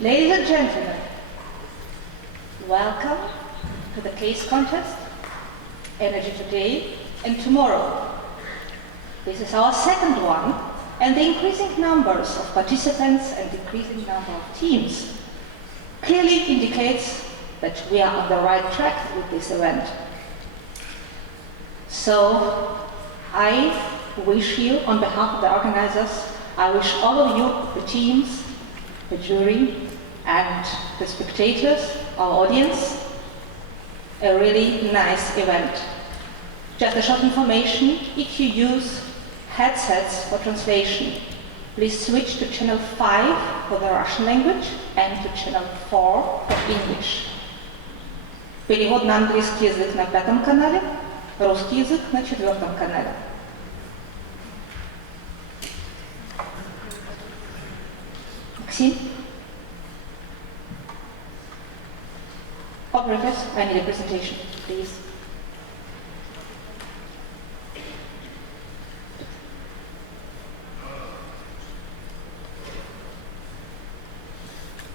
Ladies and gentlemen, welcome to the case contest, Energy Today and Tomorrow. This is our second one, and the increasing numbers of participants and decreasing number of teams clearly indicates that we are on the right track with this event. So, I wish you, on behalf of the organizers, I wish all of you, the teams, the jury, and the spectators, our audience, a really nice event. Just a short information, if you use headsets for translation, please switch to channel 5 for the Russian language and to channel 4 for English. Перевод на английский язык на 5-м канале, русский язык на 4-м канале. Maxime? Operators, I need a presentation, please.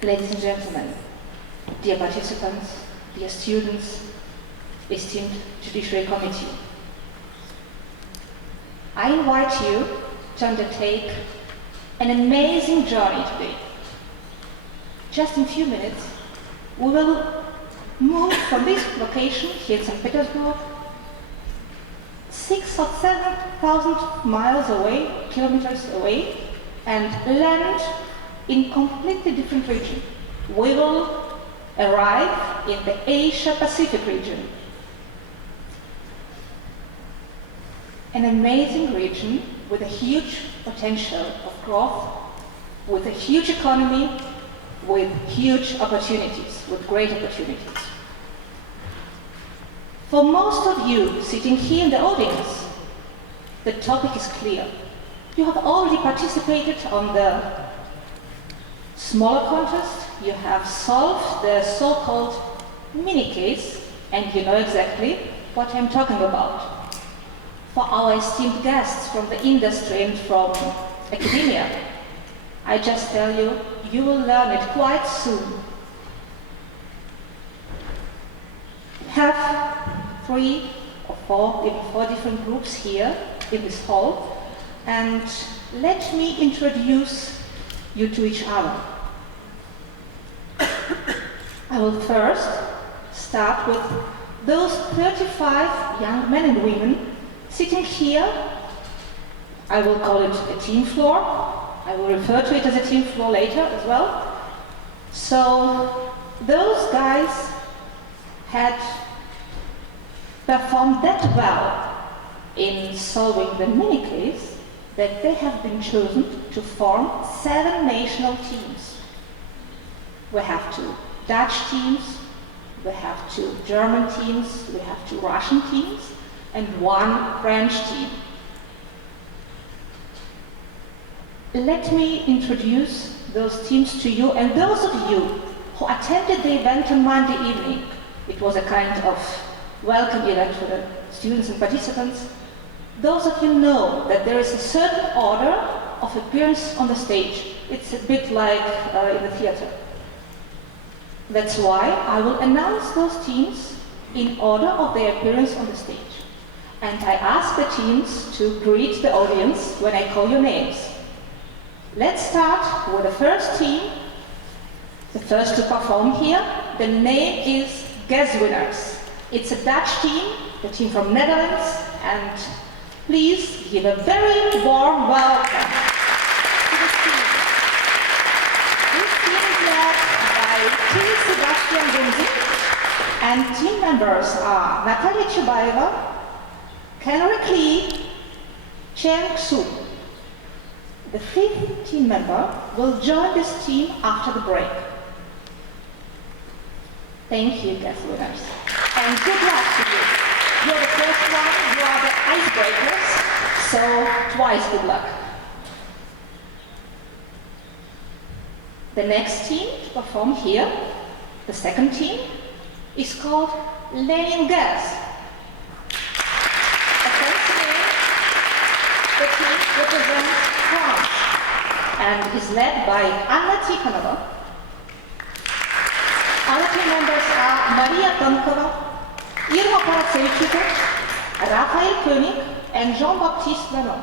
Ladies and gentlemen, dear participants, dear students, esteemed Judiciary Committee, I invite you to undertake an amazing journey today. Just in a few minutes, we will move from this location here in St. Petersburg 6,000 or 7,000 miles away, kilometers away, and land in completely different region. We will arrive in the Asia-Pacific region. An amazing region with a huge potential of growth, with a huge economy, with huge opportunities, with great opportunities. For most of you sitting here in the audience, the topic is clear. You have already participated on the smaller contest, you have solved the so-called mini case, and you know exactly what I'm talking about. For our esteemed guests from the industry and from academia, I just tell you, you will learn it quite soon. We have 3 or 4, even 4 different groups here in this hall, and let me introduce you to each other. I will first start with those 35 young men and women sitting here. I will call it a team floor. I will refer to it as a team floor later as well. So those guys had performed that well in solving the mini case that they have been chosen to form 7 national teams. We have 2 Dutch teams, we have 2 German teams, we have 2 Russian teams, and 1 French team. Let me introduce those teams to you, and those of you who attended the event on Monday evening. It was a kind of welcome event for the students and participants. Those of you know that there is a certain order of appearance on the stage. It's a bit like in the theater. That's why I will announce those teams in order of their appearance on the stage. And I ask the teams to greet the audience when I call your names. Let's start with the first team, the first to perform here. The name is Guest Winners. It's a Dutch team, the team from Netherlands, and please give a very warm welcome to this team. This team is led by Team Sebastian Bunzik, and team members are Natalia Chubaeva, Henrik Lee, Chen Xu. The 5th team member will join this team after the break. Thank you, guest winners. And good luck to you. You're the first one, you are the icebreakers, so twice good luck. The next team to perform here, the second team, is called Lenin Gas. The team represents France and is led by Anna Tikhonova, Seychita, Raphael König, and Jean-Baptiste Lanon.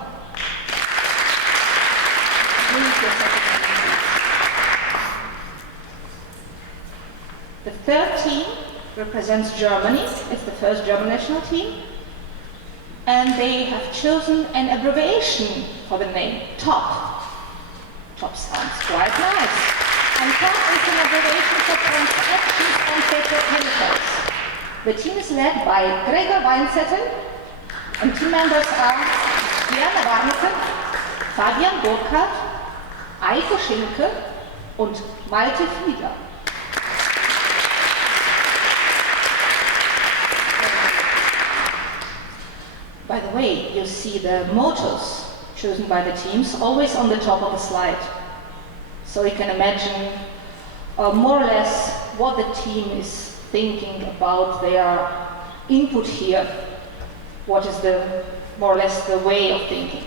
The third team represents Germany. It's the first German national team. And they have chosen an abbreviation for the name, TOP. TOP sounds quite nice. And TOP is an abbreviation for Transactions on Petrochemicals. The team is led by Gregor Weinzettel, and team members are Diana Warnecke, Fabian Burkhardt, Eike Schinke und Malte Fiedler. By the way, you see the mottos chosen by the teams always on the top of the slide. So you can imagine more or less what the team is thinking about their input here. What is the more or less the way of thinking.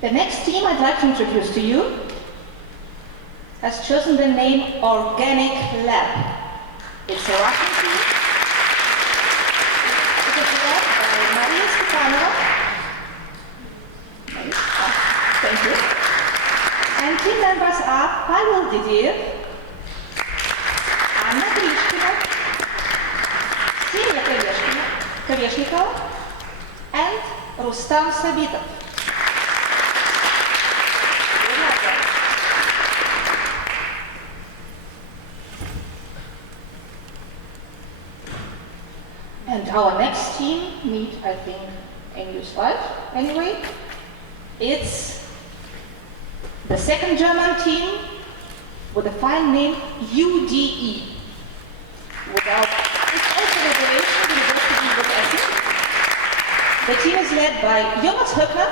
The next team I'd like to introduce to you has chosen the name Organic Lab. It's a Russian team. It is led by Maria Stepanova. Thank you. And team members are Pavel Didier, Anna Grishkina, Silya Koveshnikova, and Rustam Sabitov. And our next team need, I think, a new slide anyway. It's the second German team with a fine name UDE. It's also an abbreviation, University of Essen. The team is led by Jonas Höckner,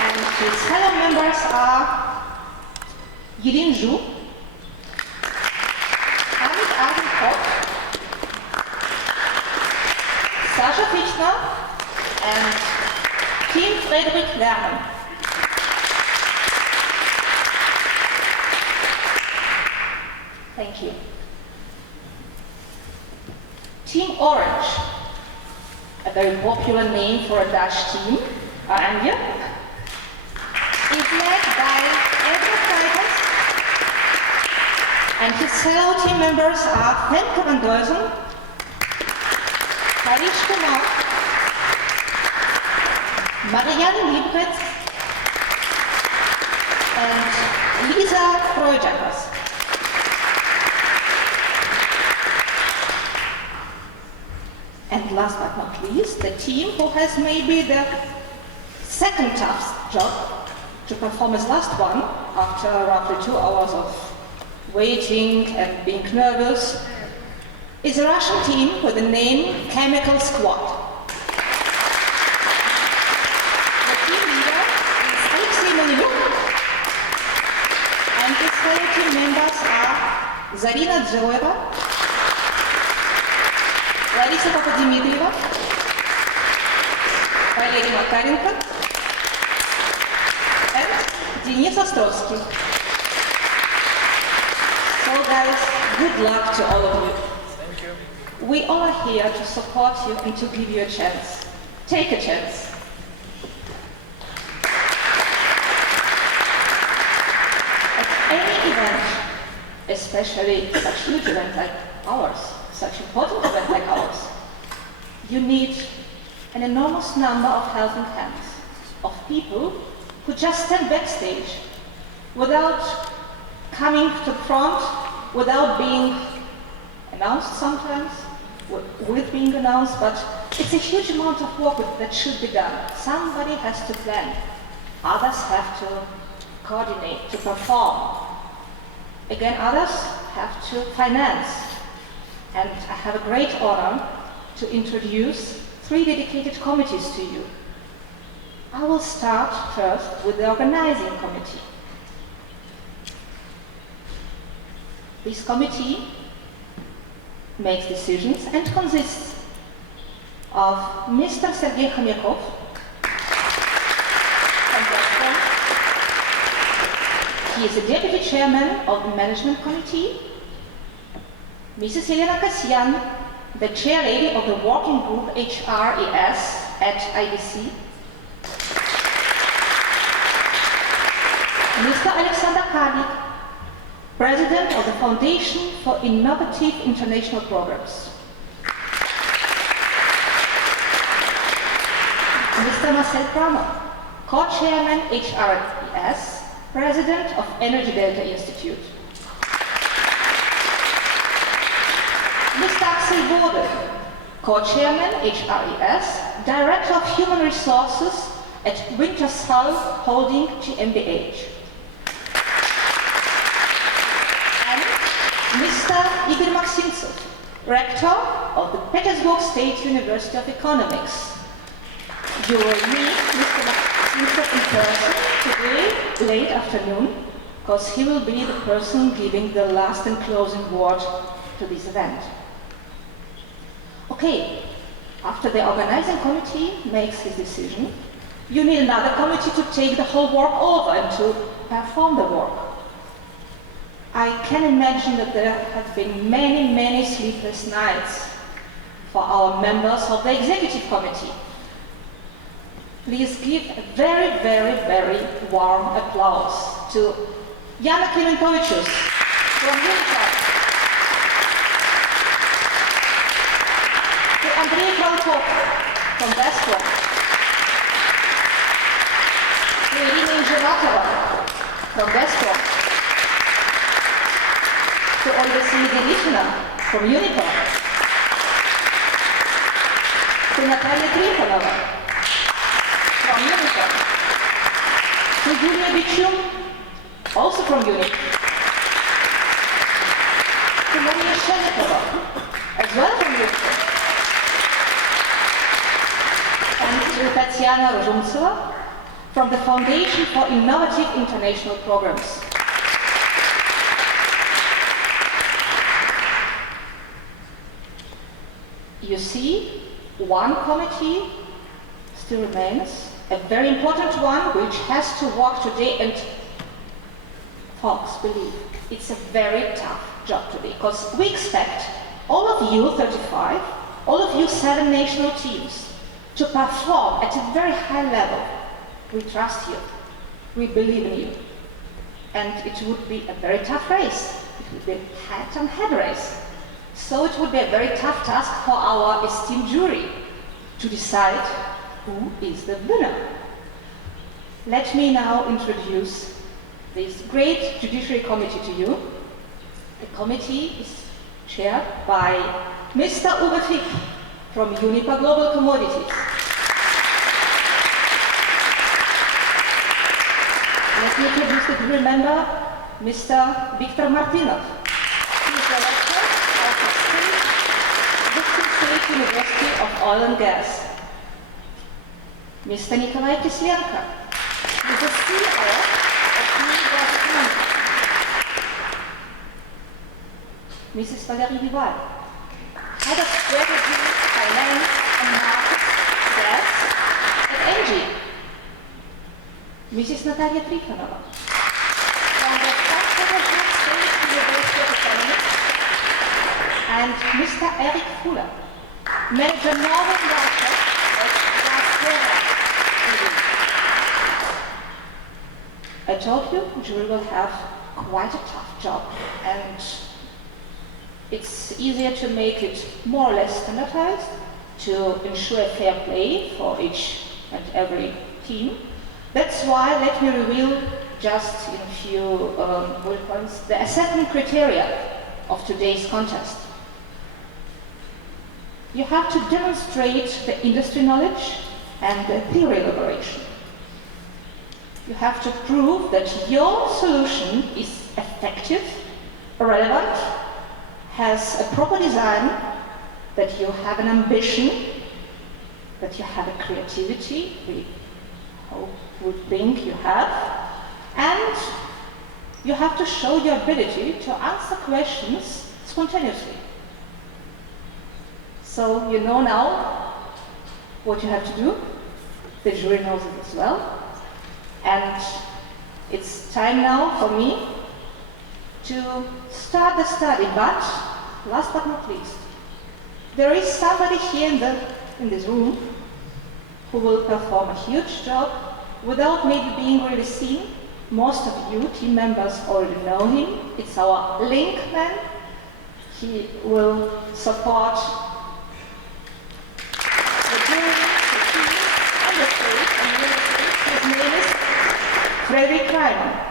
and his fellow members are Yilin Zhu, Hamid Arden-Koch, Sascha Fichtner, and Team Friedrich Lerman. Thank you. Team Orange, a very popular name for a Dutch team, Oranje, is led by Edward Freitag, and his fellow team members are Femke van Deusen, Harish Kumar, Marianne Liebretz, and Lisa Freujakers. And last but not least, the team who has maybe the second tough job to perform as last one after roughly 2 hours of waiting and being nervous is a Russian team with the name Chemical Squad. The team leader is Alexei Meliluk, and his fellow team members are Zarina Dzhoeva, Larisa Papadimitrieva, Valery Makarenko, and Denis Ostrovsky. So guys, good luck to all of you. Thank you. We all are here to support you and to give you a chance. Take a chance. At any event, especially such huge event like ours, such important event like ours, you need an enormous number of helping hands, of people who just stand backstage without coming to front, without being announced sometimes, with being announced, but it's a huge amount of work that should be done. Somebody has to plan, others have to coordinate, to perform. Again, others have to finance. And I have a great honor to introduce 3 dedicated committees to you. I will start first with the organizing committee. This committee makes decisions and consists of Mr. Sergei Khomyakov from Gazprom. He is the deputy chairman of the management committee. Mrs. Elena Kasyan the chair lady of the working group HRES at IBC, Mr. Alexander Karnik, President of the Foundation for Innovative International Programs, Mr. Marcel Kramer, Co-Chairman HRES, President of Energy Delta Institute, Mr. Axel Bode, Co-Chairman HRES, Director of Human Resources at Wintershall Holding GmbH, and Mr. Igor Maximtsov, Rector of the Petersburg State University of Economics. You will meet Mr. Maximtsov in person today, late afternoon, because he will be the person giving the last and closing word to this event. Okay, after the organizing committee makes his decision, you need another committee to take the whole work over and to perform the work. I can imagine that there have been many, many sleepless nights for our members of the executive committee. Please give a very, very, very warm applause to Jana Klementovicius from Unicorn, to Andrei Kvalkov from Westport, to Irina Ingevatova from Westport, to Olga Simidelishina from Unicorn, to Natalia Trifonova from Unicorn, to Julia Bichum, also from Unicorn, to Maria Shenikova, as well from Unicorn, and to Tatiana Rozhumtseva from the Foundation for Innovative International Programs. You see, one committee still remains, a very important one, which has to work today, and folks, believe, it's a very tough job today, because we expect all of you 35, all of you 7 national teams, to perform at a very high level. We trust you, we believe in you, and it would be a very tough race. It would be a head-on-head race. So it would be a very tough task for our esteemed jury to decide who is the winner. Let me now introduce this great Judiciary Committee to you. The committee is chaired by Mr. Uwe Fick from Unipa Global Commodities. Let me introduce the jury member, Mr. Viktor Martinov. He is director of the State University of Oil and Gas. Mr. Nikolai Kislenko. He is the CEO of Blitz Tournament. Mrs. Valerie Duval, Head of Strategy, Finance and Markets, Gas at ENGIE. Mrs. Natalia Trifonova, from the Petersburg State University of Economics, and Mr. Eric Fuller, Manager Northern Russia at Gazprom. I told you, the jury will have quite a tough job, and it's easier to make it more or less standardized, to ensure fair play for each and every team. That's why let me reveal just in a few bullet points the assessment criteria of today's contest. You have to demonstrate the industry knowledge and the theory elaboration. You have to prove that your solution is effective, relevant, has a proper design, that you have an ambition, that you have a creativity, we think you have, and you have to show your ability to answer questions spontaneously. So you know now what you have to do. The jury knows it as well. And it's time now for me to start the study, but last but not least, There is somebody here in this room who will perform a huge job without maybe being really seen. Most of you, team members, already know him. It's our link man. He will support the jury, the team, and the state, and the state. His name is Frederick Reimann.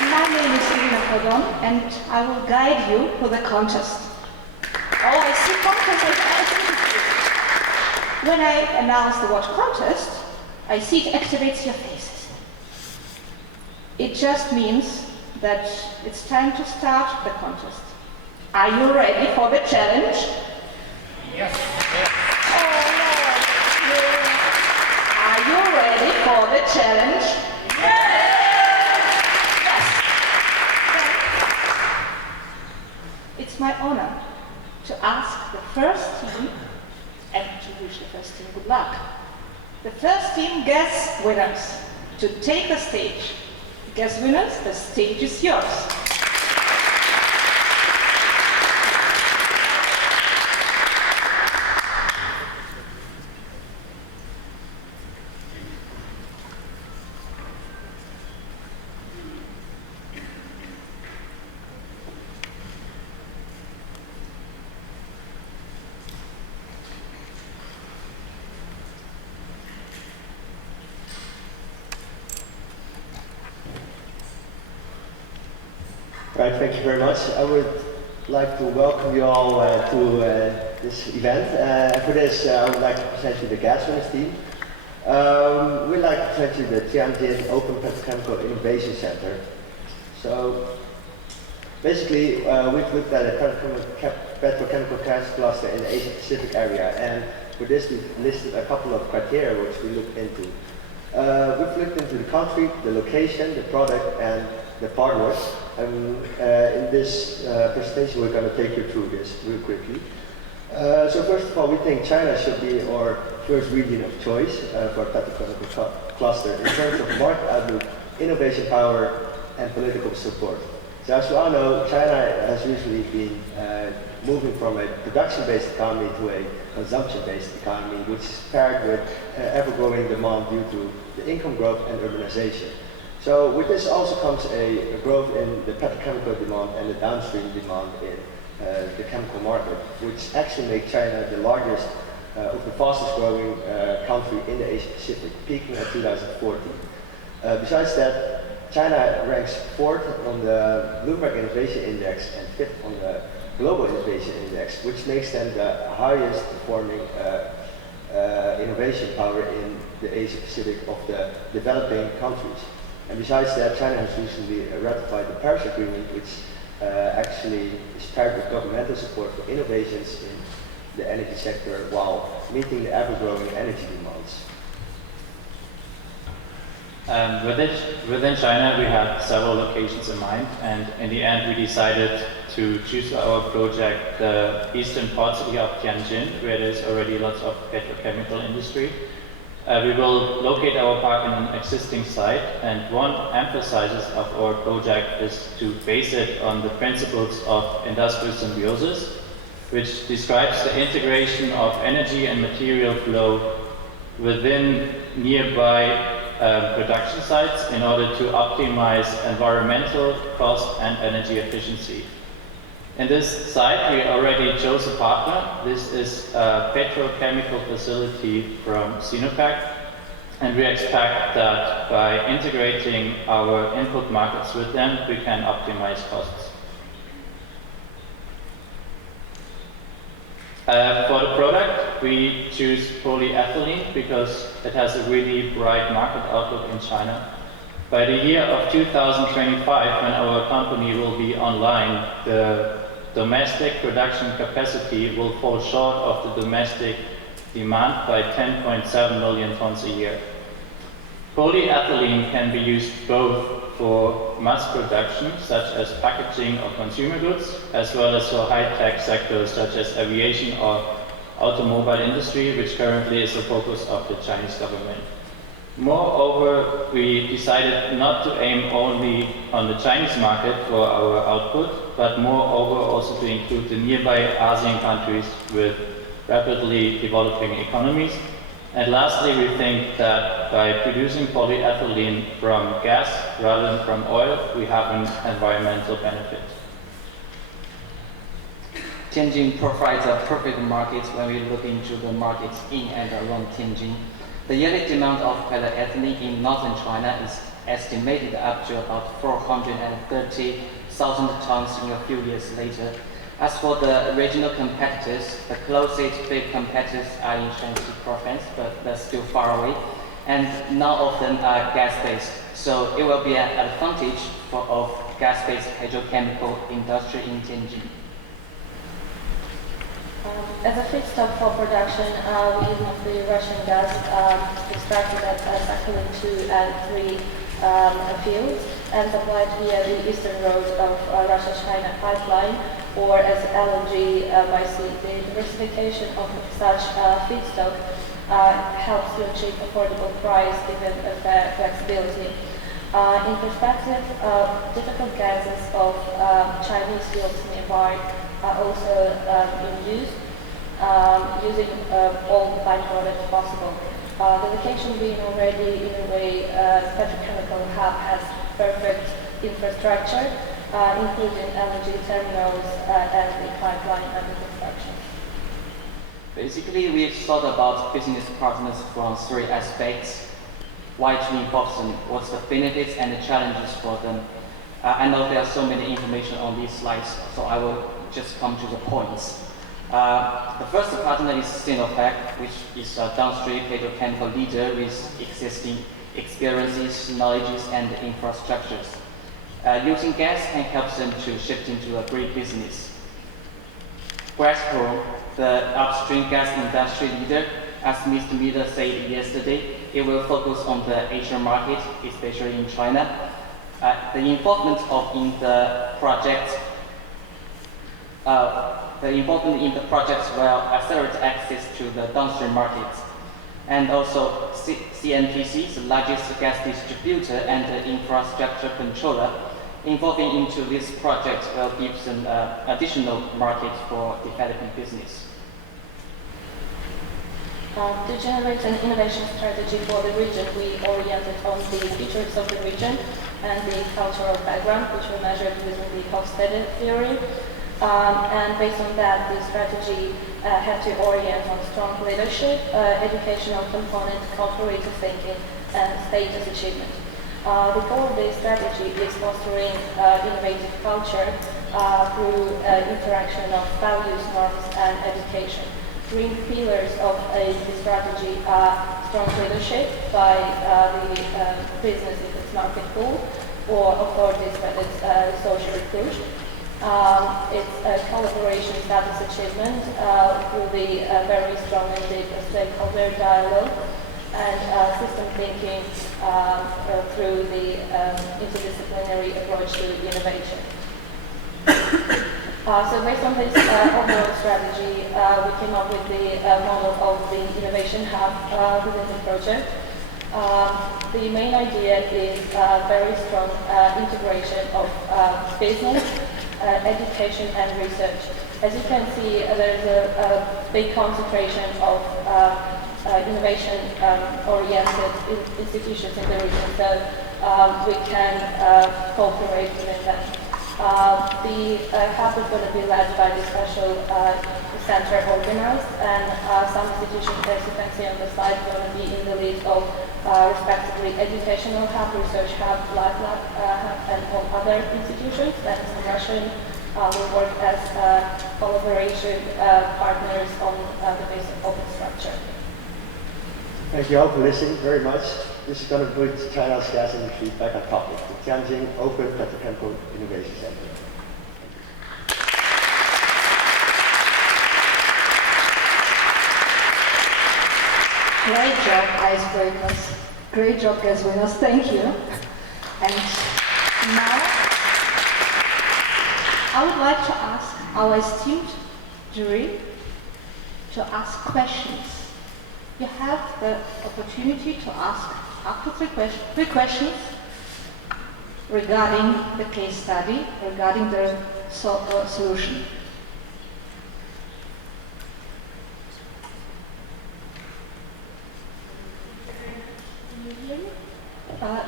My name is Irina Kodon, and I will guide you through the contest. Oh, I see contest. When I announce the word contest, I see it activates your faces. It just means that it's time to start the contest. Are you ready for the challenge? Yes. Oh, Lord. Are you ready for the challenge? Yes. It's my honor to ask the first team and to wish the first team good luck. The first team guess winners to take the stage. Guess winners, the stage is yours. Right, thank you very much. I would like to welcome you all to this event. For this, I would like to present you the gas winners team. We'd like to present you the Tianjin Open Petrochemical Innovation Center. So, basically, we've looked at a petrochemical gas cluster in the Asia Pacific area, and for this we've listed a couple of criteria which we looked into. We've looked into the country, the location, the product, and the partners. In this presentation, we're going to take you through this real quickly. So first of all, we think China should be our first region of choice for a petrochemical cluster in terms of market outlook, innovation power, and political support. So as you all know, China has usually been moving from a production-based economy to a consumption-based economy, which is paired with ever-growing demand due to the income growth and urbanization. So with this also comes a growth in the petrochemical demand and the downstream demand in the chemical market, which actually makes China the largest of the fastest growing country in the Asia Pacific, peaking at 2014. Besides that, China ranks 4th on the Bloomberg Innovation Index and 5th on the Global Innovation Index, which makes them the highest performing innovation power in the Asia Pacific of the developing countries. And besides that, China has recently ratified the Paris Agreement, which actually is paired with governmental support for innovations in the energy sector while meeting the ever-growing energy demands. Within China, we had several locations in mind, and in the end, we decided to choose our project the eastern part city of Tianjin, where there's already lots of petrochemical industry. We will locate our park in an existing site, and one emphasis of our project is to base it on the principles of industrial symbiosis, which describes the integration of energy and material flow within nearby production sites in order to optimize environmental, cost, and energy efficiency. In this site, we already chose a partner. This is a petrochemical facility from Sinopec, and we expect that by integrating our input markets with them, we can optimize costs. For the product, we choose polyethylene because it has a really bright market outlook in China. By the year of 2025, when our company will be online, the domestic production capacity will fall short of the domestic demand by 10.7 million tons a year. Polyethylene can be used both for mass production, such as packaging of consumer goods, as well as for high-tech sectors such as aviation or automobile industry, which currently is the focus of the Chinese government. Moreover, we decided not to aim only on the Chinese market for our output, but moreover also to include the nearby ASEAN countries with rapidly developing economies. And lastly, we think that by producing polyethylene from gas rather than from oil, we have an environmental benefit. Tianjin provides a perfect market when we look into the markets in and around Tianjin. The yearly demand of polyethylene in northern China is estimated up to about 430,000 tons in a few years later. As for the regional competitors, the closest big competitors are in Shanxi province, but they're still far away, and none of them are gas-based. So it will be an advantage of gas-based petrochemical industry in Tianjin. As a feedstock for production, we use mostly Russian gas. We started at Sakhalin 2 and 3 fields and supplied via the eastern road of Russia-China pipeline, or as LNG by sea. The diversification of such feedstock helps to achieve affordable price given fair flexibility. In perspective, difficult gases of Chinese fields nearby are also in use, using all the byproducts possible. The location being already in a way petrochemical hub has perfect infrastructure, including LNG terminals and the pipeline under construction. Basically, we've thought about business partners from three aspects. Why to involve them, what's the benefits and the challenges for them. I know there are so many information on these slides, so I will just come to the points. The first partner is Sinopec, which is a downstream petrochemical leader with existing experiences, knowledges, and infrastructures. Using gas can help them to shift into a great business. Gazprom, the upstream gas industry leader, as Mr. Miller said yesterday, it will focus on the Asian market, especially in China. The involvement in the project will accelerate access to the downstream markets. And also CNPC, the largest gas distributor and infrastructure controller, involving into this project will give an additional market for developing business. To generate an innovation strategy for the region, we oriented on the features of the region and the cultural background, which we measured using the Hofstede theory. And based on that, the strategy had to orient on strong leadership, educational component, cultivated thinking, and status achievement. The goal of the strategy is fostering innovative culture through interaction of values, norms, and education. Three pillars of the strategy are strong leadership by the business if it's market pull, or authorities when it's social push. It's collaboration status achievement through the very strong and deep stakeholder dialogue, and system thinking through the interdisciplinary approach to innovation. So based on this overall strategy, we came up with the model of the innovation hub within the project. The main idea is very strong integration of business, education, and research. As you can see, there's a big concentration of innovation-oriented institutions in the region, so we can cooperate within them. The hub is going to be led by the special center organized, and some institutions, as you can see on the slide, are going to be in the lead of respectively educational hub, research hub, life lab hub, and all other institutions. Then some Russian will work as collaboration partners on the basic open structure. Thank you all for listening very much. This is going to put China's gas industry back on topic, the Tianjin Open Petrochemical Innovation Center. Great job, icebreakers. Great job, guest winners. Thank you. And now, I would like to ask our esteemed jury to ask questions. You have the opportunity to ask up to three questions regarding the case study, regarding the solution.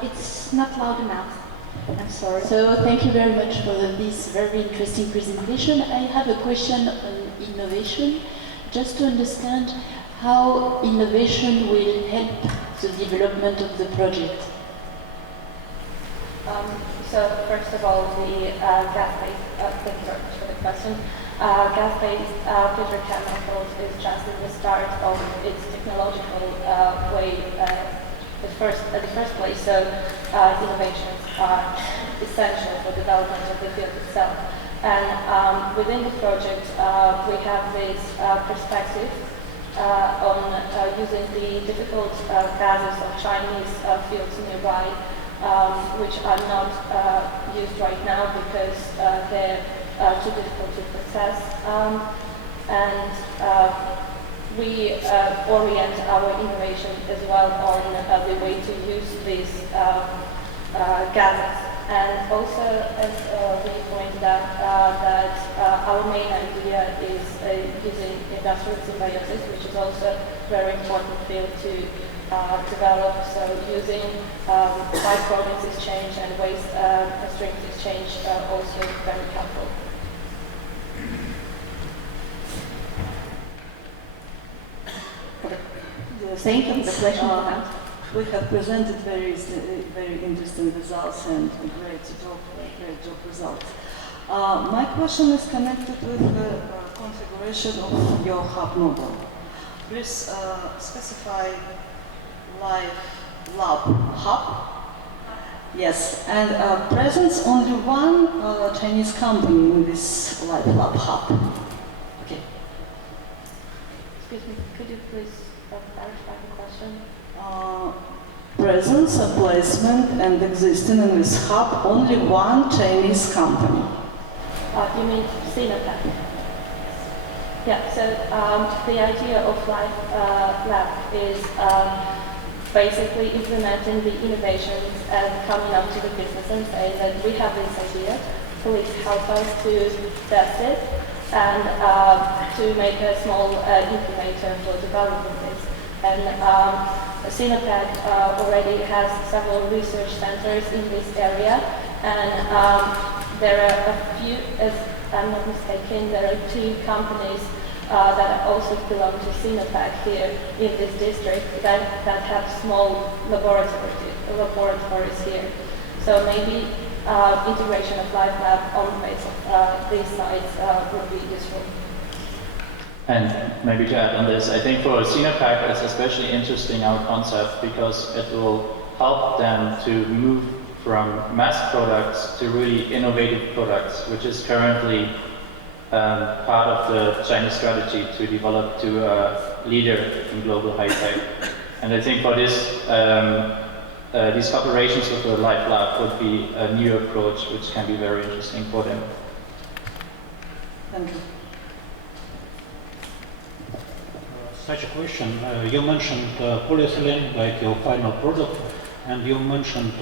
It's not loud enough. I'm sorry. So thank you very much for this very interesting presentation. I have a question on innovation, just to understand how innovation will help the development of the project. So first of all, the gas-based, thank you very much for the question. Gas-based petrochemicals is just in the start of its technological way at the first place. So innovations are essential for development of the field itself. And within the project, we have this perspective on using the difficult gases of Chinese fields nearby, which are not used right now because they're too difficult to process. And we orient our innovation as well on the way to use these gases. And also, as we pointed out, that our main idea is using industrial symbiosis, which is also a very important field to develop. So using byproducts exchange and waste streams exchange also very helpful. Thank you for the question. We have presented very interesting results and great job results. My question is connected with the configuration of your hub model. Please specify live lab hub. Yes, and presence only one Chinese company in this live lab hub. Okay. Excuse me, could you please clarify the question? Presence, placement, and existing in this hub only one Chinese company. You mean Sinopec? Yeah. So the idea of Life Lab is basically implementing the innovations and coming up to the business and saying that we have this idea, please help us to test it and to make a small incubator for developing this. And Sinopec already has several research centers in this area, and there are a few, as I'm not mistaken, there are 2 companies that also belong to Sinopec here in this district that have small laboratories here. So maybe integration of Life Lab on the base of these sites would be useful. And maybe to add on this, I think for Sinopec it's especially interesting our concept because it will help them to move from mass products to really innovative products, which is currently part of the Chinese strategy to develop to a leader in global high tech. And I think for this, these cooperations with the Life Lab would be a new approach which can be very interesting for them. Thank you. Such a question. You mentioned polyethylene like your final product, and you mentioned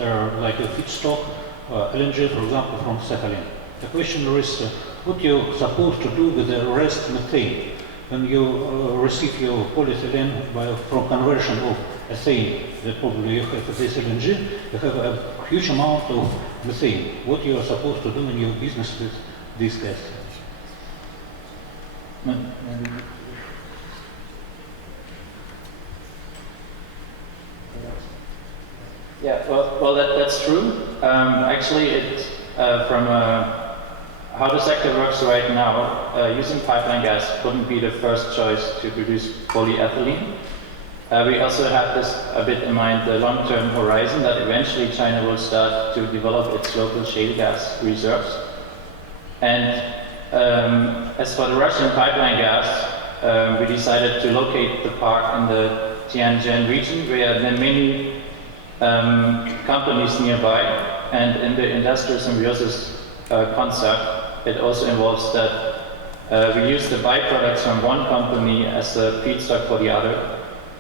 like a feedstock, LNG, for example, from Sakhalin. The question is, what you supposed to do with the rest methane when you receive your polyethylene from conversion of ethane? That probably you have this LNG, you have a huge amount of methane. What you are supposed to do in your business with this gas? Yeah, well that's true. Actually, it from how the sector works right now, using pipeline gas wouldn't be the first choice to produce polyethylene. We also have this a bit in mind, the long-term horizon, that eventually China will start to develop its local shale gas reserves. And as for the Russian pipeline gas, we decided to locate the park in the Tianjin region, where there are many companies nearby, and in the industrial symbiosis concept, it also involves that we use the byproducts from one company as a feedstock for the other,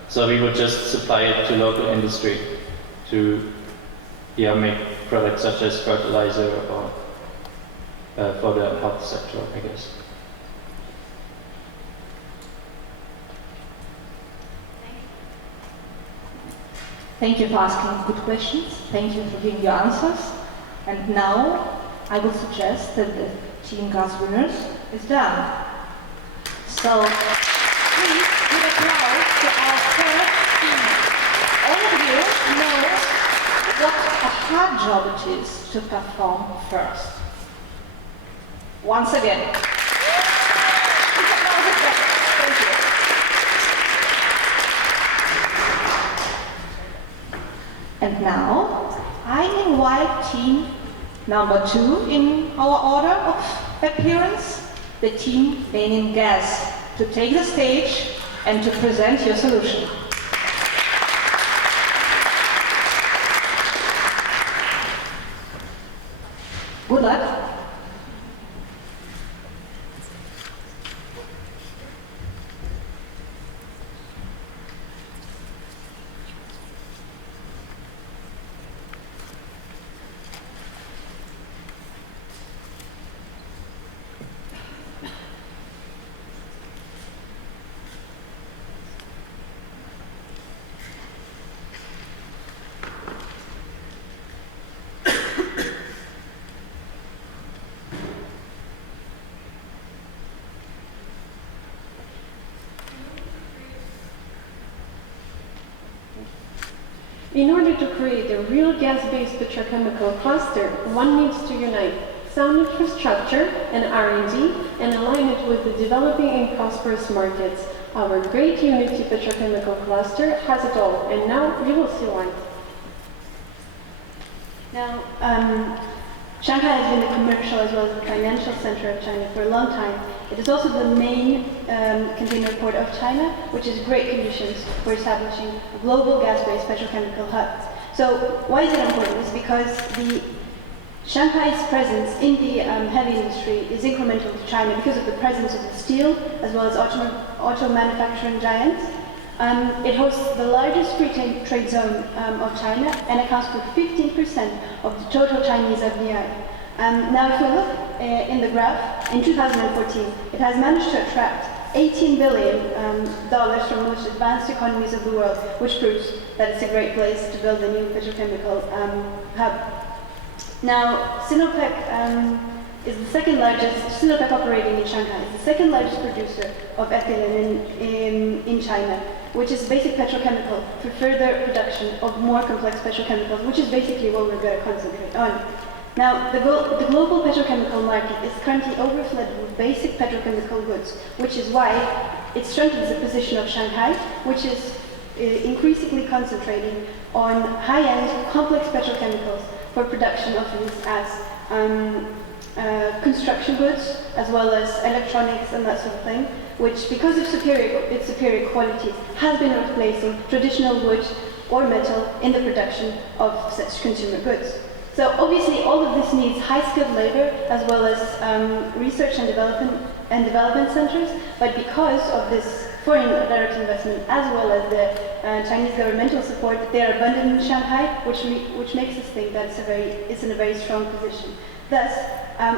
so we would just supply it to local industry. to make products such as fertilizer or for the health sector, I guess. Thank you for asking good questions. Thank you for giving your answers. And now I would suggest that the Team Gas winners is done. So please give applause to our first team. All of you know what a hard job it is to perform first. Once again. Thank you. And now, I invite team number 2 in our order of appearance, the team Benin Gas, to take the stage and to present your solution. Good luck. In order to create a real gas-based petrochemical cluster, one needs to unite sound infrastructure and R&D and align it with the developing and prosperous markets. Our great Unity petrochemical cluster has it all, and now you will see why. Now, Shanghai has been the commercial as well as the financial center of China for a long time. It is also the main container port of China, which is great conditions for establishing a global gas-based petrochemical hub. So why is it important? It's because Shanghai's presence in the heavy industry is incremental to China because of the presence of the steel as well as auto manufacturing giants. It hosts the largest free trade zone of China and accounts for 15% of the total Chinese FDI. Now, if we look in the graph, in 2014, it has managed to attract $18 billion from the most advanced economies of the world, which proves that it's a great place to build a new petrochemical hub. Now, Sinopec is the second largest, Sinopec operating in Shanghai, is the second largest producer of ethylene in China, which is basic petrochemical for further production of more complex petrochemicals, which is basically what we're going to concentrate on. Now, the global petrochemical market is currently overflooded with basic petrochemical goods, which is why it strengthens the position of Shanghai, which is increasingly concentrating on high-end, complex petrochemicals for production of these as construction goods, as well as electronics and that sort of thing, which, because of its superior qualities, has been replacing traditional wood or metal in the production of such consumer goods. So obviously all of this needs high-skilled labor as well as research and development centers, but because of this foreign direct investment as well as the Chinese governmental support, they are abundant in Shanghai, which makes us think that it's in a very strong position. Thus,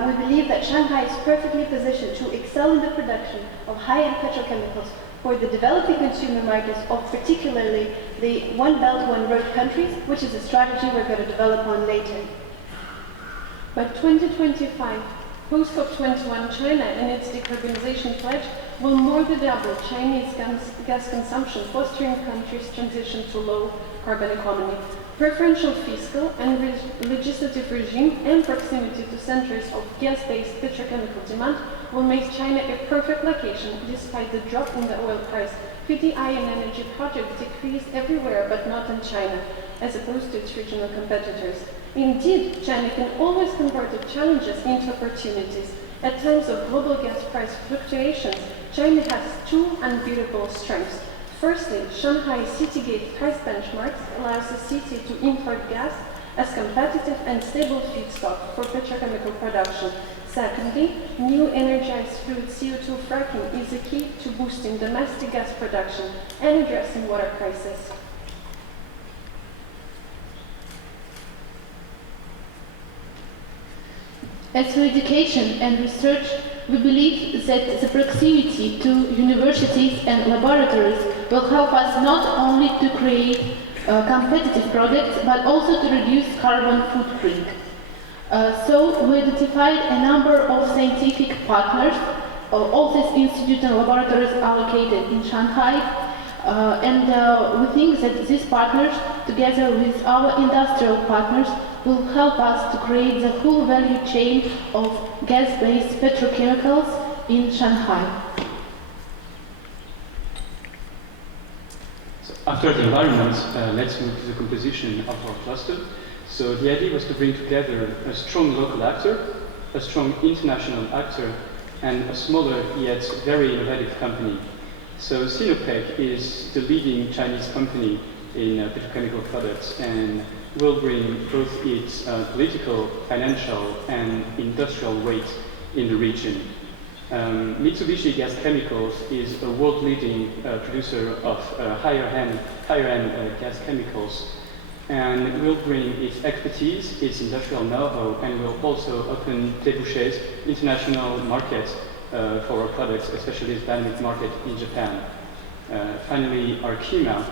we believe that Shanghai is perfectly positioned to excel in the production of high-end petrochemicals for the developing consumer markets of particularly the One Belt, One Road countries, which is a strategy we're going to develop on later. By 2025, post-COP21 China and its decarbonization pledge will more than double Chinese gas consumption, fostering countries' transition to low-carbon economy. Preferential fiscal and legislative regime and proximity to centers of gas-based petrochemical demand will make China a perfect location despite the drop in the oil price. PDI and energy projects decreased everywhere but not in China, as opposed to its regional competitors. Indeed, China can always convert its challenges into opportunities. At times of global gas price fluctuations, China has two unbeatable strengths. Firstly, Shanghai's city-gate price benchmarks allows the city to import gas as competitive and stable feedstock for petrochemical production. Secondly, new energized fluid CO2 fracking is the key to boosting domestic gas production and addressing water crisis. As for education and research, we believe that the proximity to universities and laboratories will help us not only to create competitive products, but also to reduce carbon footprint. So we identified a number of scientific partners. All these institutes and laboratories are located in Shanghai, and we think that these partners, together with our industrial partners, will help us to create the full value chain of gas-based petrochemicals in Shanghai. So after the environment, let's move to the composition of our cluster. So the idea was to bring together a strong local actor, a strong international actor, and a smaller yet very innovative company. So Sinopec is the leading Chinese company in petrochemical products and will bring both its political, financial, and industrial weight in the region. Mitsubishi Gas Chemicals is a world-leading producer of higher-end gas chemicals, and will bring its expertise, its industrial know-how, and will also open Tebouche's international market for our products, especially its dynamic market in Japan. Finally, Arkema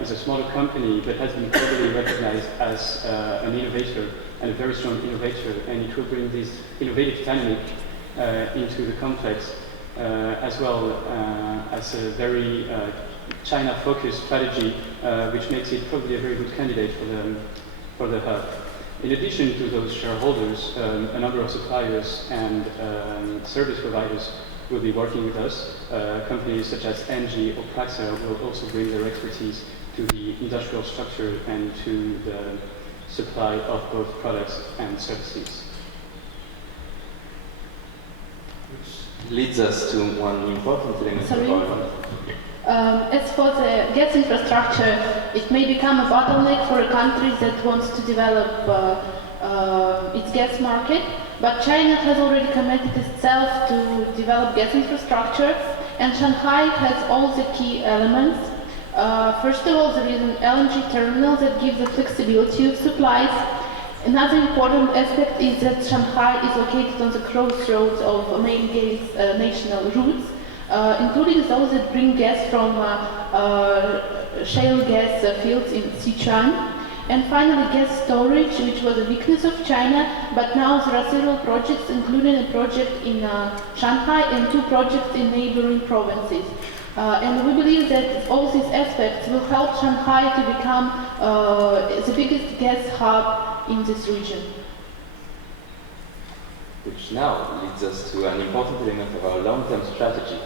is a smaller company but has been globally recognized as an innovator and a very strong innovator, and it will bring this innovative dynamic into the complex as well as a very China-focused strategy, which makes it probably a very good candidate for the hub. In addition to those shareholders, a number of suppliers and service providers will be working with us. Companies such as Engie or Praxa will also bring their expertise to the industrial structure and to the supply of both products and services. Which leads us to one important element of our As for the gas infrastructure, it may become a bottleneck for a country that wants to develop its gas market, but China has already committed itself to develop gas infrastructure, and Shanghai has all the key elements. First of all, there is an LNG terminal that gives the flexibility of supplies. Another important aspect is that Shanghai is located on the crossroads of main gas national routes, including those that bring gas from shale gas fields in Sichuan. And finally, gas storage, which was a weakness of China, but now there are several projects, including a project in Shanghai and 2 projects in neighboring provinces. And we believe that all these aspects will help Shanghai to become the biggest gas hub in this region. Which now leads us to an important element of our long-term strategy,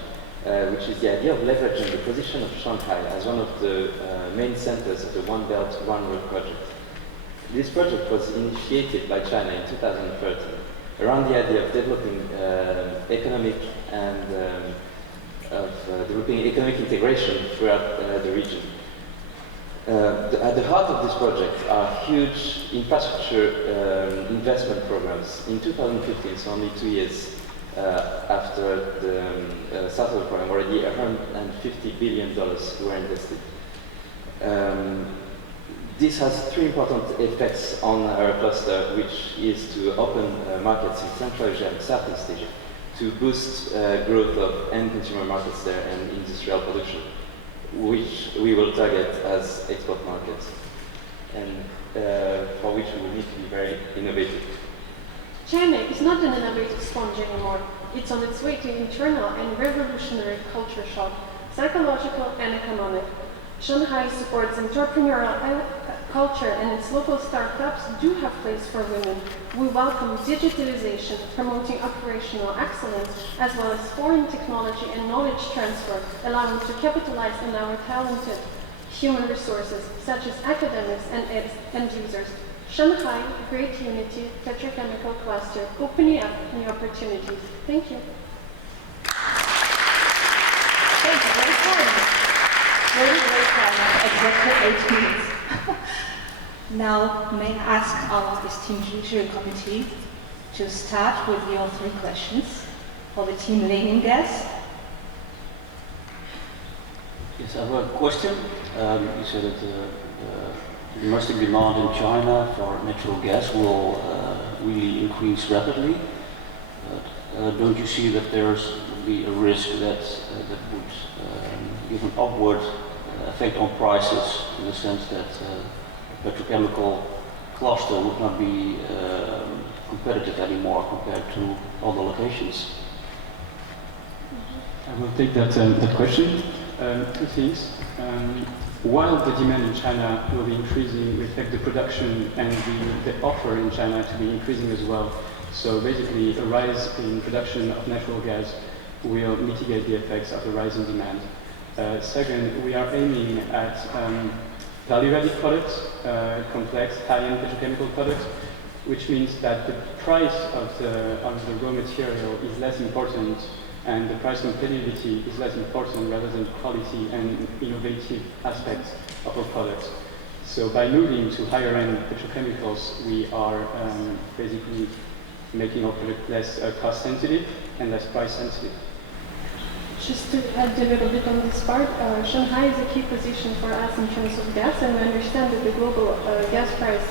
which is the idea of leveraging the position of Shanghai as one of the main centers of the One Belt, One Road project. This project was initiated by China in 2013 around the idea of developing economic and developing economic integration throughout the region. At the heart of this project are huge infrastructure investment programs. In 2015, so only 2 years after the start of the program, already $150 billion were invested. This has 3 important effects on our cluster, which is to open markets in Central Asia and Southeast Asia, to boost growth of end consumer markets there and industrial production, which we will target as export markets, and for which we will need to be very innovative. China is not an innovative sponge anymore. It's on its way to internal and revolutionary culture shock, psychological and economic. Shanghai supports entrepreneurial culture, and its local startups do have place for women. We welcome digitalization, promoting operational excellence, as well as foreign technology and knowledge transfer, allowing to capitalize on our talented human resources, such as academics and end users. Shanghai, great unity, petrochemical cluster, opening up new opportunities. Thank you. Thank you, very kind. Very kind, exactly 8 minutes. Now, may I ask our esteemed Judiciary Committee to start with your 3 questions for the team Lenin Gas. Yes, I have a question. You said that the domestic demand in China for natural gas will really increase rapidly. Don't you see that there's be a risk that that would give an upward effect on prices, in the sense that petrochemical cluster would not be competitive anymore compared to other locations? I will take that question. Two things. While the demand in China will be increasing, we expect the production and the offer in China to be increasing as well. So basically, a rise in production of natural gas will mitigate the effects of the rise in demand. Second, we are aiming at value-added products, complex, high-end petrochemical products, which means that the price of the raw material is less important and the price competitivity is less important rather than quality and innovative aspects of our products. So by moving to higher-end petrochemicals, we are basically making our product less cost-sensitive and less price-sensitive. Just to add a little bit on this part, Shanghai is a key position for us in terms of gas, and we understand that the global gas price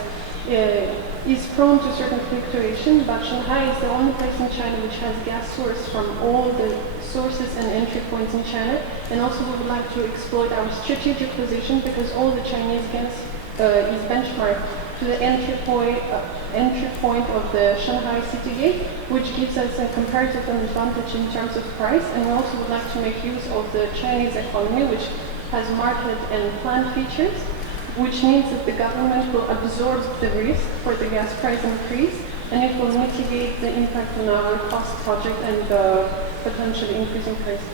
is prone to certain fluctuation, but Shanghai is the only place in China which has gas source from all the sources and entry points in China. And also we would like to exploit our strategic position, because all the Chinese gas is benchmarked to the entry point of the Shanghai city gate, which gives us a comparative advantage in terms of price. And we also would like to make use of the Chinese economy, which has market and plant features, which means that the government will absorb the risk for the gas price increase, and it will mitigate the impact on our cost project and potentially increasing prices.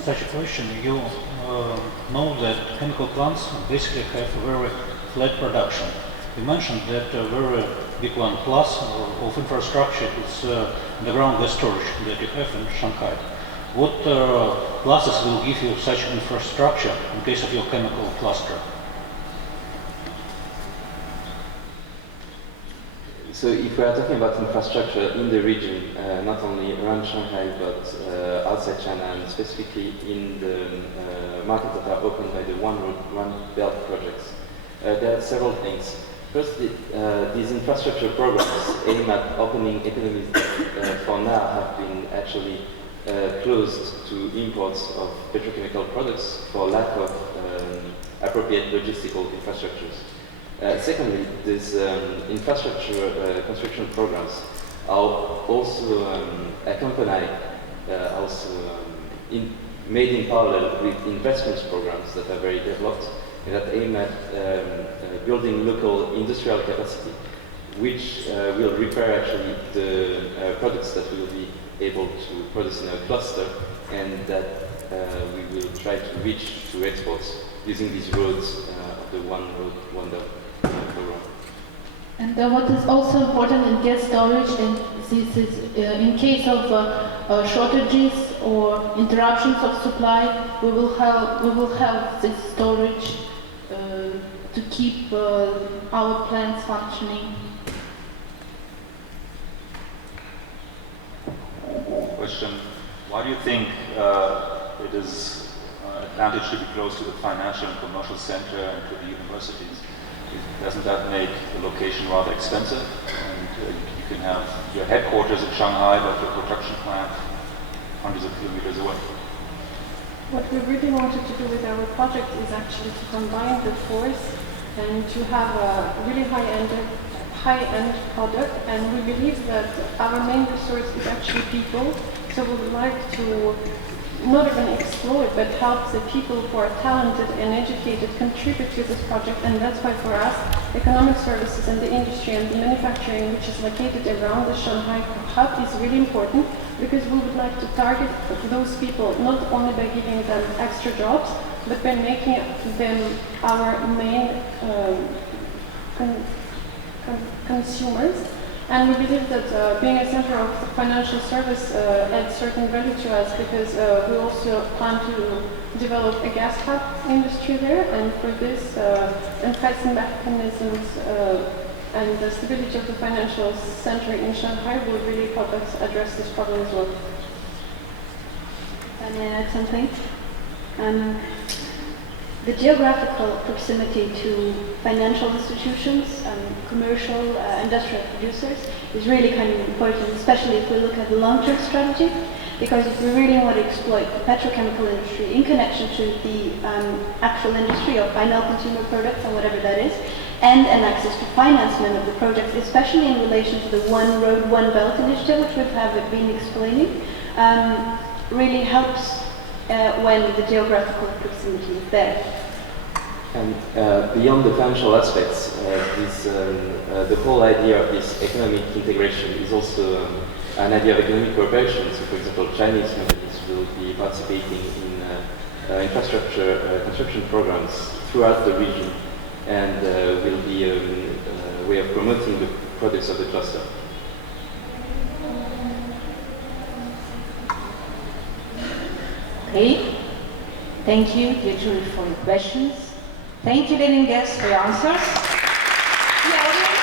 Such a question. You know that chemical plants basically have a very flat production. You mentioned that a very big one plus of infrastructure is underground gas storage that you have in Shanghai. What pluses will give you such infrastructure in case of your chemical cluster? So if we are talking about infrastructure in the region, not only around Shanghai, but outside China, and specifically in the markets that are opened by the One Road, One Belt projects, there are several things. First, these infrastructure programs aim at opening economies that for now have been actually closed to imports of petrochemical products for lack of appropriate logistical infrastructures. Secondly, these infrastructure construction programs are also accompanied, made in parallel with investment programs that are very developed and that aim at building local industrial capacity, which will require actually the products that we will be able to produce in our cluster, and that we will try to reach to exports using these roads of the One Road, One Belt program. And what is also important in gas storage, and this is in case of shortages or interruptions of supply, we will have this storage to keep our plants functioning. Question: why do you think it is advantage to be close to the financial and commercial center and to the universities? Doesn't that make the location rather expensive? And you can have your headquarters in Shanghai, but your production plant hundreds of kilometers away. What we really wanted to do with our project is actually to combine the force and to have a really high-end product, and we believe that our main resource is actually people, so we would like to not even exploit, but help the people who are talented and educated contribute to this project. And that's why for us, economic services and the industry and the manufacturing, which is located around the Shanghai hub, is really important, because we would like to target those people not only by giving them extra jobs, but by making them our main consumers. And we believe that being a center of financial service adds certain value to us, because we also plan to develop a gas hub industry there, and for this, pricing mechanisms and the stability of the financial center in Shanghai will really help us address this problem as well. May I add something? The geographical proximity to financial institutions, commercial, industrial producers is really kind of important, especially if we look at the long-term strategy, because if we really want to exploit the petrochemical industry in connection to the actual industry of final consumer products and whatever that is, and an access to financement of the projects, especially in relation to the One Road, One Belt initiative, which we have been explaining, really helps when the geographical proximity is there. And beyond the financial aspects, the whole idea of this economic integration is also an idea of economic cooperation. So, for example, Chinese companies will be participating in infrastructure construction programs throughout the region, and will be a way of promoting the products of the cluster. Okay. Thank you, dear jury, for your questions. Thank you, leading guests, for your answers. The audience,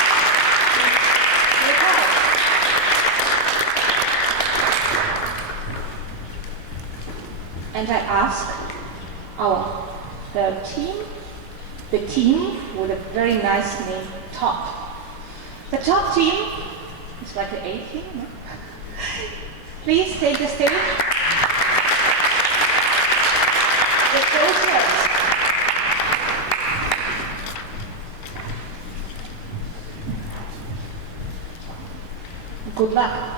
please go ahead. And I ask our third team, the team with a very nice name, Top. The top team is like the A team, no? Please take the stage. The process. Good luck.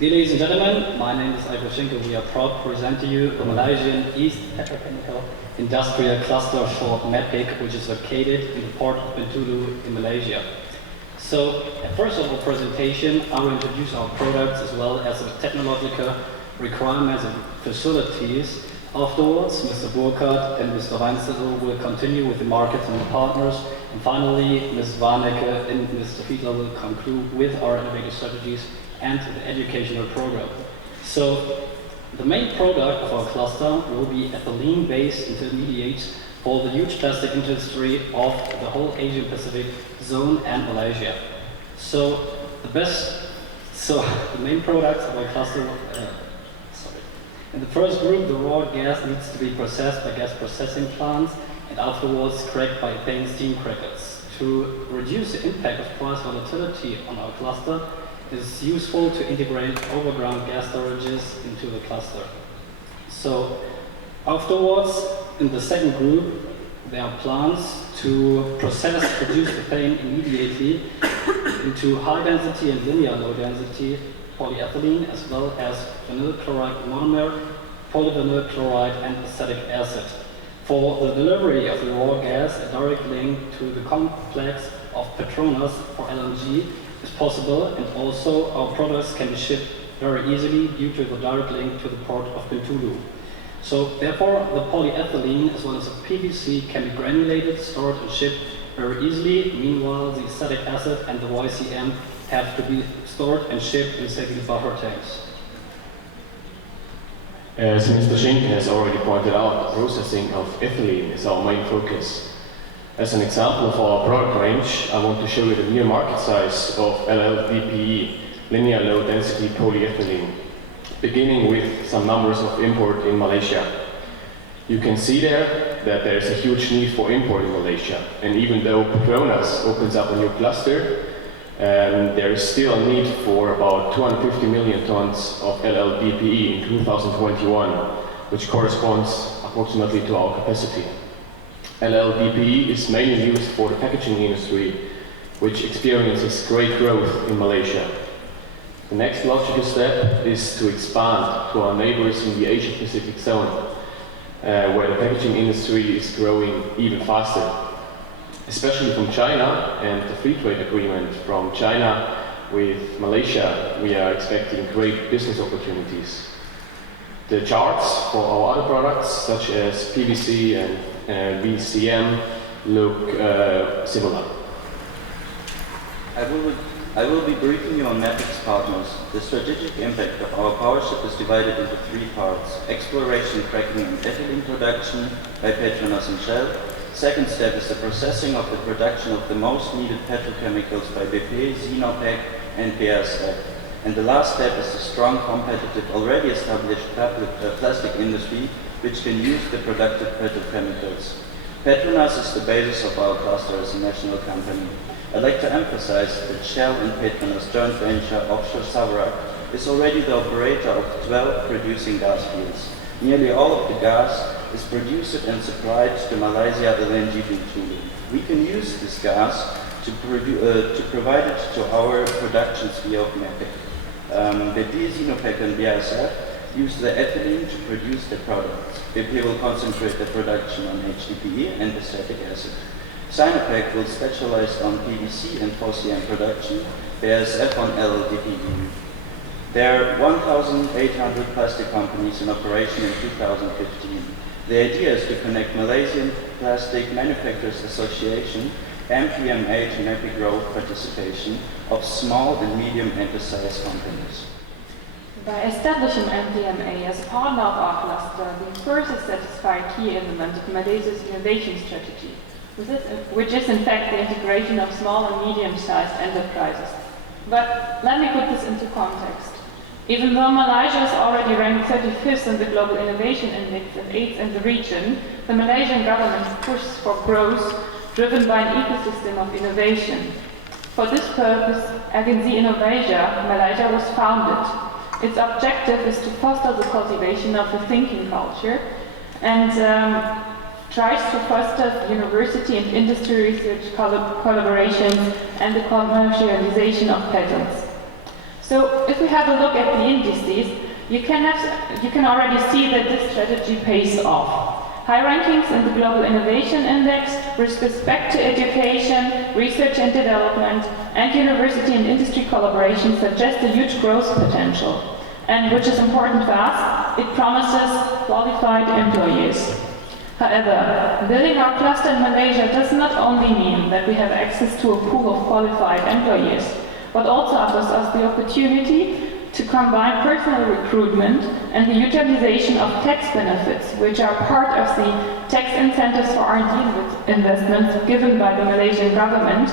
Dear ladies and gentlemen, my name is Aiko Schinkel. We are proud to present to you the Malaysian East Petrochemical Industrial Cluster, short MAPIC, which is located in the port of Bintulu in Malaysia. So, first of our presentation, I will introduce our products as well as the technological requirements and facilities. Afterwards, Mr. Burkhardt and Mr. Weinzettel will continue with the markets and the partners. And finally, Ms. Warnecke and Mr. Fiedler will conclude with our innovative strategies and the educational program. So, the main product of our cluster will be ethylene-based intermediates for the huge plastic industry of the whole Asian Pacific zone and Malaysia. So, the main products of our cluster, in the first group, the raw gas needs to be processed by gas processing plants and afterwards cracked by ethane steam crackers. To reduce the impact of price volatility on our cluster, it is useful to integrate overground gas storages into the cluster. So afterwards, in the second group, there are plants to produce ethane immediately into high density and linear low density polyethylene, as well as vinyl chloride monomer, polyvinyl chloride, and acetic acid. For the delivery of the raw gas, a direct link to the complex of Petronas for LNG is possible, and also our products can be shipped very easily due to the direct link to the port of Bintulu. So therefore, the polyethylene as well as the PVC can be granulated, stored and shipped very easily. Meanwhile, the acetic acid and the YCM have to be stored and shipped in safely buffer tanks. As Mr. Schinkel has already pointed out, the processing of ethylene is our main focus. As an example of our product range, I want to show you the near market size of LLDPE, linear low density polyethylene, beginning with some numbers of import in Malaysia. You can see there that there is a huge need for import in Malaysia, and even though Petronas opens up a new cluster, there is still a need for about 250 million tons of LLDPE in 2021, which corresponds approximately to our capacity. LLDPE is mainly used for the packaging industry, which experiences great growth in Malaysia. The next logical step is to expand to our neighbors in the Asia Pacific zone, where the packaging industry is growing even faster. Especially from China and the free trade agreement from China with Malaysia, we are expecting great business opportunities. The charts for our other products, such as PVC and VCM, look similar. I will be briefing you on MAPIC's partners. The strategic impact of our powership is divided into three parts: exploration, cracking and ethylene production by Petronas and Shell, Second step is the processing of the production of the most needed petrochemicals by BP, Sinopec, and BASF. And the last step is the strong, competitive, already established plastic industry, which can use the productive petrochemicals. Petronas is the basis of our cluster as a national company. I'd like to emphasize that Shell and Petronas joint venture offshore Sawarak is already the operator of 12 producing gas fields. Nearly all of the gas is produced and supplied to Malaysia LNG tooling. We can use this gas to provide it to our production sphere of MEPEC. BP, Sinopec and BASF use the ethylene to produce their products. BP will concentrate their production on HDPE and acetic acid. Sinopec will specialize on PVC and FOCM production, BASF on LLDPE. There are 1,800 plastic companies in operation in 2015. The idea is to connect Malaysian Plastic Manufacturers Association, MPMA, to MEPI growth participation of small and medium enterprise companies. By establishing MPMA as a partner of our cluster, we further satisfy a key element of Malaysia's innovation strategy, which is in fact the integration of small and medium-sized enterprises. But let me put this into context. Even though Malaysia is already ranked 35th in the Global Innovation Index and 8th in the region, the Malaysian government pushes for growth driven by an ecosystem of innovation. For this purpose, Agency Innovasia, Malaysia was founded. Its objective is to foster the cultivation of the thinking culture and tries to foster university and industry research collaborations and the commercialization of patents. So if we have a look at the indices, you can already see that this strategy pays off. High rankings in the Global Innovation Index with respect to education, research and development, and university and industry collaboration suggest a huge growth potential. And which is important to us, it promises qualified employees. However, building our cluster in Malaysia does not only mean that we have access to a pool of qualified employees, but also offers us the opportunity to combine personal recruitment and the utilization of tax benefits, which are part of the tax incentives for R&D investments given by the Malaysian government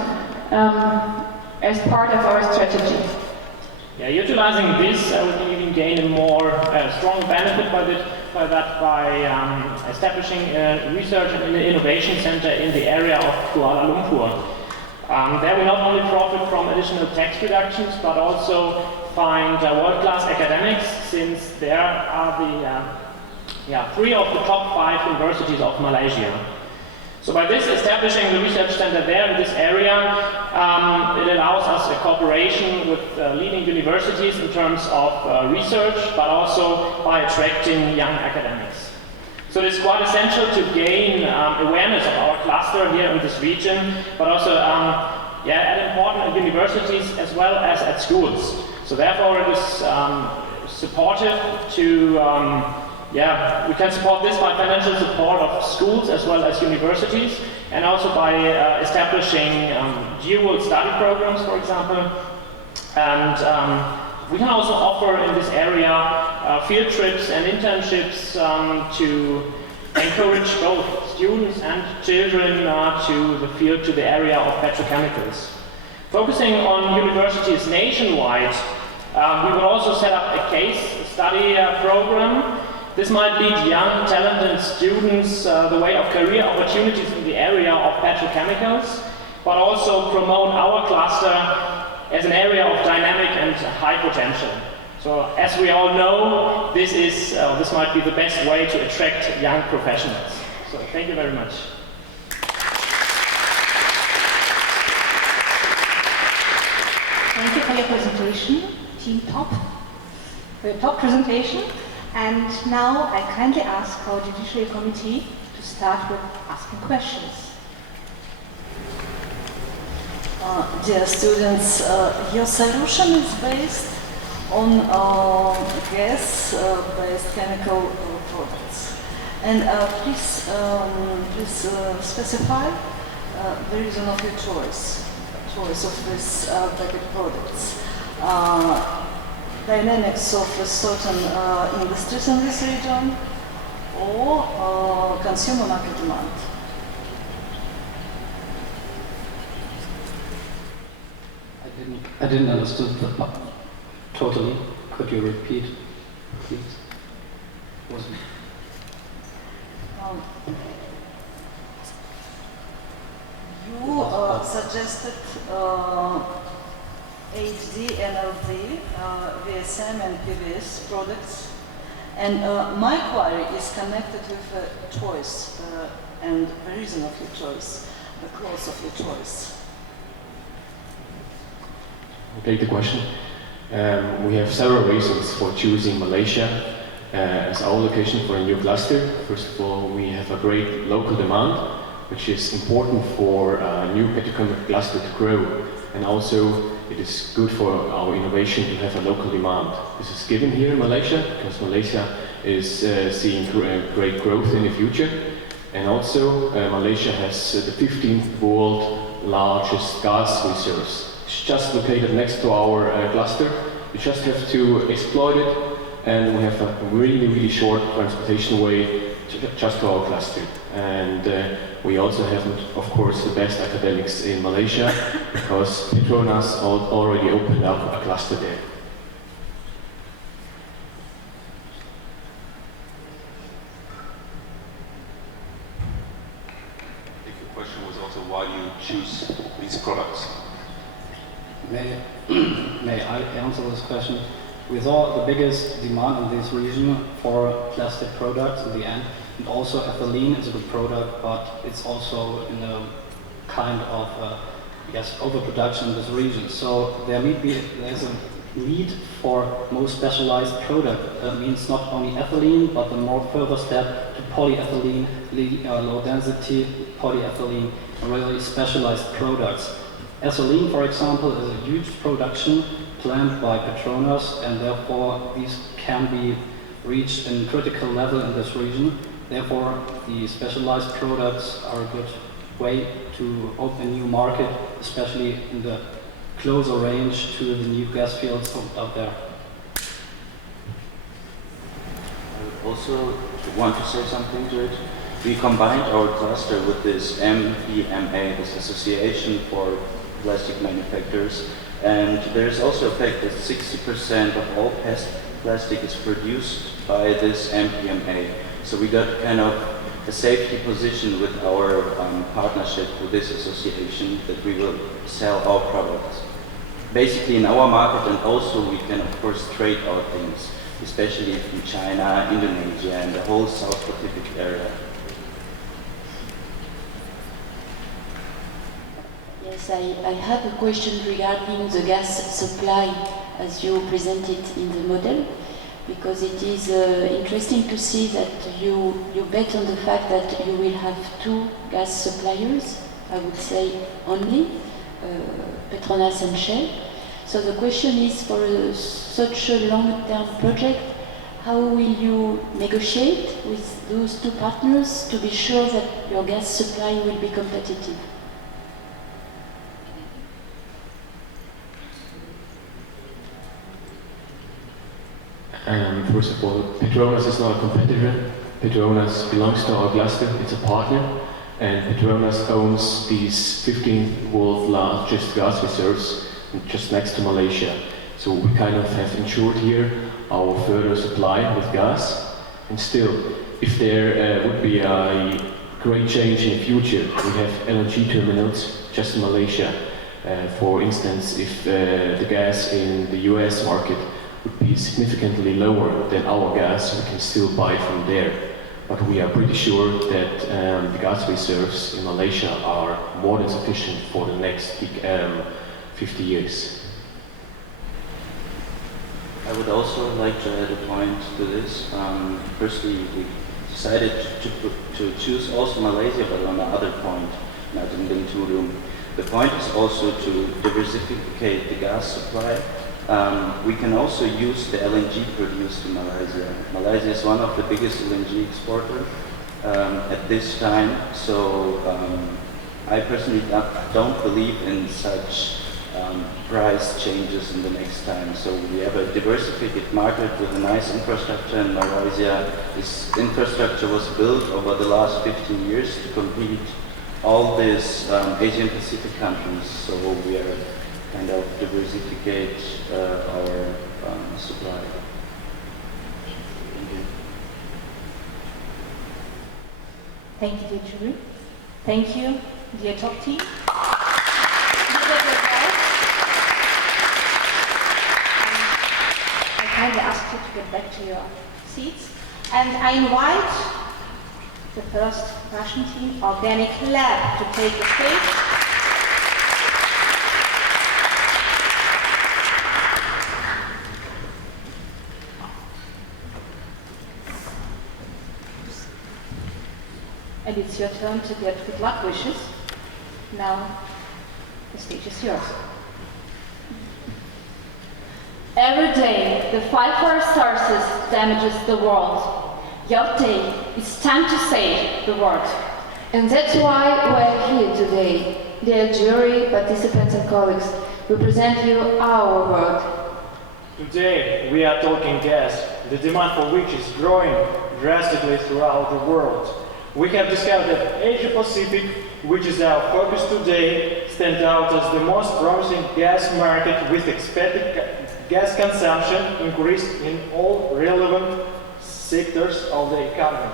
as part of our strategy. Yeah, utilizing this, we can even gain a more strong benefit by establishing a research and innovation center in the area of Kuala Lumpur. There we not only profit from additional tax reductions, but also find world-class academics, since there are the 3 of the top 5 universities of Malaysia. So by this establishing the research center there in this area, it allows us a cooperation with leading universities in terms of research, but also by attracting young academics. So it is quite essential to gain awareness of our cluster here in this region, but also at important universities as well as at schools. So therefore it is supportive to, we can support this by financial support of schools as well as universities, and also by establishing dual study programs, for example. And we can also offer in this area field trips and internships to encourage both students and children to the field, to the area of petrochemicals. Focusing on universities nationwide, we will also set up a case study program. This might lead young, talented students the way of career opportunities in the area of petrochemicals, but also promote our cluster as an area of dynamic and high potential. So, as we all know, this might be the best way to attract young professionals. So, thank you very much. Thank you for your presentation, Team Top, for your top presentation. And now I kindly ask our Judiciary Committee to start with asking questions. Dear students, your solution is based on gas-based chemical products. And please specify the reason of your choice of this packet products. Dynamics of certain industries in this region, or consumer market demand? I didn't understand the totally. Could you repeat, please? You suggested HD, NLD, VSM and PVS products, and my query is connected with choice and the reason of your choice, the clause of your choice. I'll take the question. We have several reasons for choosing Malaysia as our location for a new cluster. First of all, we have a great local demand, which is important for a new petrochemical cluster to grow. And also, it is good for our innovation to have a local demand. This is given here in Malaysia, because Malaysia is seeing great growth in the future. And also, Malaysia has the 15th world largest gas reserves. It's just located next to our cluster. You just have to exploit it, and we have a really, really short transportation way just to our cluster. And we also have, of course, the best academics in Malaysia, because Petronas already opened up a cluster there. I think the question was also why you choose these products. May I answer this question? We saw the biggest demand in this region for plastic products in the end, and also ethylene is a good product, but it's also in a kind of overproduction in this region. So there's a need for more specialized product. That means not only ethylene, but the more further step to polyethylene, low density polyethylene, really specialized products. Ethylene, for example, is a huge production planned by Petronas, and therefore these can be reached in critical level in this region. Therefore, the specialized products are a good way to open a new market, especially in the closer range to the new gas fields out there. I also want to say something to it. We combined our cluster with this MPMA, this Association for Plastic Manufacturers, and there's also a fact that 60% of all plastic is produced by this MPMA. So we got kind of a safety position with our partnership with this association that we will sell our products basically in our market, and also we can of course trade our things, especially from China, Indonesia, and the whole South Pacific area. Yes, I have a question regarding the gas supply as you presented in the model, because it is interesting to see that you bet on the fact that you will have two gas suppliers, I would say only, Petronas and Shell. So the question is, for such a long-term project, how will you negotiate with those two partners to be sure that your gas supply will be competitive? First of all, Petronas is not a competitor. Petronas belongs to our cluster, it's a partner, and Petronas owns these 15 world largest gas reserves just next to Malaysia. So we kind of have ensured here our further supply with gas. And still, if there would be a great change in the future, we have LNG terminals just in Malaysia. For instance, if the gas in the US market would be significantly lower than our gas, we can still buy from there. But we are pretty sure that the gas reserves in Malaysia are more than sufficient for the next 50 years. I would also like to add a point to this. Firstly, we decided to choose also Malaysia, but on the other point, not in Bintulu. The point is also to diversify the gas supply. We can also use the LNG produced in Malaysia. Malaysia is one of the biggest LNG exporters at this time, so I personally don't believe in such price changes in the next time. So we have a diversified market with a nice infrastructure in Malaysia. This infrastructure was built over the last 15 years to compete all these Asian Pacific countries. So we are kind of diversificate our supply. Thank you, dear jury. Thank you, dear top team. I kindly ask you to get back to your seats. And I invite the first Russian team, Organic Lab, to take the stage. And it's your turn to get good luck wishes. Now, the stage is yours. Every day, the fight for resources damages the world. Your day, it's time to save the world. And that's why we're here today. Dear jury, participants and colleagues, we present you our world. Today, we are talking gas, the demand for which is growing drastically throughout the world. We have discovered that Asia Pacific, which is our focus today, stands out as the most promising gas market with expected gas consumption increase in all relevant sectors of the economy.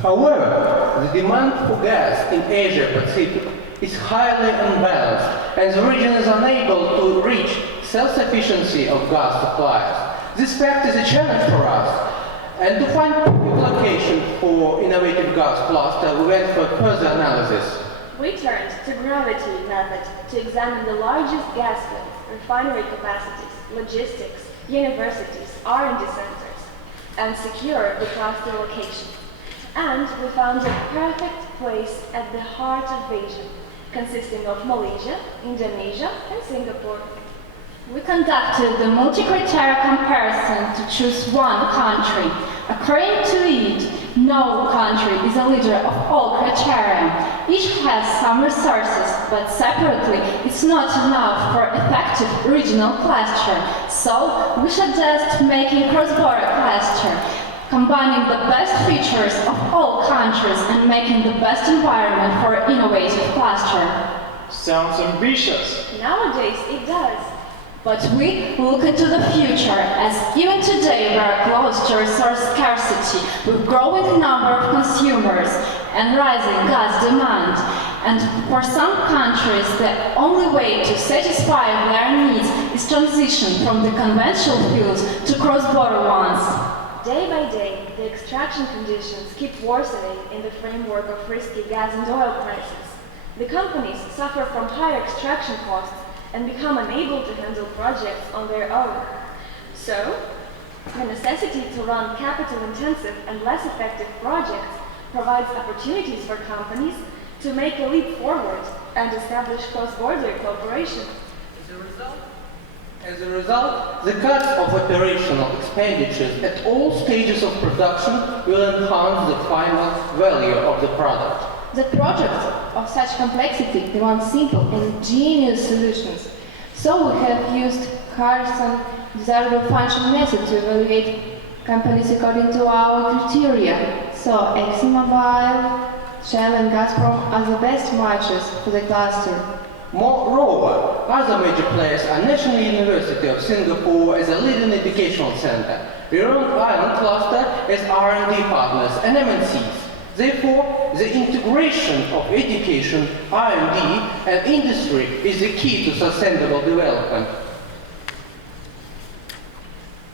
However, the demand for gas in Asia Pacific is highly unbalanced and the region is unable to reach self-sufficiency of gas supplies. This fact is a challenge for us. And to find perfect location for innovative gas cluster, we went for further analysis. We turned to gravity method to examine the largest gas fields, refinery capacities, logistics, universities, R&D centers, and secure the cluster location. And we found a perfect place at the heart of Asia, consisting of Malaysia, Indonesia, and Singapore. We conducted the multi-criteria comparison to choose one country. According to it, no country is a leader of all criteria. Each has some resources, but separately it's not enough for effective regional cluster. So we suggest making cross-border cluster, combining the best features of all countries and making the best environment for innovative cluster. Sounds ambitious. Nowadays it does. But we look into the future, as even today we are close to resource scarcity, with growing number of consumers and rising gas demand. And for some countries, the only way to satisfy their needs is transition from the conventional fuels to cross-border ones. Day by day, the extraction conditions keep worsening in the framework of risky gas and oil prices. The companies suffer from higher extraction costs and become unable to handle projects on their own. So, the necessity to run capital-intensive and less effective projects provides opportunities for companies to make a leap forward and establish cross-border cooperation. As a result, the cuts of operational expenditures at all stages of production will enhance the final value of the product. The projects of such complexity demand simple and ingenious solutions. So we have used Carson desirable function method to evaluate companies according to our criteria. So ExxonMobil, Shell and Gazprom are the best matches for the cluster. Moreover, other major players are National University of Singapore as a leading educational center, Iran Island cluster as R&D partners and MNCs. Therefore, the integration of education, R&D, and industry is the key to sustainable development.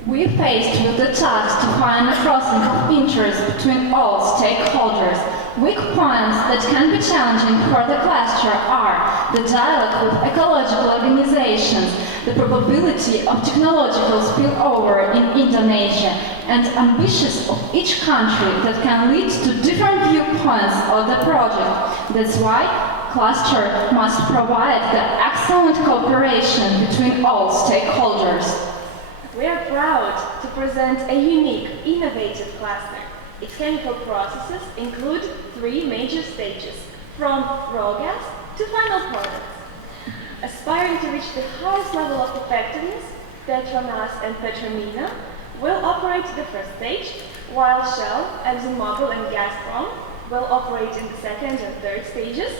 We are faced with the task to find a crossing of interest between all stakeholders. Weak points that can be challenging for the cluster are the dialogue with ecological organizations, the probability of technological spillover in Indonesia, and ambitions of each country that can lead to different viewpoints of the project. That's why cluster must provide the excellent cooperation between all stakeholders. We are proud to present a unique, innovative cluster. Its chemical processes include 3 major stages, from raw gas to final products. Aspiring to reach the highest level of effectiveness, Petronas and Petromina will operate the first stage, while Shell, ExxonMobil and Gazprom will operate in the second and third stages,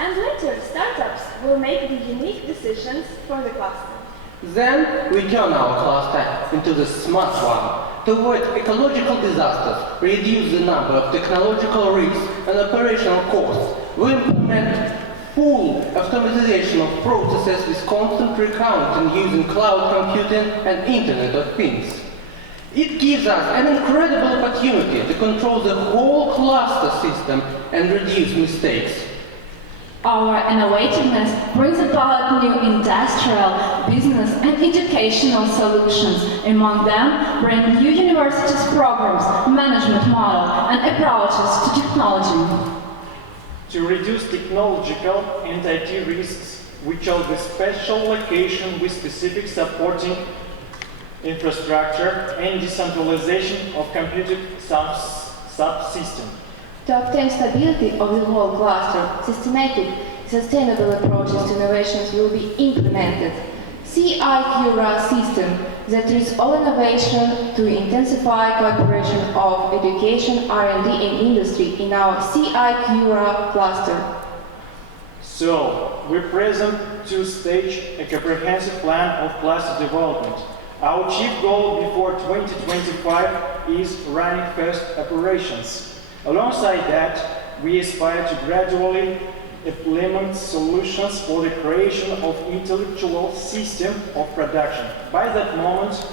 And later, startups will make the unique decisions for the cluster. Then we turn our cluster into the smart one to avoid ecological disasters, reduce the number of technological risks and operational costs. We implement full automatization of processes with constant recounting using cloud computing and Internet of Things. It gives us an incredible opportunity to control the whole cluster system and reduce mistakes. Our innovativeness brings about new industrial, business and educational solutions. Among them, brand new universities programs, management model and approaches to technology. To reduce technological and IT risks, we chose the special location with specific supporting infrastructure and decentralization of computing subsystem. To obtain stability of the whole cluster, systematic, sustainable approaches to innovations will be implemented. CIQRA system that is all innovation to intensify cooperation of education, R&D and industry in our CIQRA cluster. So, we present to stage a comprehensive plan of cluster development. Our chief goal before 2025 is running fast operations. Alongside that, we aspire to gradually implement solutions for the creation of intellectual system of production. By that moment,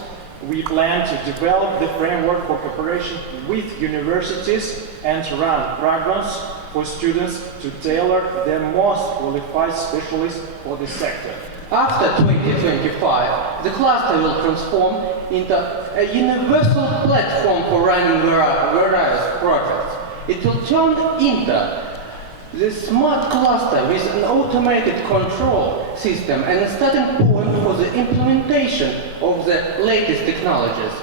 we plan to develop the framework for cooperation with universities and run programs for students to tailor the most qualified specialists for the sector. After 2025, the cluster will transform into a universal platform for running various projects. It will turn into the smart cluster with an automated control system and a starting point for the implementation of the latest technologies.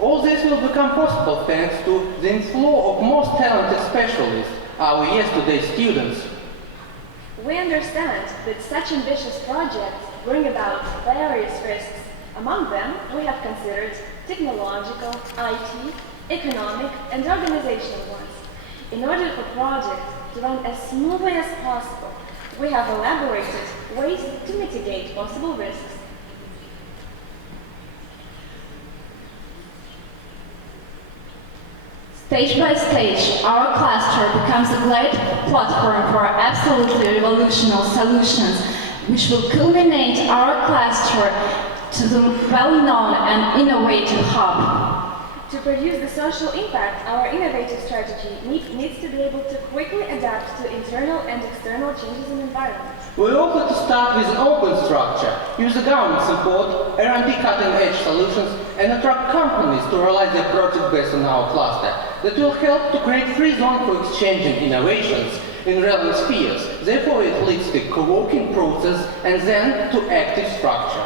All this will become possible thanks to the inflow of most talented specialists, our yesterday students. We understand that such ambitious projects bring about various risks. Among them, we have considered technological, IT, economic, and organizational ones. In order for projects to run as smoothly as possible, we have elaborated ways to mitigate possible risks. Stage by stage, our cluster becomes a great platform for absolutely revolutionary solutions, which will culminate our cluster to the well-known and innovative hub. To produce the social impact, our innovative strategy needs to be able to quickly adapt to internal and external changes in environment. We offer to start with an open structure, use the government support, R&D cutting-edge solutions, and attract companies to realize their project based on our cluster. That will help to create free zone for exchanging innovations in relevant spheres. Therefore, it leads to co-working process and then to active structure.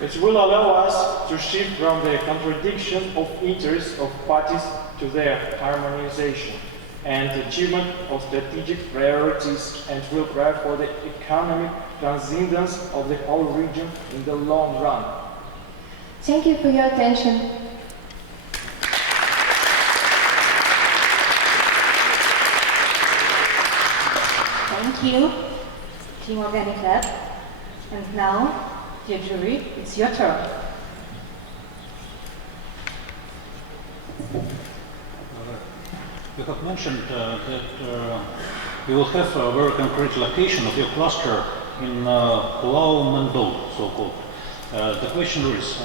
It will allow us to shift from the contradiction of interests of parties to their harmonization and achievement of strategic priorities, and will provide for the economic transcendence of the whole region in the long run. Thank you for your attention. Thank you, Team Organic Lab. And now, dear jury, it's your turn. You have mentioned that you will have a very concrete location of your cluster in Pulau Mandau, so-called. The question is,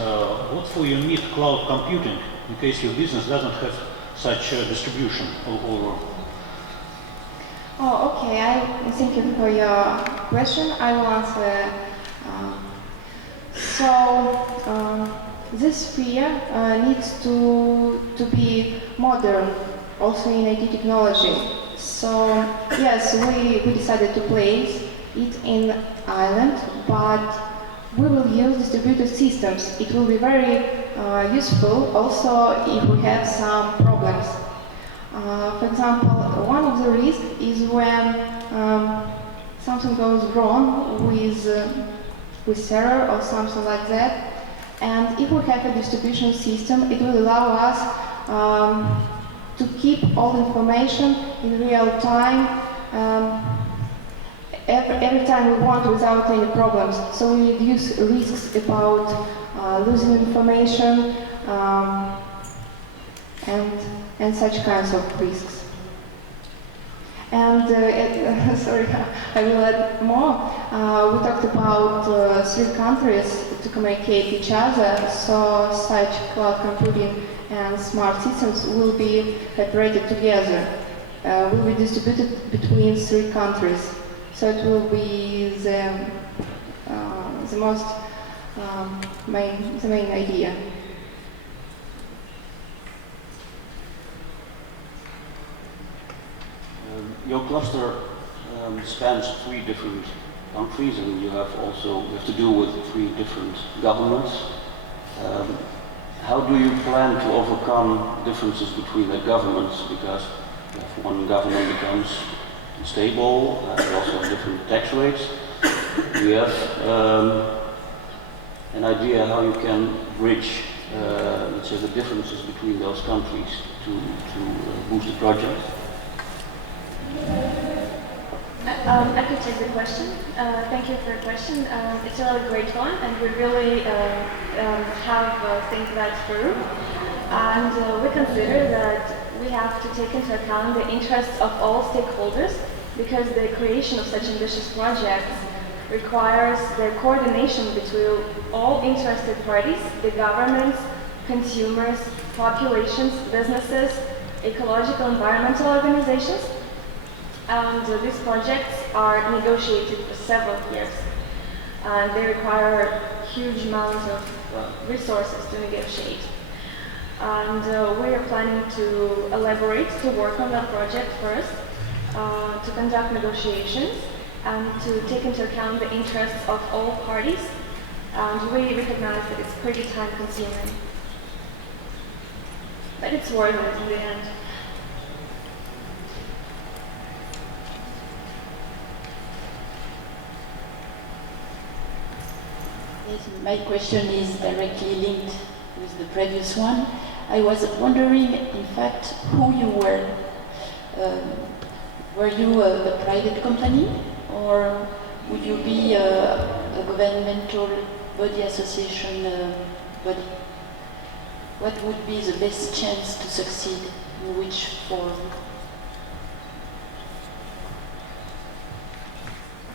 what for you need cloud computing in case your business doesn't have such distribution all over? Oh, okay. Thank you for your question. I will answer. This sphere needs to be modern, also in IT technology. So, yes, we decided to place it in island, but we will use distributed systems. It will be very useful also if we have some problems. For example, one of the risks is when something goes wrong with server or something like that. And if we have a distribution system, it will allow us to keep all information in real time. every time we want without any problems. So we reduce risks about losing information and such kinds of risks. And sorry, I will add more. We talked about 3 countries to communicate each other, so such cloud computing and smart systems will be operated together, will be distributed between 3 countries. So it will be the most the main idea. Your cluster spans 3 different countries, and you have to do with 3 different governments. How do you plan to overcome differences between the governments? Because if one government becomes stable, they also have different tax rates. Do you have an idea how you can bridge, let's say, the differences between those countries to boost the project? I could take the question. Thank you for the question. It's a really great one, and we really have think that through. And we consider that we have to take into account the interests of all stakeholders, because the creation of such ambitious projects requires the coordination between all interested parties, the governments, consumers, populations, businesses, ecological environmental organizations. And these projects are negotiated for several years. And they require huge amounts of resources to negotiate. And we are planning to elaborate, to work on that project first, to conduct negotiations, and to take into account the interests of all parties. And we recognize that it's pretty time-consuming. But it's worth it in the end. Yes, my question is directly linked with the previous one. I was wondering, in fact, who you were. Were you a private company, or would you be a governmental body, association body? What would be the best chance to succeed, in which form?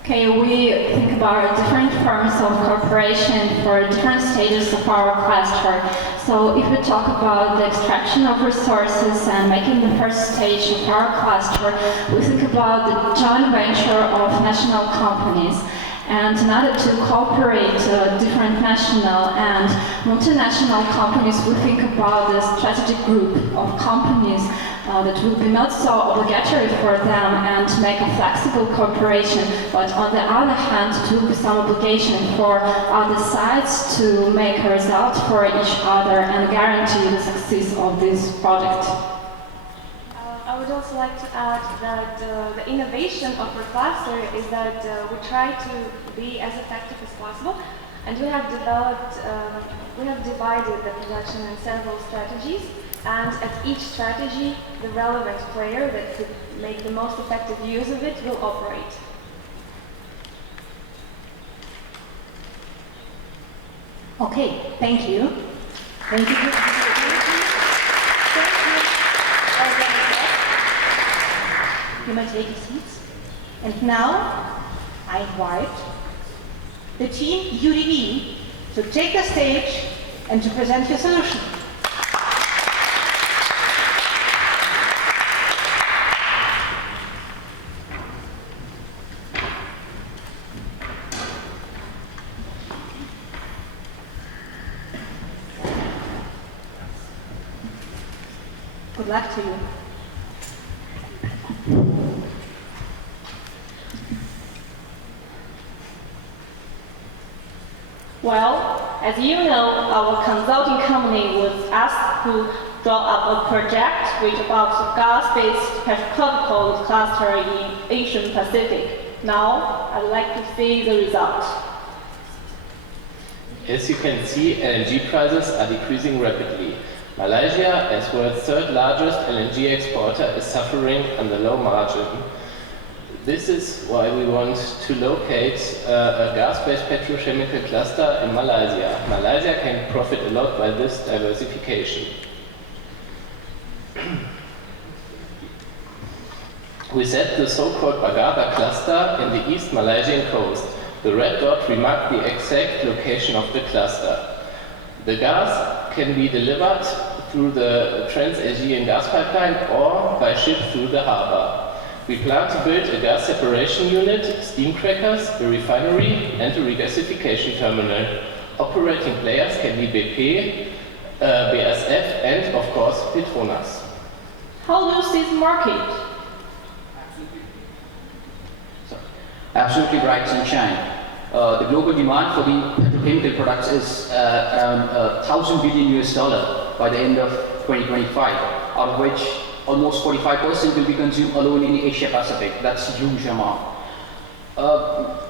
Okay, we think about different forms of cooperation for different stages of our cluster. So if we talk about the extraction of resources and making the first stage of our cluster, we think about the joint venture of national companies. And in order to cooperate different national and multinational companies, we think about the strategic group of companies that will be not so obligatory for them and make a flexible cooperation, but on the other hand, it will be some obligation for other sides to make a result for each other and guarantee the success of this project. I would also like to add that the innovation of our cluster is that we try to be as effective as possible, and we have divided the production in several strategies, and at each strategy, the relevant player that could make the most effective use of it will operate. Okay, thank you. Thank you. You may take your seats. And now, I invite the team UDE to take the stage and to present your solution. Good luck to you. Well, as you know, our consulting company was asked to draw up a project which about gas-based petrochemical cluster in Asian Pacific. Now, I'd like to see the result. As you can see, LNG prices are decreasing rapidly. Malaysia, as world's 3rd largest LNG exporter, is suffering under low margin. This is why we want to locate a gas-based petrochemical cluster in Malaysia. Malaysia can profit a lot by this diversification. We set the so-called Bagada cluster in the East Malaysian coast. The red dot remarks the exact location of the cluster. The gas can be delivered through the Trans-Asian gas pipeline or by ship through the harbor. We plan to build a gas separation unit, steam crackers, a refinery and a regasification terminal. Operating players can be BP, BASF and of course Petronas. How do you see the market? Absolutely right, Sunshine. The global demand for the petrochemical products is around $1,000 billion by the end of 2025, out of which almost 45% will be consumed alone in Asia Pacific. That's a huge amount.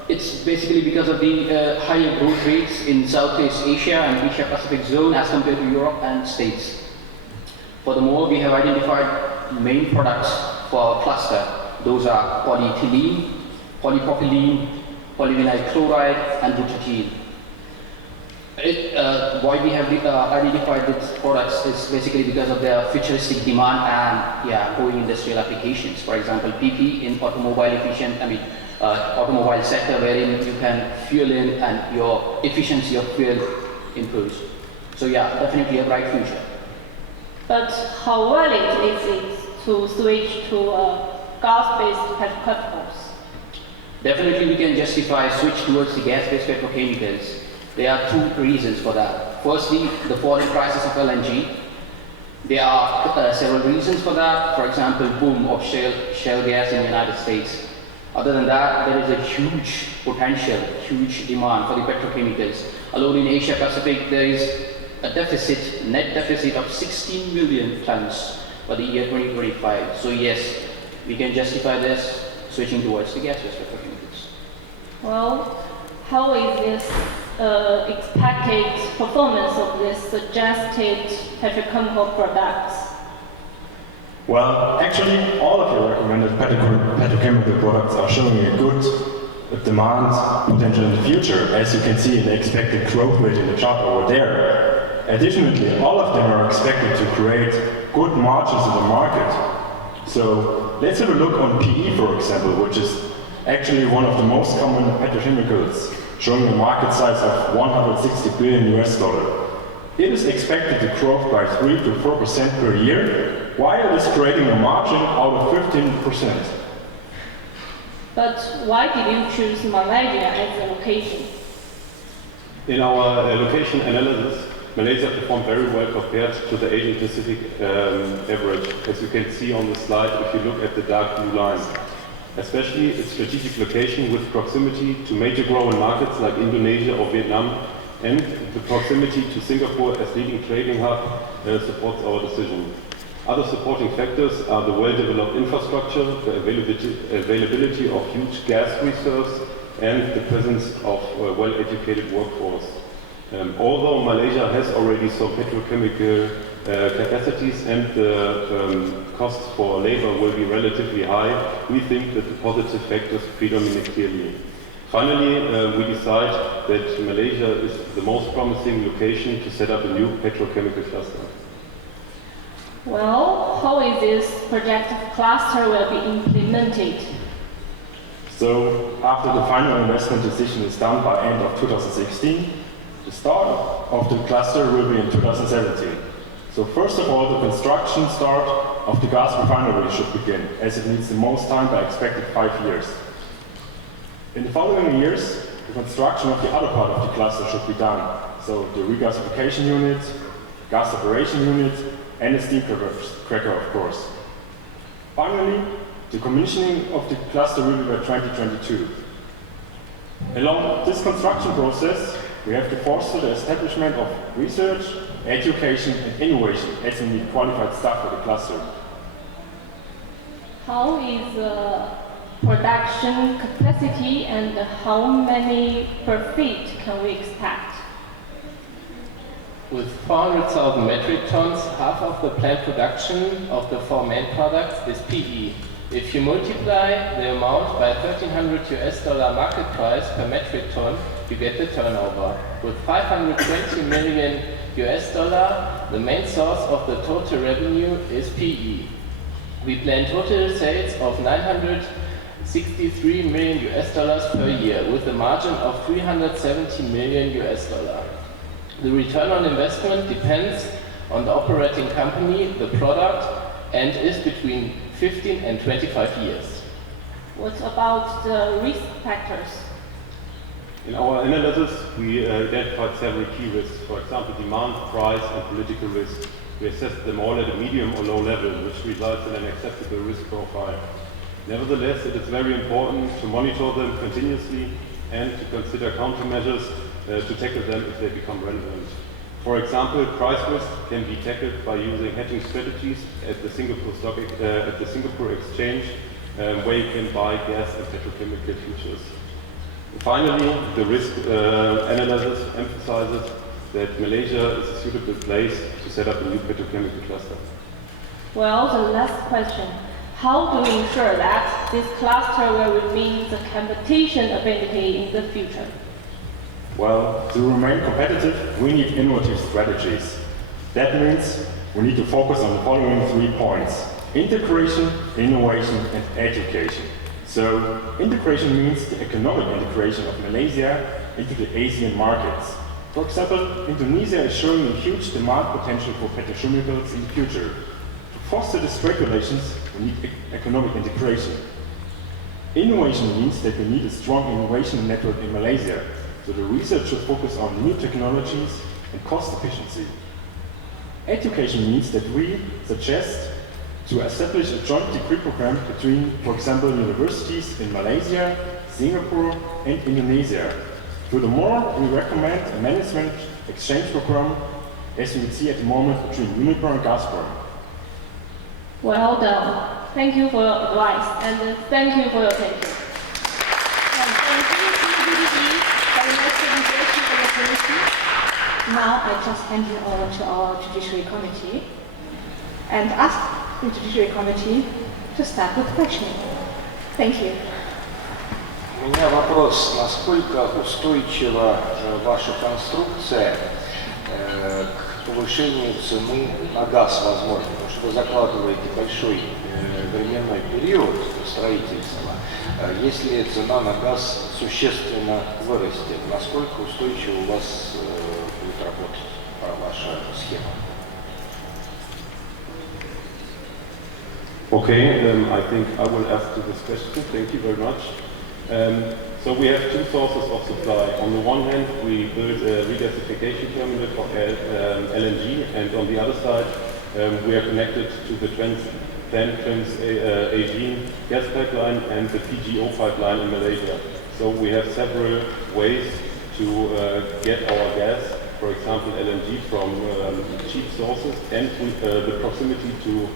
It's basically because of the higher growth rates in Southeast Asia and Asia Pacific zone as compared to Europe and States. Furthermore, we have identified main products for our cluster. Those are polyethylene, polypropylene, polyvinyl chloride, and butadiene. Why we have identified these products is basically because of their futuristic demand and growing industrial applications. For example, PP in automobile automobile sector, wherein you can fuel in and your efficiency of fuel improves. So yeah, definitely a bright future. But how valid is it to switch to gas-based petrochemicals? Definitely we can justify a switch towards the gas-based petrochemicals. There are two reasons for that. Firstly, the falling prices of LNG. There are several reasons for that. For example, boom of shale gas in the United States. Other than that, there is a huge potential, huge demand for the petrochemicals. Alone in Asia Pacific, there is a deficit, net deficit of 16 million tons for the year 2025. So yes, we can justify this switching towards the gas-based petrochemicals. Well, how is this expected performance of this suggested petrochemical products? Well, actually, all of your recommended petrochemical products are showing a good demand potential in the future, as you can see in the expected growth rate in the chart over there. Additionally, all of them are expected to create good margins in the market. So let's have a look on PE, for example, which is actually one of the most common petrochemicals, showing a market size of $160 billion US. It is expected to grow by 3 to 4% per year, while it is creating a margin out of 15%. But why did you choose Malaysia as a location? In our location analysis, Malaysia performed very well compared to the Asian Pacific average, as you can see on the slide if you look at the dark blue line. Especially its strategic location with proximity to major growing markets like Indonesia or Vietnam, and the proximity to Singapore as leading trading hub supports our decision. Other supporting factors are the well-developed infrastructure, the availability of huge gas reserves, and the presence of a well-educated workforce. Although Malaysia has already some petrochemical capacities and the costs for labor will be relatively high, we think that the positive factors predominate clearly. Finally, we decide that Malaysia is the most promising location to set up a new petrochemical cluster. Well, how is this project cluster will be implemented? So, after the final investment decision is done by end of 2016, the start of the cluster will be in 2017. So first of all, the construction start of the gas refinery should begin, as it needs the most time by expected 5 years. In the following years, the construction of the other part of the cluster should be done. So the regasification unit, gas separation unit, and the steam cracker, of course. Finally, the commissioning of the cluster will be by 2022. Along this construction process, we have to foster the establishment of research, education, and innovation, as we need qualified staff for the cluster. How is the production capacity and how many per feet can we expect? With 400,000 metric tons, half of the plant production of the 4 main products is PE. If you multiply the amount by $1,300 market price per metric ton, you get the turnover. With $520 million, the main source of the total revenue is PE. We plan total sales of $963 million per year, with a margin of $370 million. The return on investment depends on the operating company, the product, and is between 15 and 25 years. What about the risk factors? In our analysis, we identified several key risks. For example, demand, price, and political risk. We assessed them all at a medium or low level, which results in an acceptable risk profile. Nevertheless, it is very important to monitor them continuously and to consider countermeasures to tackle them if they become relevant. For example, price risk can be tackled by using hedging strategies at the Singapore Exchange, where you can buy gas and petrochemical futures. Finally, the risk analysis emphasizes that Malaysia is a suitable place to set up a new petrochemical cluster. Well, the last question. How do we ensure that this cluster will remain the competition ability in the future? Well, to remain competitive, we need innovative strategies. That means we need to focus on the following 3 points: integration, innovation, and education. So, integration means the economic integration of Malaysia into the Asian markets. For example, Indonesia is showing a huge demand potential for petrochemicals in the future. To foster these regulations, we need economic integration. Innovation means that we need a strong innovation network in Malaysia, so the research should focus on new technologies and cost efficiency. Education means that we suggest to establish a joint degree program between, for example, universities in Malaysia, Singapore, and Indonesia. Furthermore, we recommend a management exchange program, as you can see at the moment, between Uniper and Gazprom. Well done. Thank you for your advice and thank you for your attention. And thank you, EBDB, for the nice presentation for the committee. Now I just hand you over to our Judiciary Committee and ask the Judiciary Committee to start with questioning. Thank you. У меня вопрос, насколько устойчива ваша конструкция к повышению цены на газ, возможно, потому что вы закладываете большой временной период строительства. Если цена на газ существенно вырастет, насколько устойчиво у вас будет работать ваша схема? Okay, I think I will answer this question. Thank you very much. So we have 2 sources of supply. On the one hand, we build a regasification terminal for LNG, and on the other side, we are connected to the Trans-Asian gas pipeline and the PGO pipeline in Malaysia. So we have several ways to get our gas, for example LNG, from cheap sources, and the proximity to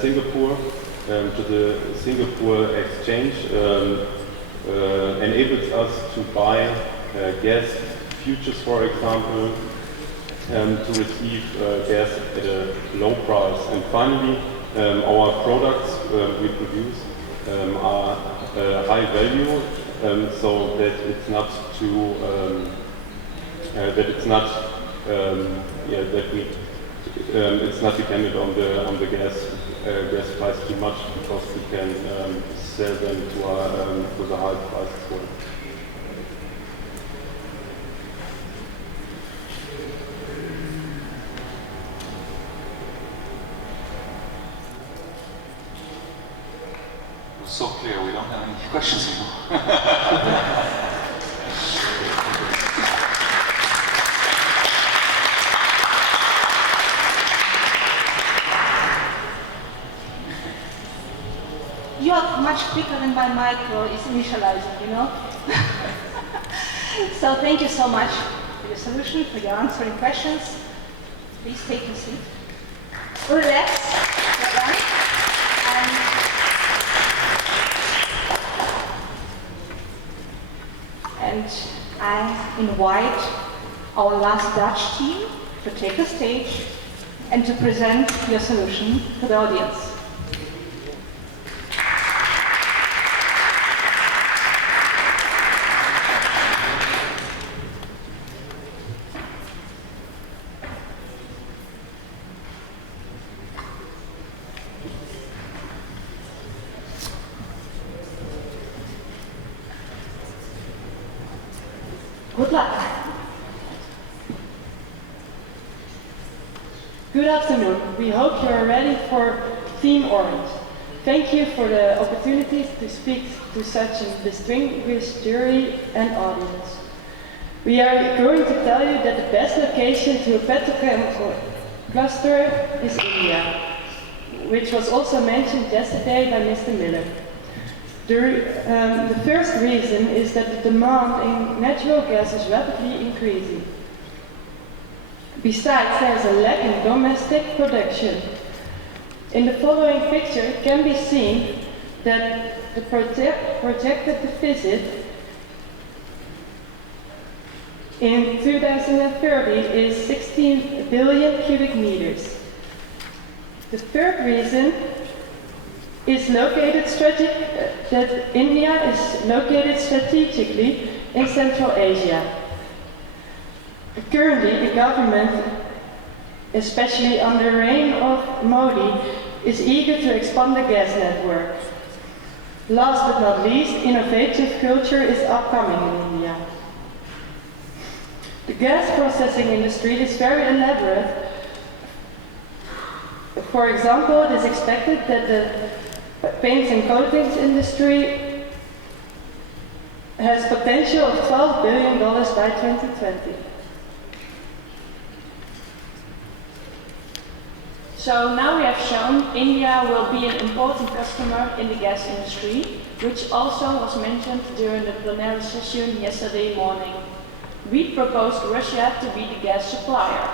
Singapore, to the Singapore Exchange, enables us to buy gas futures, for example, to receive gas at a low price. And finally, our products we produce are high value, so that it's not too it's not dependent on the gas price too much, because we can sell them to with a high price as well. So clear, we don't have any questions anymore. You are much quicker than my micro is initializing, you know? So thank you so much for your solution, for your answering questions. Please take your seat. Relax. And I invite our last Dutch team to take the stage and to present your solution to the audience. Good afternoon. We hope you are ready for Theme Orange. Thank you for the opportunity to speak to such a distinguished jury and audience. We are going to tell you that the best location to a petrochemical cluster is India, which was also mentioned yesterday by Mr. Miller. The first reason is that the demand in natural gas is rapidly increasing. Besides, there is a lack in domestic production. In the following picture, it can be seen that the projected deficit in 2030 is 16 billion cubic meters. The third reason is that India is located strategically in Central Asia. Currently, the government, especially under the reign of Modi, is eager to expand the gas network. Last but not least, innovative culture is upcoming in India. The gas processing industry is very elaborate. For example, it is expected that the paints and coatings industry has potential of $12 billion by 2020. So now we have shown India will be an important customer in the gas industry, which also was mentioned during the plenary session yesterday morning. We proposed Russia to be the gas supplier.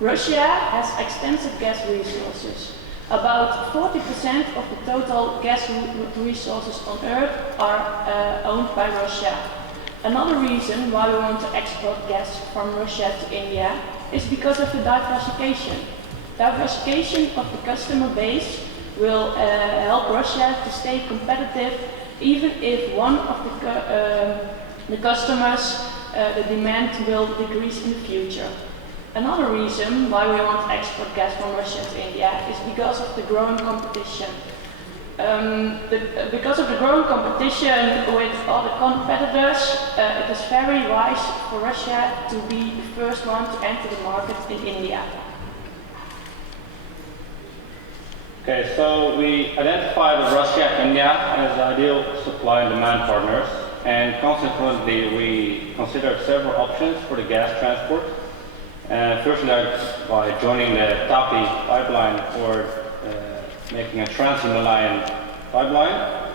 Russia has extensive gas resources. About 40% of the total gas resources on Earth are owned by Russia. Another reason why we want to export gas from Russia to India is because of the diversification. Diversification of the customer base will help Russia to stay competitive, even if one of the customers, the demand will decrease in the future. Another reason why we want to export gas from Russia to India is because of the growing competition. Because of the growing competition with other competitors, it is very wise for Russia to be the first one to enter the market in India. Okay, so we identified Russia and India as ideal supply and demand partners, and consequently we considered several options for the gas transport. Firstly, by joining the TAPI pipeline or making a trans-Himalayan pipeline.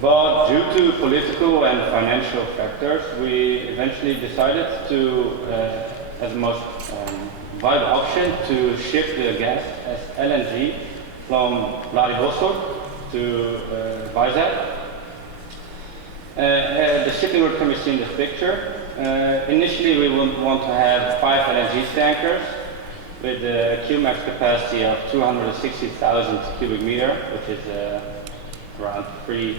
But due to political and financial factors, we eventually decided to, as the most viable option, to ship the gas as LNG from Vladivostok to Vizag. The shipping route can be seen in this picture. Initially, we would want to have 5 LNG tankers with a Qmax capacity of 260,000 cubic meter, which is around 3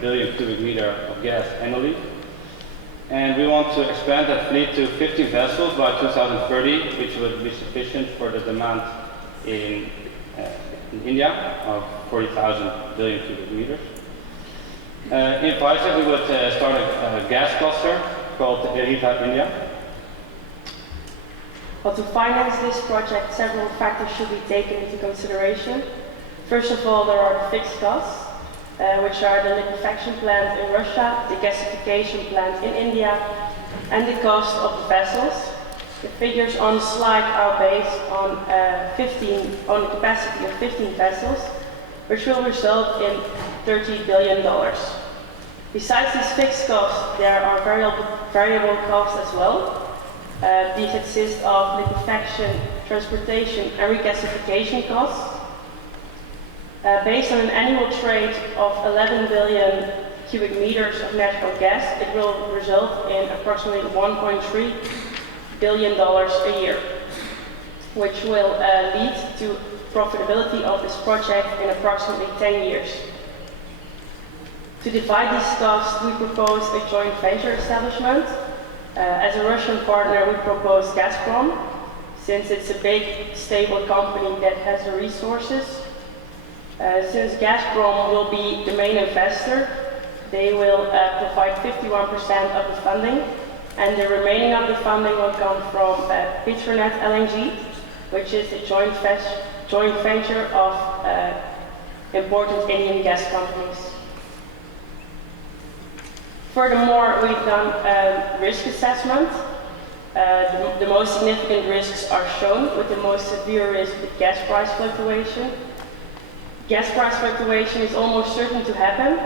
billion cubic meter of gas annually. And we want to expand that fleet to 50 vessels by 2030, which would be sufficient for the demand in India of 40,000 billion cubic meters. In Vizag, we would start a gas cluster called Erita India. Well, to finance this project, several factors should be taken into consideration. First of all, there are the fixed costs, which are the liquefaction plant in Russia, the gasification plant in India, and the cost of the vessels. The figures on the slide are based on the capacity of 15 vessels, which will result in $30 billion. Besides these fixed costs, there are variable costs as well. These consist of liquefaction, transportation, and regasification costs. Based on an annual trade of 11 billion cubic meters of natural gas, it will result in approximately $1.3 billion a year, which will lead to profitability of this project in approximately 10 years. To divide these costs, we propose a joint venture establishment. As a Russian partner, we propose Gazprom, since it's a big, stable company that has the resources. Since Gazprom will be the main investor, they will provide 51% of the funding, and the remaining of the funding will come from Petronet LNG, which is a joint venture of important Indian gas companies. Furthermore, we've done risk assessment. The most significant risks are shown, with the most severe risk with gas price fluctuation. Gas price fluctuation is almost certain to happen,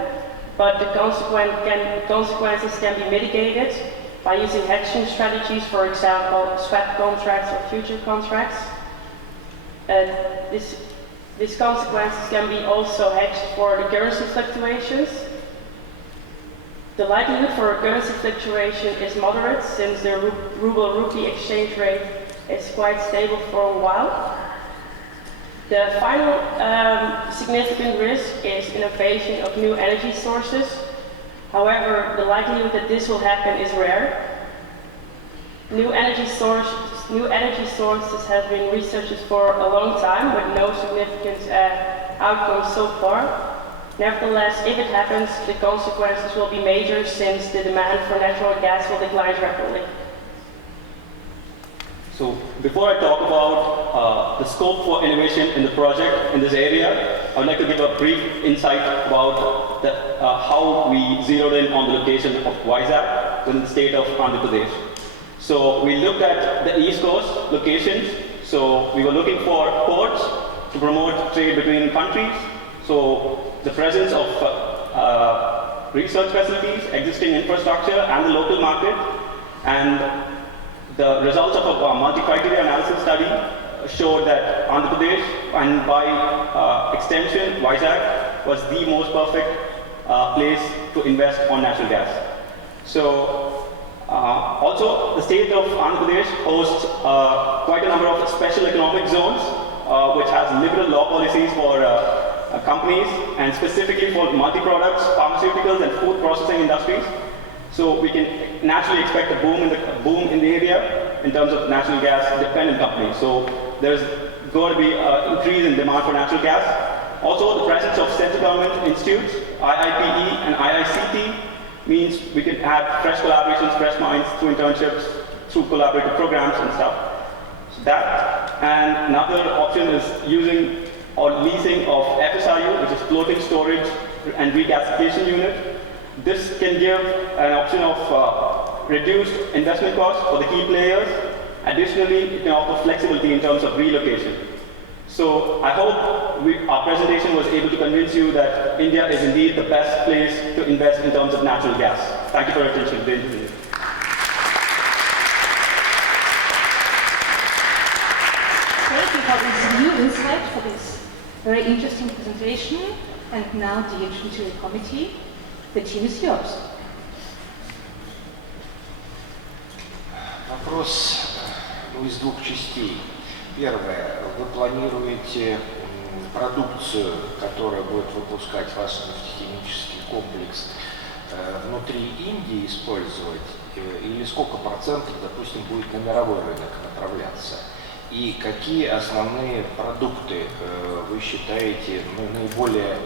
but the consequences can be mitigated by using hedging strategies, for example, swap contracts or future contracts. These consequences can be also hedged for the currency fluctuations. The likelihood for a currency fluctuation is moderate, since the ruble-rupee exchange rate is quite stable for a while. The final significant risk is innovation of new energy sources. However, the likelihood that this will happen is rare. New energy sources have been researched for a long time, with no significant outcomes so far. Nevertheless, if it happens, the consequences will be major, since the demand for natural gas will decline rapidly. So before I talk about the scope for innovation in the project in this area, I would like to give a brief insight about how we zeroed in on the location of Vizag within the state of Andhra Pradesh. So we looked at the East Coast locations. So we were looking for ports to promote trade between countries. So the presence of research facilities, existing infrastructure, and the local market, and the results of a multi-criteria analysis study showed that Andhra Pradesh, and by extension Vizag, was the most perfect place to invest on natural gas. So also the state of Andhra Pradesh hosts quite a number of special economic zones, which has liberal law policies for companies, and specifically for multi-products, pharmaceuticals, and food processing industries. So we can naturally expect a boom in the area in terms of natural gas dependent companies. So there's going to be an increase in demand for natural gas. Also, the presence of central government institutes, IIPE and IICT, means we can add fresh collaborations, fresh minds through internships, through collaborative programs and stuff. So that, and another option is using or leasing of FSRU, which is floating storage and regasification unit. This can give an option of reduced investment costs for the key players. Additionally, it can offer flexibility in terms of relocation. So I hope our presentation was able to convince you that India is indeed the best place to invest in terms of natural gas. Thank you for your attention. Thank you for this new insight, for this very interesting presentation. And now, the Judiciary Committee, the team is yours. Вопрос из двух частей. Первое. Вы планируете продукцию, которая будет выпускать ваш нефтехимический комплекс, внутри Индии использовать? Или сколько процентов, допустим, будет на мировой рынок направляться? И какие основные продукты вы считаете наиболее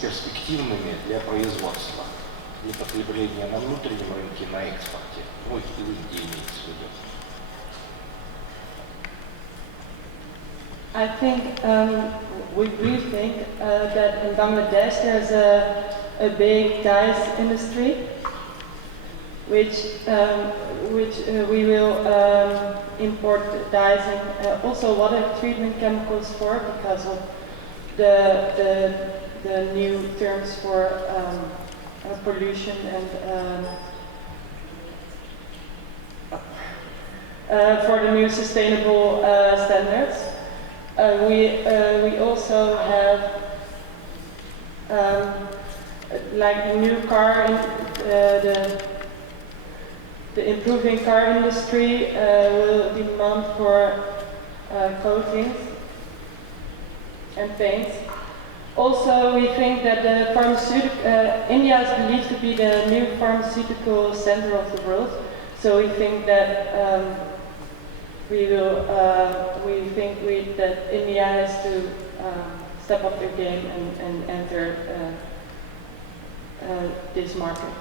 перспективными для производства, для потребления на внутреннем рынке, на экспорте? Ну, и в Индии имеется в виду. I think we think that in Bangladesh there's a big dyes industry, which we will import dyes and also water treatment chemicals for, because of the new terms for pollution and for the new sustainable standards. We also have like the new car, the improving car industry will demand for coatings and paints. Also, we think that the India is believed to be the new pharmaceutical center of the world. So we think that that India has to step up their game and enter this market.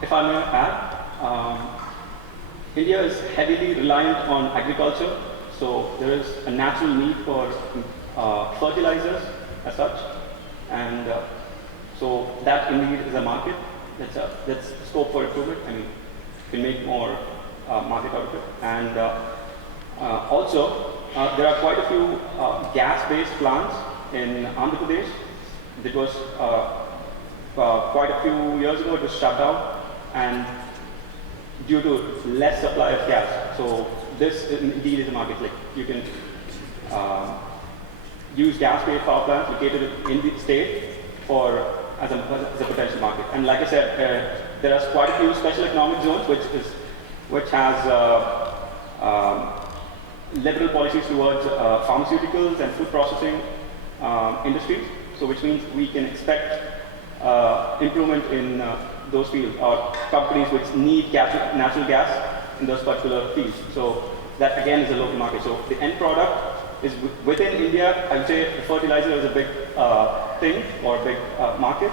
If I may add, India is heavily reliant on agriculture. So there is a natural need for fertilizers as such, and so that indeed is a market. That's scope for improvement. I mean, we can make more market out of it. And also, there are quite a few gas-based plants in Andhra Pradesh. It was quite a few years ago, it was shut down, and due to less supply of gas. So this indeed is a market. Like you can use gas-based power plants located in the state as a potential market. And like I said, there are quite a few special economic zones which has liberal policies towards pharmaceuticals and food processing industries. So which means we can expect improvement in those fields, or companies which need natural gas in those particular fields. So that again is a local market. So the end product is within India. I would say the fertilizer is a big thing or a big market.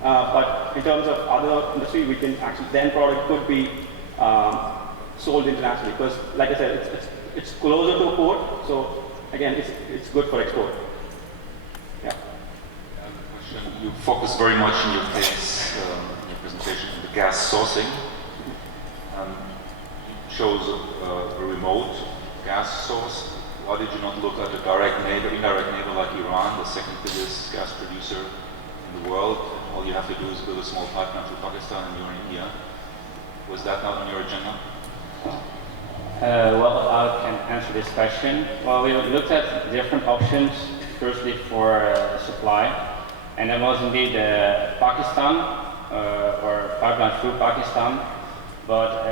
But in terms of other industry, we can actually, the end product could be sold internationally, because like I said, it's closer to a port. So again, it's good for export. Yeah. You focus very much in your case, in your presentation, on the gas sourcing. It shows a remote gas source. Why did you not look at a direct neighbor, indirect neighbor like Iran, the second biggest gas producer in the world? All you have to do is build a small pipeline to Pakistan and you're in India. Was that not on your agenda? Well, I can answer this question. Well, we looked at different options, firstly for supply, and there was indeed Pakistan, or pipeline through Pakistan, but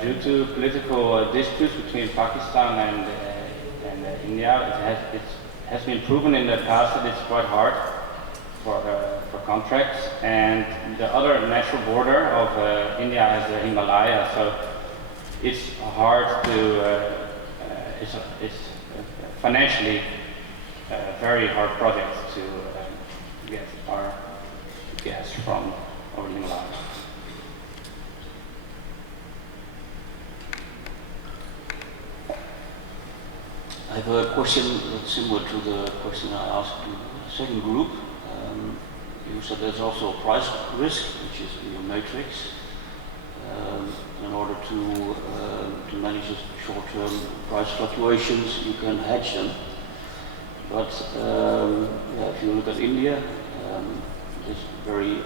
due to political disputes between Pakistan and India, it has been proven in the past that it's quite hard for contracts, and the other natural border of India is the Himalaya, so it's hard to, it's financially a very hard project to get our gas from over the Himalaya. I have a question that's similar to the question I asked to the second group. You said there's also a price risk, which is in your matrix. In order to manage the short-term price fluctuations, you can hedge them. But if you look at India, there's very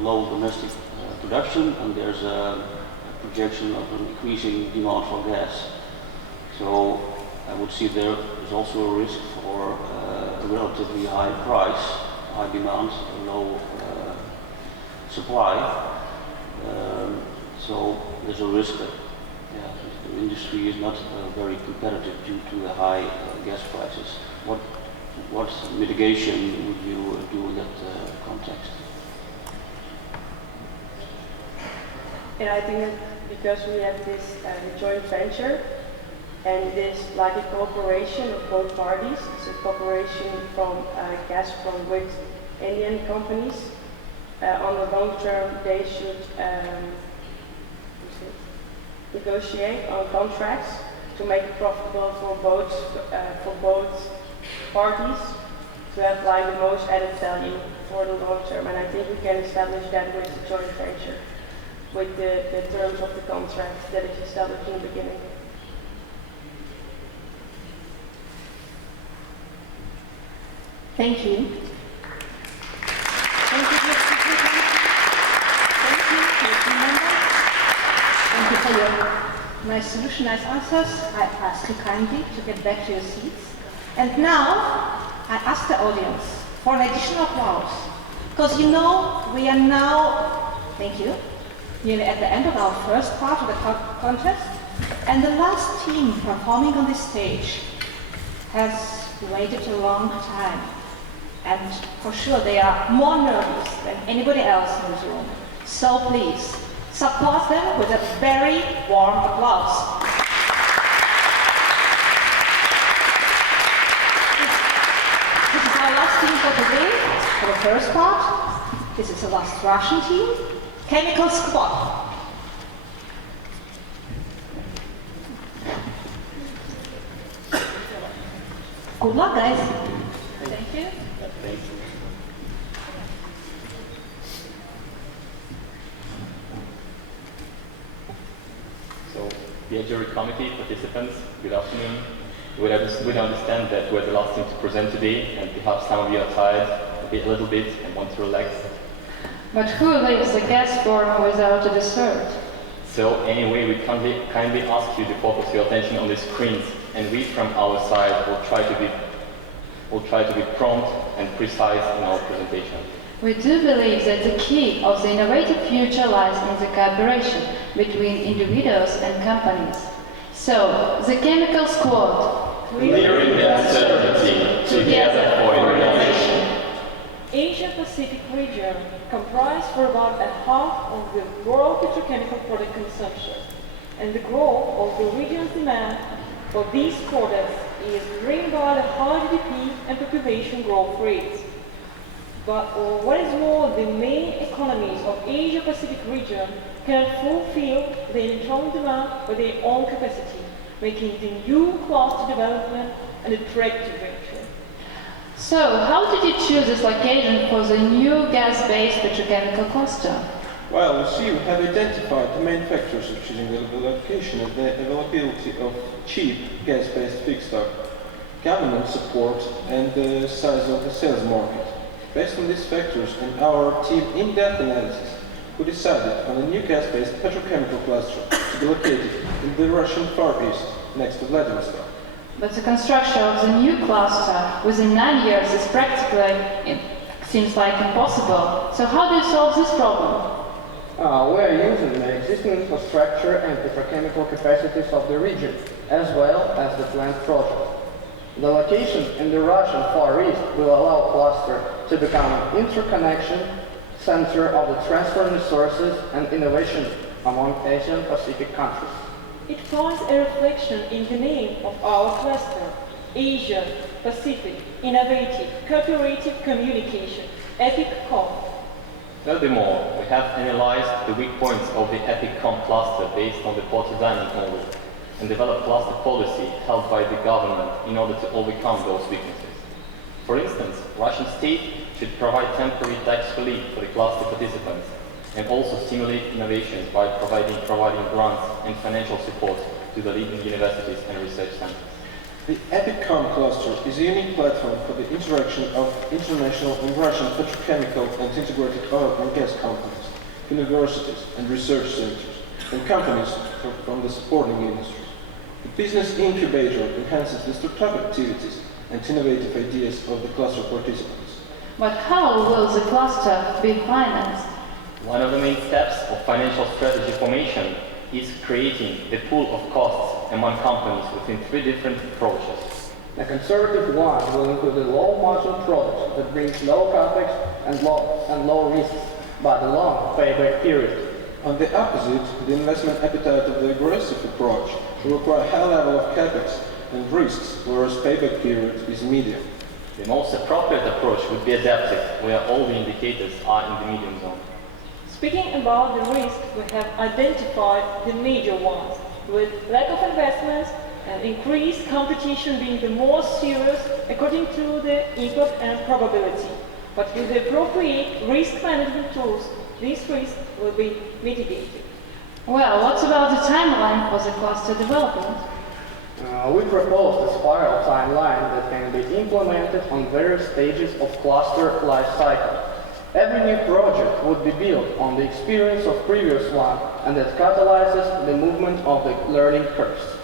low domestic production, and there's a projection of an increasing demand for gas. So I would see there is also a risk for a relatively high price, high demand, low supply. So there's a risk that the industry is not very competitive due to the high gas prices. What mitigation would you do in that context? Yeah, I think that because we have this joint venture, and it is like a cooperation of both parties. It's a cooperation from Gazprom with Indian companies. On the long term, they should negotiate on contracts to make it profitable for both parties, to have like the most added value for the long term. And I think we can establish that with the joint venture, with the terms of the contract that is established in the beginning. Thank you. Thank you, dear speakers. Thank you, dear members. Thank you for your nice solution, nice answers. I ask you kindly to get back to your seats. And now, I ask the audience for an additional applause. Because you know, we are now, thank you, nearly at the end of our first part of the contest. And the last team performing on this stage has waited a long time. And for sure, they are more nervous than anybody else in this room. So please, support them with a very warm applause. This is our last team for today, for the first part. This is the last Russian team, Chemical Squad. Good luck, guys. Thank you. Thank you. So, Judiciary Committee participants, good afternoon. We understand that we're the last thing to present today, and perhaps some of you are tired a little bit and want to relax. But who leaves the guest forum without a dessert? So anyway, we kindly ask you to focus your attention on the screens, and we from our side will try to be prompt and precise in our presentation. We do believe that the key of the innovative future lies in the collaboration between individuals and companies. So, the Chemical Squad. Clearing the uncertainty together for innovation. Asia-Pacific region comprises for about a half of the world petrochemical product consumption, and the growth of the region's demand for these products is driven by the high GDP and population growth rates. But what is more, the main economies of Asia-Pacific region cannot fulfill the internal demand by their own capacity, making the new cluster development an attractive venture. So, how did you choose this location for the new gas-based petrochemical cluster? Well, you see, we have identified the main factors of choosing the location of the availability of cheap gas-based feedstock, government support, and the size of the sales market. Based on these factors and our team in-depth analysis, we decided on a new gas-based petrochemical cluster to be located in the Russian Far East, next to Vladivostok. But the construction of the new cluster within 9 years is practically, it seems like, impossible. So how do you solve this problem? We are using the existing infrastructure and petrochemical capacities of the region, as well as the planned project. The location in the Russian Far East will allow cluster to become an interconnection center of the transfer resources and innovation among Asian Pacific countries. It finds a reflection in the name of our cluster, Asia Pacific Innovative Cooperative Communication, EPIC-COM. Furthermore, we have analyzed the weak points of the EPIC-COM cluster based on the Porter Diamond model and developed cluster policy held by the government in order to overcome those weaknesses. For instance, Russian state should provide temporary tax relief for the cluster participants and also stimulate innovations by providing grants and financial support to the leading universities and research centers. The EPIC-COM cluster is a unique platform for the interaction of international and Russian petrochemical and integrated oil and gas companies, universities and research centers, and companies from the supporting industry. The business incubator enhances the startup activities and innovative ideas of the cluster participants. But how will the cluster be financed? One of the main steps of financial strategy formation is creating a pool of costs among companies within 3 different approaches. The conservative one will include a low-margin product that brings low capex and low risks, but a long payback period. On the opposite, the investment appetite of the aggressive approach will require a high level of capex and risks, whereas payback period is medium. The most appropriate approach would be adaptive, where all the indicators are in the medium zone. Speaking about the risk, we have identified the major ones, with lack of investments and increased competition being the most serious according to the impact and probability. But with the appropriate risk management tools, these risks will be mitigated. Well, what about the timeline for the cluster development? We propose a spiral timeline that can be implemented on various stages of cluster life cycle. Every new project would be built on the experience of previous one, and that catalyzes the movement of the learning curves.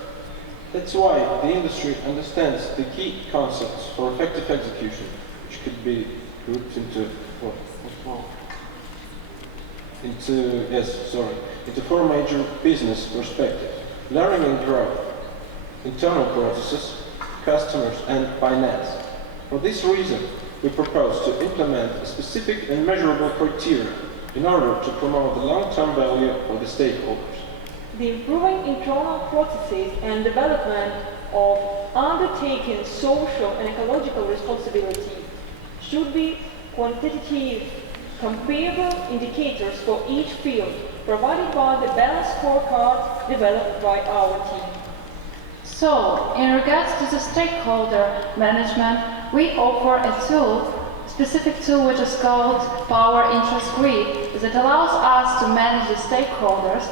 That's why the industry understands the key concepts for effective execution, which could be grouped into 4 major business perspectives: learning and growth, internal processes, customers, and finance. For this reason, we propose to implement specific and measurable criteria in order to promote the long-term value for the stakeholders. The improving internal processes and development of undertaking social and ecological responsibility should be quantitative, comparable indicators for each field, provided by the balanced scorecard developed by our team. So, in regards to the stakeholder management, we offer a tool, specific tool which is called Power Interest Grid, that allows us to manage the stakeholders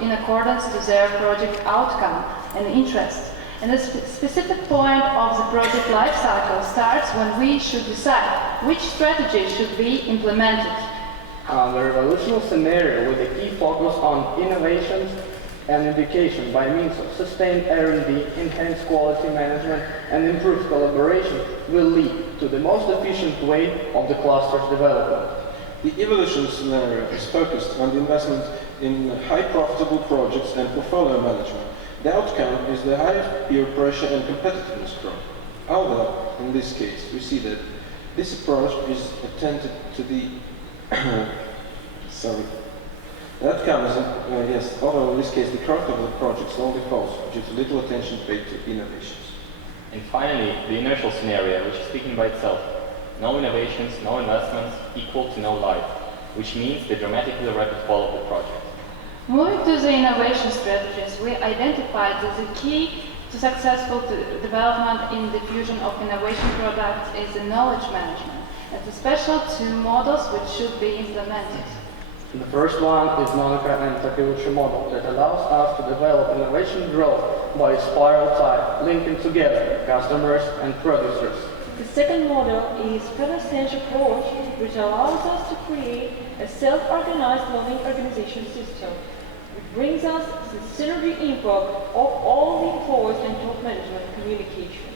in accordance to their project outcome and interest. And the specific point of the project lifecycle starts when we should decide which strategy should be implemented. The revolutionary scenario with a key focus on innovations and education by means of sustained R&D, enhanced quality management, and improved collaboration will lead to the most efficient way of the cluster's development. The evolution scenario is focused on the investment in high profitable projects and portfolio management. The outcome is the highest peer pressure and competitiveness growth. Although, in this case, we see that this approach is attended to the the outcome is, although in this case the growth of the project is only false due to little attention paid to innovations. And finally, the inertial scenario, which is speaking by itself. No innovations, no investments, equal to no life, which means the dramatically rapid fall of the project. Moving to the innovation strategies, we identified that the key to successful development in the fusion of innovation products is the knowledge management, and the special two models which should be implemented. The first one is Monica and Takeuchi model that allows us to develop innovation growth by a spiral type, linking together customers and producers. The second model is Panasen's approach, which allows us to create a self-organized learning organization system. It brings us the synergy input of all the employees and top management communication.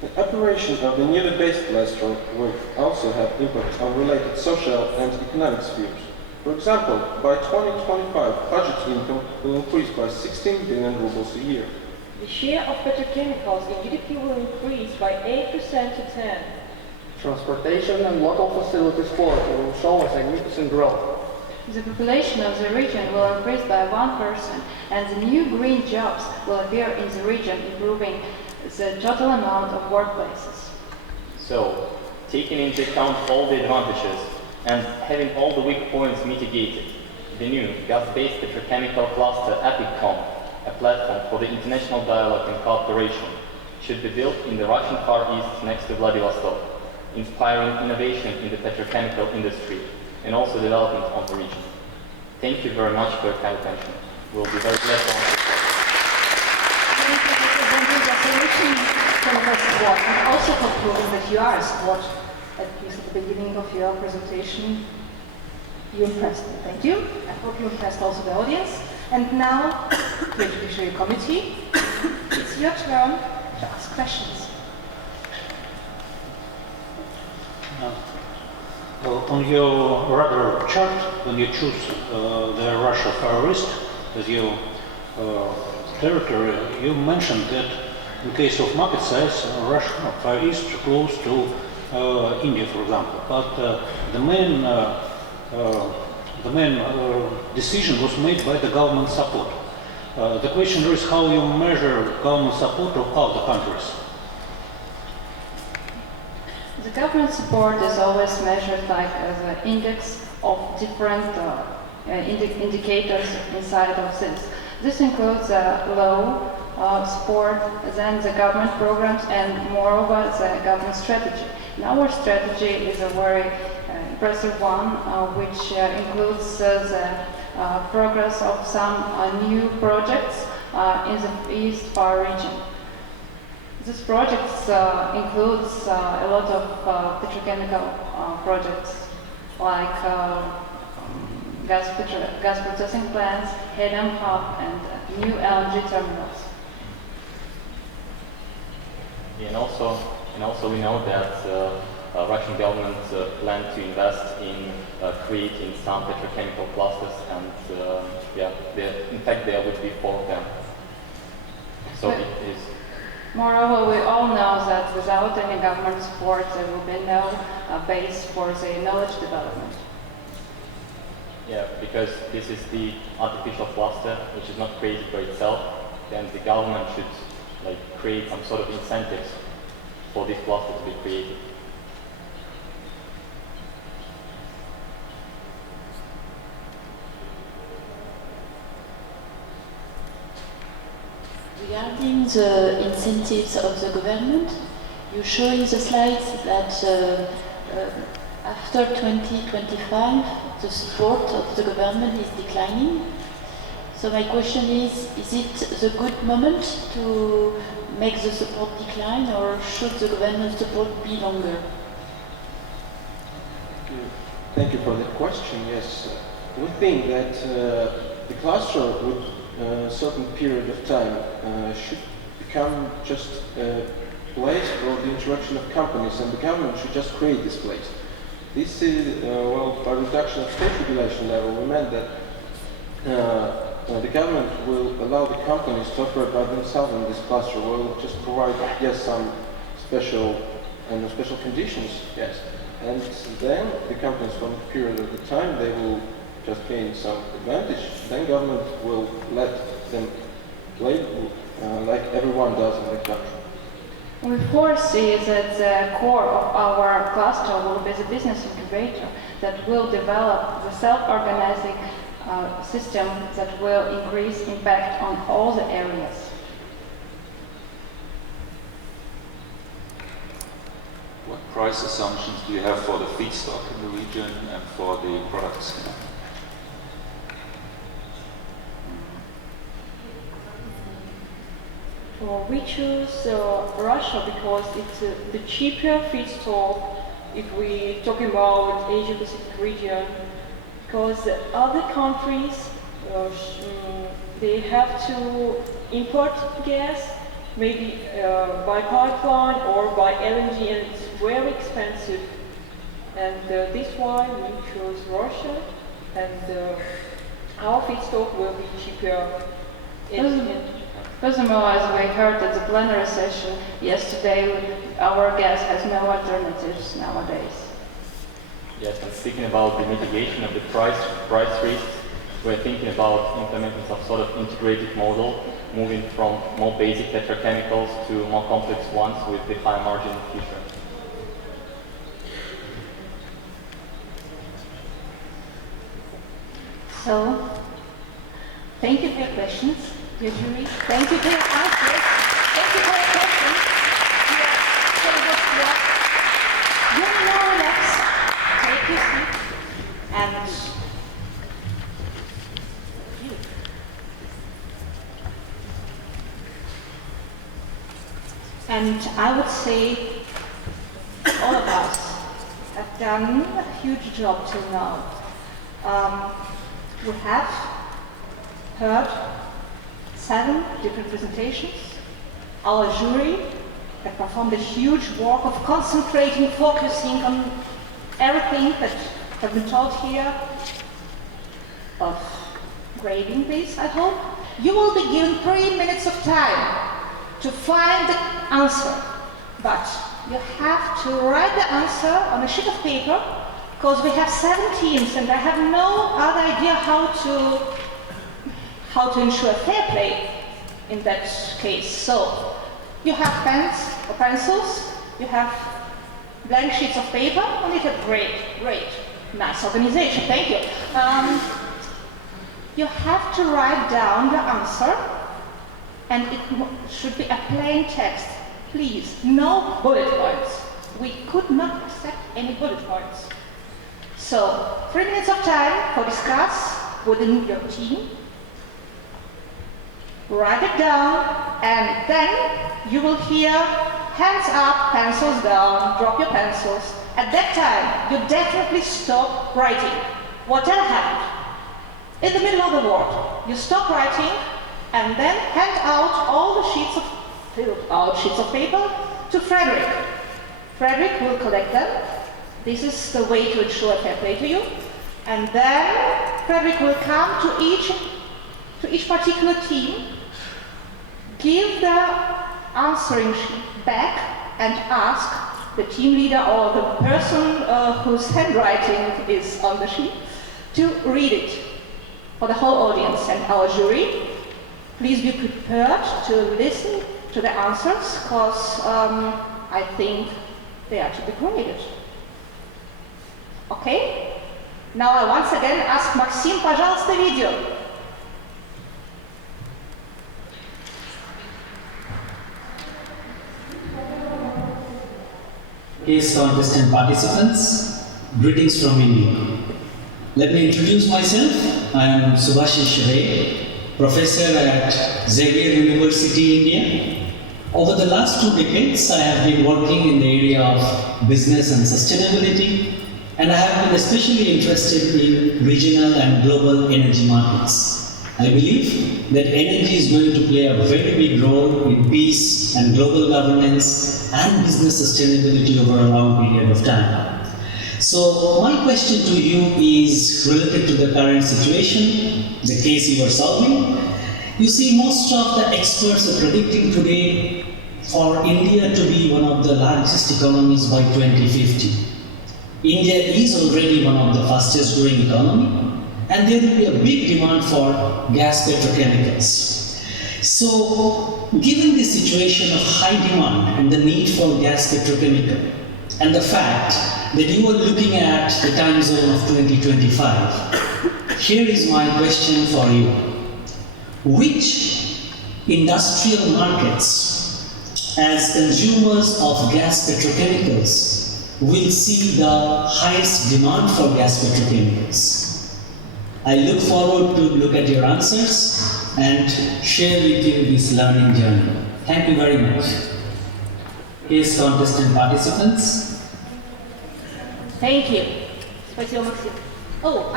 The operation of the newly based classroom will also have impact on related social and economic spheres. For example, by 2025, budget income will increase by 16 billion rubles a year. The share of petrochemicals in GDP will increase by 8% to 10%. Transportation and local facilities quality will show a significant growth. The population of the region will increase by 1%, and the new green jobs will appear in the region, improving the total amount of workplaces. So, taking into account all the advantages and having all the weak points mitigated, the new gas-based petrochemical cluster EPICCOM, a platform for the international dialogue and cooperation, should be built in the Russian Far East next to Vladivostok, inspiring innovation in the petrochemical industry and also development of the region. Thank you very much for your kind attention. We'll be very glad to answer questions. And also for proving that you are a sport, at least at the beginning of your presentation, you impressed me. Thank you. I hope you impressed also the audience. And now, the Judiciary Committee, it's your turn to ask questions. On your radar chart, when you choose the Russia Far East as your territory, you mentioned that in case of market size, Russia Far East close to India, for example. But the main decision was made by the government support. The question is how you measure government support of other countries. The government support is always measured like as an index of different indicators inside of this. This includes law, sport, then the government programs, and moreover the government strategy. And our strategy is a very impressive one, which includes the progress of some new projects in the East Far region. This project includes a lot of petrochemical projects like gas processing plants, helium hub, and new LNG terminals. And also we know that Russian government plan to invest in creating some petrochemical clusters, and in fact there would be 4 of them. So it is. Moreover, we all know that without any government support, there will be no base for the knowledge development. Yeah, because this is the artificial cluster, which is not created by itself. Then the government should create some sort of incentives for this cluster to be created. Do Regarding the incentives of the government, you show in the slides that after 2025, the support of the government is declining. So my question is it the good moment to make the support decline, or should the government support be longer? Thank you for that question. Yes, we think that the cluster with a certain period of time should become just a place for the interaction of companies, and the government should just create this place. This is, well, by reduction of state regulation level, we meant that the government will allow the companies to operate by themselves in this cluster. Will just provide, yes, some special conditions, yes, and then the companies, from a period of the time, they will just gain some advantage. Then government will let them play like everyone does in the country. We foresee that the core of our cluster will be the business incubator that will develop the self-organizing system that will increase impact on all the areas. What price assumptions do you have for the feedstock in the region and for the products? We choose Russia because it's the cheaper feedstock if we talk about Asia Pacific region. Because other countries, they have to import gas, maybe by pipeline or by LNG, and it's very expensive. And this is why we chose Russia, and our feedstock will be cheaper. Furthermore, as we heard at the plenary session yesterday, our gas has no alternatives nowadays. Yes, and speaking about the mitigation of the price risks, we're thinking about implementing some sort of integrated model, moving from more basic petrochemicals to more complex ones with the high margin in the future. So, thank you for your questions, dear jury. Thank you for your answers. Thank you for your questions. You may now relax, take your seat, and I would say all of us have done a huge job till now. We have heard 7 different presentations. Our jury have performed a huge work of concentrating, focusing on everything that have been taught here, of grading this, I hope. You will be given 3 minutes of time to find the answer, but you have to write the answer on a sheet of paper, because we have 7 teams and I have no other idea how to ensure fair play in that case. So you have pens or pencils, you have blank sheets of paper, and you have great, nice organization, thank you. You have to write down the answer, and it should be a plain text. Please, no bullet points. We could not accept any bullet points. So, 3 minutes of time for discuss within your team. Write it down, and then you will hear hands up, pencils down, drop your pencils. At that time, you definitely stop writing. Whatever happened, in the middle of the word, you stop writing, and then hand out all the sheets of paper to Frederick. Frederick will collect them. This is the way to ensure fair play to you. And then Frederick will come to each particular team, give the answering sheet back, and ask the team leader or the person whose handwriting is on the sheet to read it for the whole audience. And our jury, please be prepared to listen to the answers, because I think they are to be graded. Okay? Now I once again ask Maxim, пожалуйста, видео. Case contestant participants, greetings from India. Let me introduce myself. I am Subhashish Ray, professor at Xavier University, India. Over the last 2 decades, I have been working in the area of business and sustainability, and I have been especially interested in regional and global energy markets. I believe that energy is going to play a very big role in peace and global governance and business sustainability over a long period of time. So my question to you is related to the current situation, the case you are solving. You see, most of the experts are predicting today for India to be one of the largest economies by 2050. India is already one of the fastest growing economies, and there will be a big demand for gas petrochemicals. So, given the situation of high demand and the need for gas petrochemical, and the fact that you are looking at the time zone of 2025, here is my question for you. Which industrial markets, as consumers of gas petrochemicals, will see the highest demand for gas petrochemicals? I look forward to look at your answers and share with you this learning journey. Thank you very much. Case contestant participants. Thank you. Спасибо, Maxim. Oh,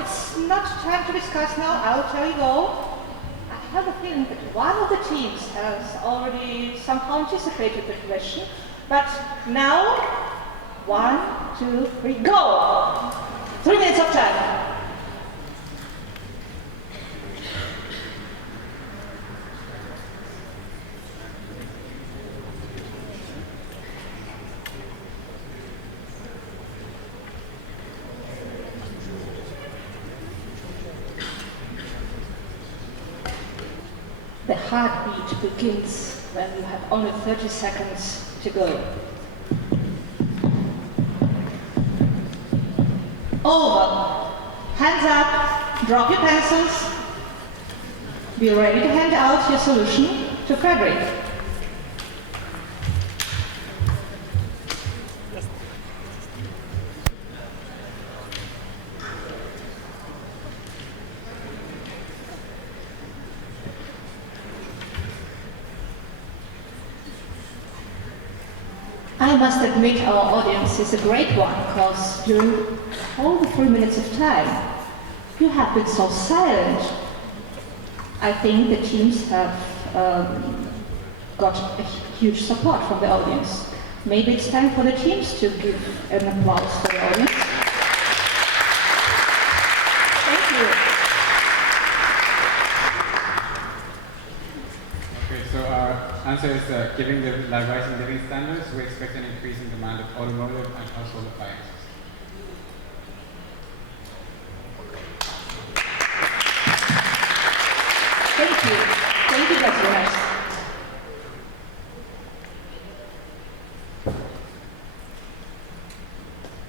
it's not time to discuss now. I will tell you all. I have a feeling that one of the teams has already somehow anticipated the question. But now, 1, 2, 3, go! 3 minutes of time. The heartbeat begins when you have only 30 seconds to go. Over. Hands up, drop your pencils. Be ready to hand out your solution to Frederick. I must admit our audience is a great one, because during all the 3 minutes of time, you have been so silent. I think the teams have got a huge support from the audience. Maybe it's time for the teams to give an applause for the audience. Thank you. Okay, so our answer is given the rising living standards, we expect an increase in demand of automotive and household appliances. Thank you. Thank you, Dr.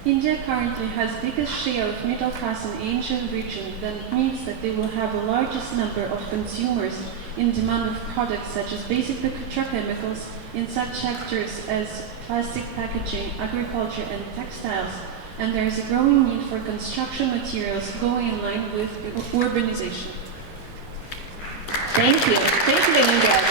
India currently has biggest share of middle class in Asian region. Then it means that they will have the largest number of consumers in demand of products such as basic petrochemicals in such sectors as plastic packaging, agriculture and textiles. And there is a growing need for construction materials going in line with urbanization. Thank you. Thank you, India.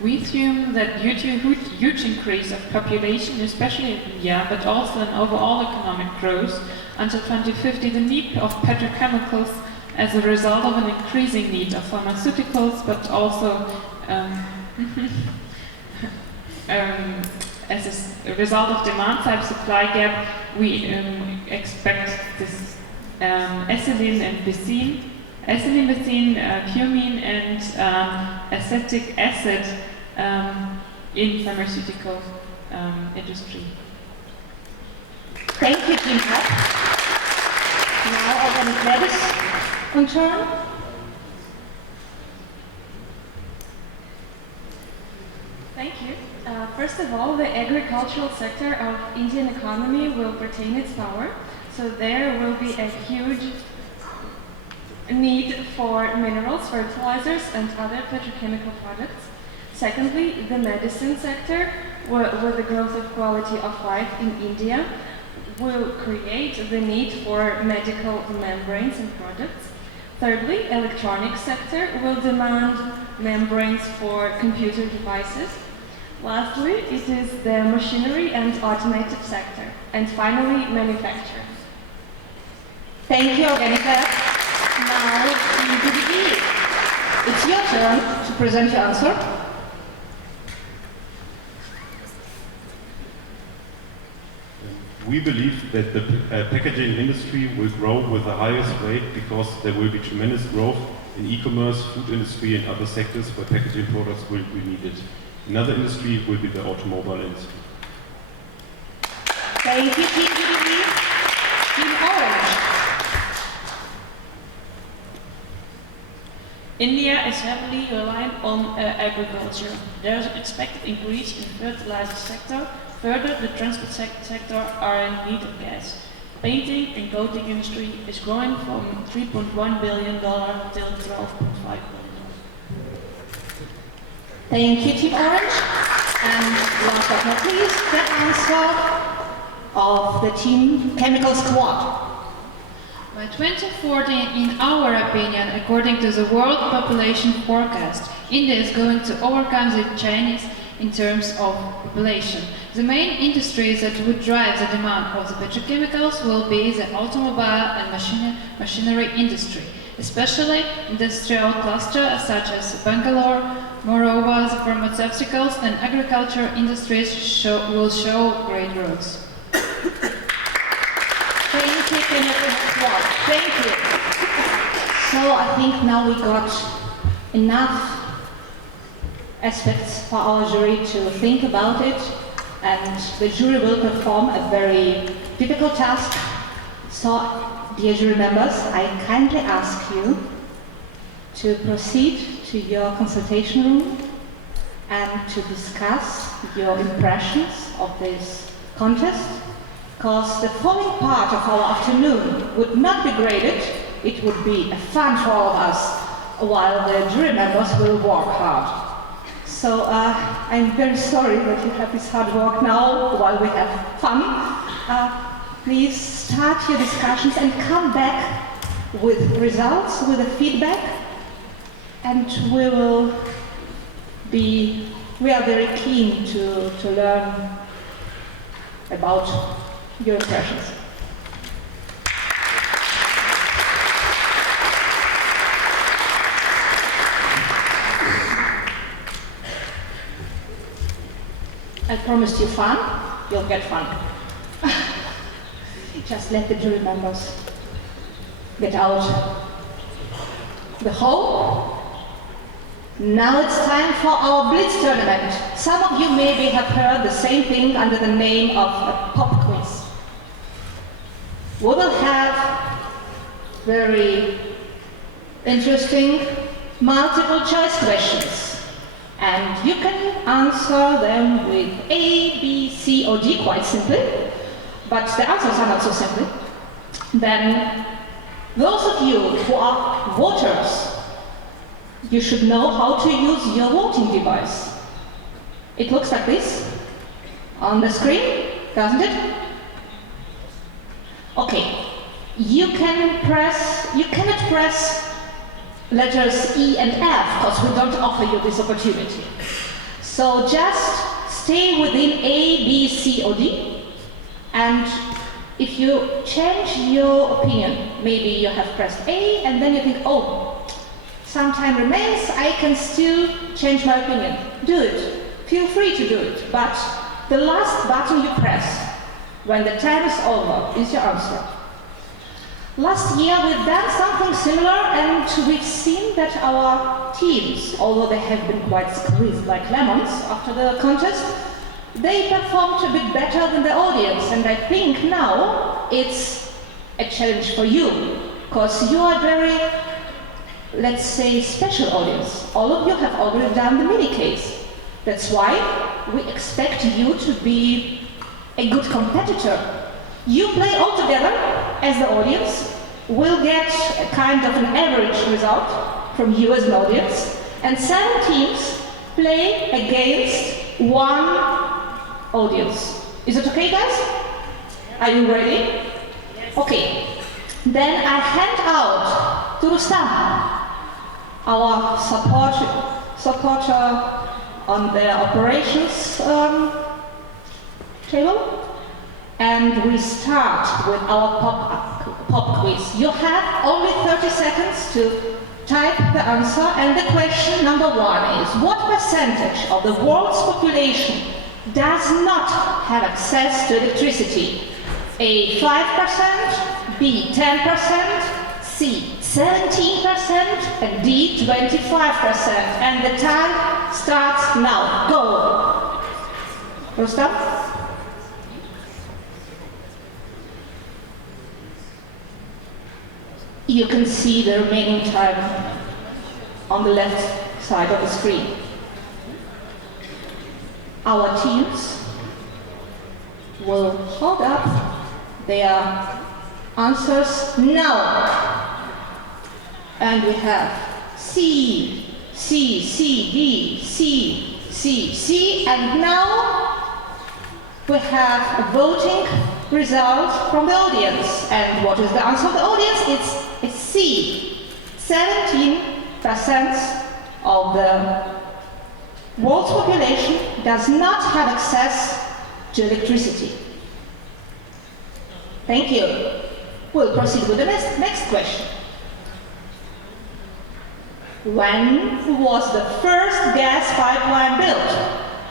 We assume that due to a huge increase of population, especially in India, but also in overall economic growth, until 2050 the need of petrochemicals as a result of an increasing need of pharmaceuticals, but also as a result of demand-side supply gap, we expect this ethylene and benzene, cumene, and acetic acid in pharmaceutical industry. Thank you, Team Hub. Now organic medicine on turn. Thank you. First of all, the agricultural sector of Indian economy will retain its power. So there will be a huge need for minerals, fertilizers, and other petrochemical products. Secondly, the medicine sector, with the growth of quality of life in India, will create the need for medical membranes and products. Thirdly, electronics sector will demand membranes for computer devices. Lastly, it is the machinery and automotive sector. And finally, manufacturing. Thank you, Organica. Now, UDE. It's your turn to present your answer. We believe that the packaging industry will grow with the highest rate because there will be tremendous growth in e-commerce, food industry and other sectors where packaging products will be needed. Another industry will be the automobile industry. Thank you, Team UDE. Team Orange. India is heavily reliant on agriculture. There is an expected increase in the fertilizer sector. Further, the transport sector are in need of gas. Painting and coating industry is growing from $3.1 billion till $12.5 billion. Thank you, Team Orange. And last but not least, the answer of the Team Chemical Squad. By 2040, in our opinion, according to the World Population Forecast, India is going to overcome the Chinese in terms of population. The main industries that would drive the demand of the petrochemicals will be the automobile and machinery industry, especially industrial clusters such as Bangalore. Moreover, the pharmaceuticals and agriculture industries will show great growth. Thank you, Chemical Squad. Thank you. So I think now we got enough aspects for our jury to think about it, and the jury will perform a very difficult task. So, dear jury members, I kindly ask you to proceed to your consultation room and to discuss your impressions of this contest, because the following part of our afternoon would not be graded. It would be fun for all of us, while the jury members will work hard. So I'm very sorry that you have this hard work now while we have fun. Please start your discussions and come back with results, with the feedback, and we are very keen to learn about your impressions. I promised you fun, you'll get fun. Just let the jury members get out the hall. Now it's time for our Blitz Tournament. Some of you maybe have heard the same thing under the name of a pop quiz. We will have very interesting multiple choice questions. And you can answer them with A, B, C, or D quite simply, but the answers are not so simple. Then, those of you who are voters, you should know how to use your voting device. It looks like this on the screen, doesn't it? Okay, you cannot press letters E and F, because we don't offer you this opportunity. So just stay within A, B, C, or D, and if you change your opinion, maybe you have pressed A, and then you think, oh, some time remains, I can still change my opinion. Do it. Feel free to do it. But the last button you press, when the time is over, is your answer. Last year we've done something similar, and we've seen that our teams, although they have been quite squeezed like lemons after the contest, they performed a bit better than the audience, and I think now it's a challenge for you, because you are very, let's say, special audience. All of you have already done the mini case. That's why we expect you to be a good competitor. You play all together as the audience, will get a kind of an average result from you as an audience, and 7 teams play against 1 audience. Is it okay, guys? Are you ready? Okay. Then I hand out to Rustam, our supporter on the operations table, and we start with our pop quiz. You have only 30 seconds to type the answer, and the question number 1 is: what percentage of the world's population does not have access to electricity? A, 5%, B, 10%, C, 17%, and D, 25%. And the time starts now. Go! Rustam? You can see the remaining time on the left side of the screen. Our teams will hold up their answers now. And we have C, C, C, D, C, C, C, and now we have a voting result from the audience. And what is the answer of the audience? It's C. 17% of the world's population does not have access to electricity. Thank you. We'll proceed with the next question. When was the first gas pipeline built?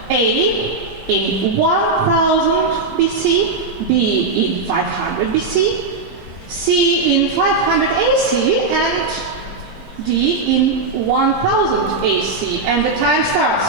A, in 1000 BC, B, in 500 BC, C, in 500 AC, and D, in 1000 AC. And the time starts.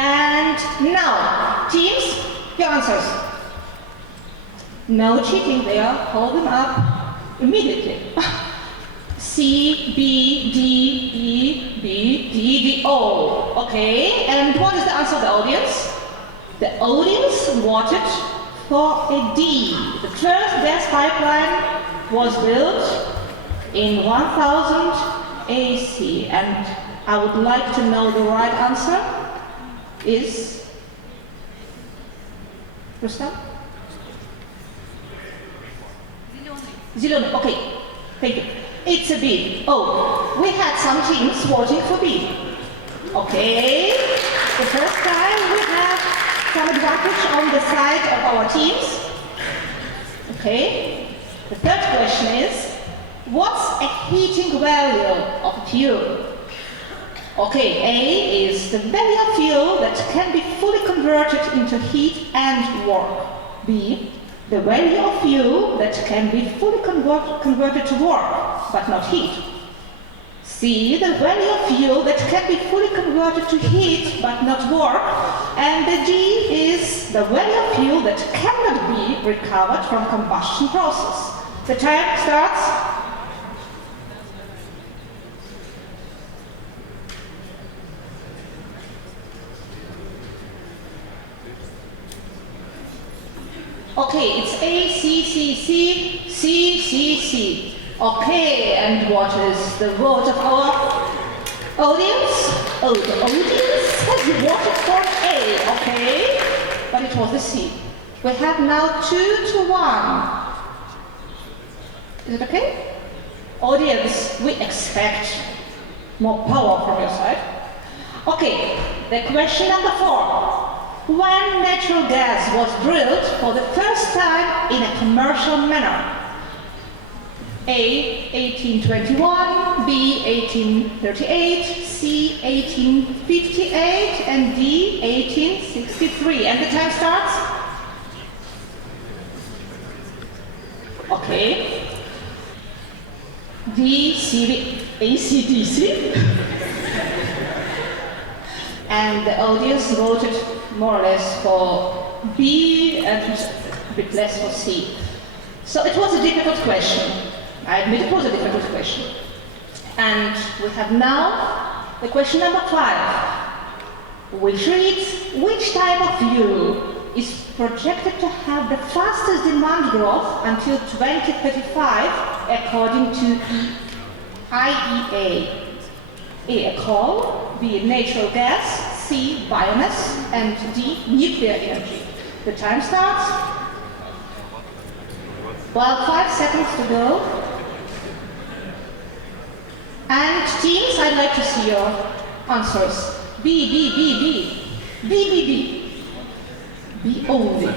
And now, teams, your answers. No cheating there, hold them up immediately. C, B, D, E, B, D, D, O. Okay, and what is the answer of the audience? The audience voted for a D. The first gas pipeline was built in 1000 AC, and I would like to know the right answer is Rustam? Zilone. Okay, thank you. It's a B. Oh, we had some teams voting for B. Okay, the first time we have some advantage on the side of our teams. Okay, the third question is, what's a heating value of a fuel? Okay, A is the value of fuel that can be fully converted into heat and work. B, the value of fuel that can be fully converted to work, but not heat. C, the value of fuel that can be fully converted to heat, but not work. And the D is the value of fuel that cannot be recovered from combustion process. The time starts. Okay, it's A, C, C, C, C, C, C. Okay, and what is the vote of our audience? Oh, the audience has voted for A, okay? But it was the C. We have now 2-1. Is it okay? Audience, we expect more power from your side. Okay, the question number 4. When natural gas was drilled for the first time in a commercial manner? A, 1821, B, 1838, C, 1858, and D, 1863. And the time starts? Okay. D, C, AC/DC. and the audience voted more or less for B and a bit less for C. So it was a difficult question. I admit it was a difficult question. And we have now the question number 5, which reads, which type of fuel is projected to have the fastest demand growth until 2035 according to IEA? A, coal, B, natural gas, C, biomass, and D, nuclear energy. The time starts. Well, 5 seconds to go. And teams, I'd like to see your answers. B only.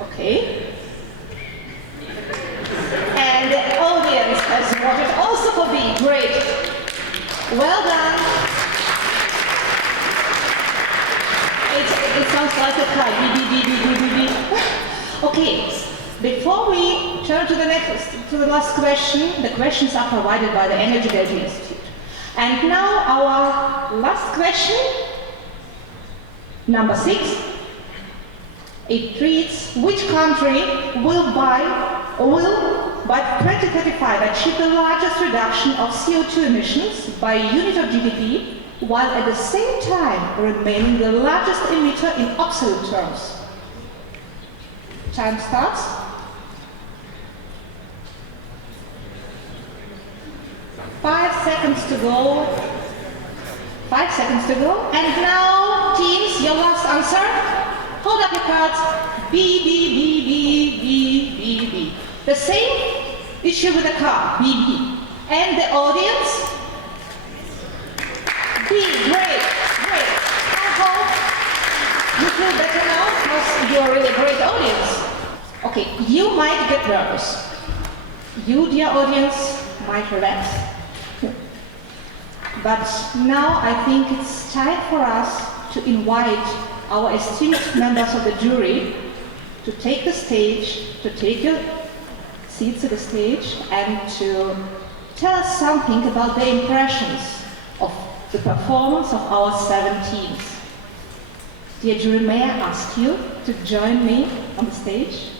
Okay. And the audience has voted also for B. Great. Well done. It sounds like a cry. B. Okay. Before we turn to the last question, the questions are provided by the Energy Delta Institute. And now our last question, number 6. It reads, which country will by 2035 achieve the largest reduction of CO2 emissions by unit of GDP, while at the same time remaining the largest emitter in absolute terms? Time starts. 5 seconds to go. 5 seconds to go. And now, teams, your last answer. Hold up your cards. B. The same issue with the car. B. And the audience? B. Great. I hope you feel better now because you're really a great audience. Okay, you might get nervous. You, dear audience, might relax. But now I think it's time for us to invite our esteemed members of the jury to take the stage, to take your seats at the stage, and to tell us something about their impressions of the performance of our 7 teams. Dear jury, may I ask you to join me on the stage?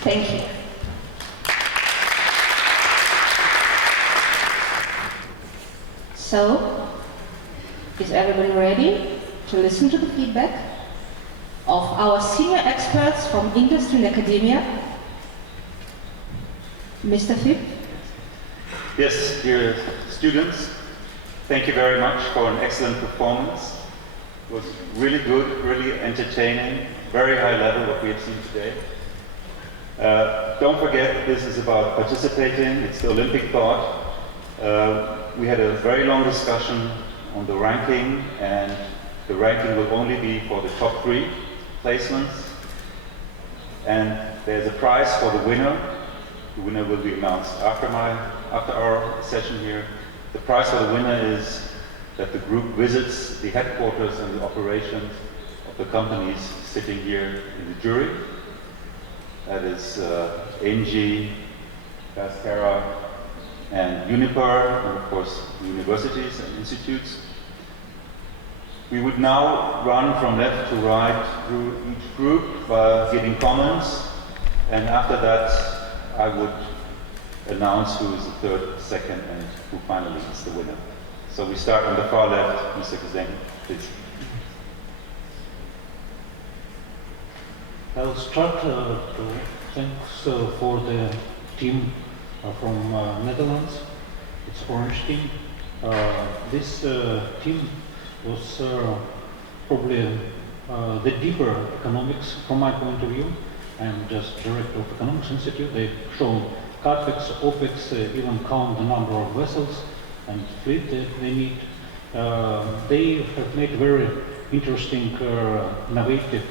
Thank you. So, is everybody ready to listen to the feedback of our senior experts from industry and academia? Mr. Fipp? Yes, dear students, thank you very much for an excellent performance. It was really good, really entertaining, very high level what we have seen today. Don't forget, this is about participating, it's the Olympic thought. We had a very long discussion on the ranking, and the ranking will only be for the top 3 placements. And there's a prize for the winner. The winner will be announced after our session here. The prize for the winner is that the group visits the headquarters and the operations of the companies sitting here in the jury. That is Engie, Gasterra, and Uniper, and of course universities and institutes. We would now run from left to right through each group by giving comments, and after that I would announce who is the third, second, and who finally is the winner. So we start on the far left, Mr. Kazeng, please. I'll start thanks for the team from Netherlands. It's Orange team. This team was probably the deeper economics from my point of view. I'm just director of Economics Institute. They've shown CAPEX, OPEX, even count the number of vessels and fleet that they need. They have made very interesting, innovative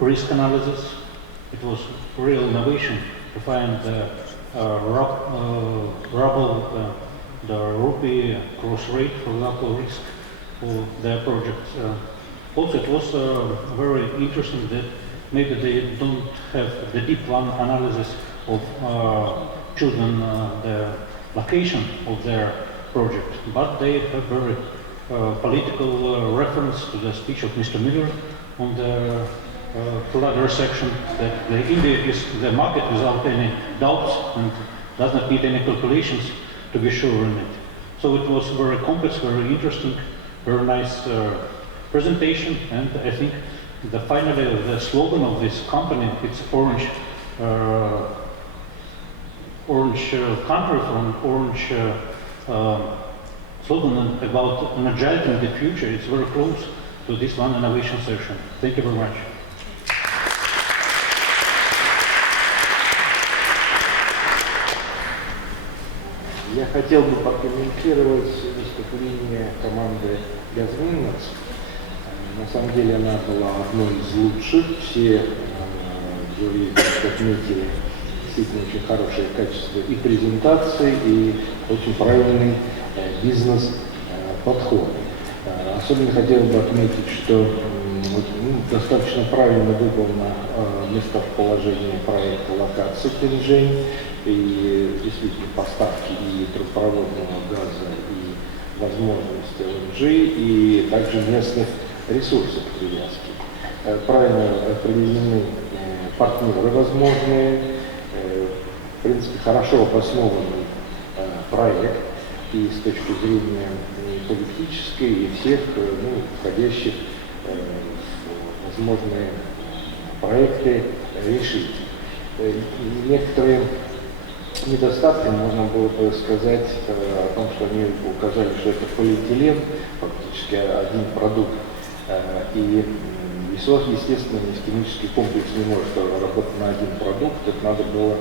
risk analysis. It was real innovation to find the ruble, the rupee cross rate, for example, risk for their projects. Also, it was very interesting that maybe they don't have the deep one analysis of choosing the location of their project, but they have very political reference to the speech of Mr. Miller on the further section that India is the market without any doubts and does not need any calculations to be sure in it. So it was very complex, very interesting, very nice presentation, and I think finally the slogan of this company, it's orange country from orange slogan about an agility in the future. It's very close to this one innovation session. Thank you very much. Я хотел бы прокомментировать выступление команды Газминерс. На самом деле она была одной из лучших. Все жюри отметили действительно очень хорошее качество и презентации, и очень правильный бизнес-подход. Особенно хотел бы отметить, что достаточно правильно выбрано местоположение проекта локации Тинжэнь, и действительно поставки и трубопроводного газа, и возможности ЛНЖ, и также местных ресурсов привязки. Правильно определены партнеры возможные, в принципе, хорошо обоснованный проект и с точки зрения политической, и всех входящих в возможные проекты решить. Некоторые недостатки можно было бы сказать о том, что они указали, что это полиэтилен, фактически один продукт, и естественно, нефтехимический комплекс не может работать на один продукт, это надо было,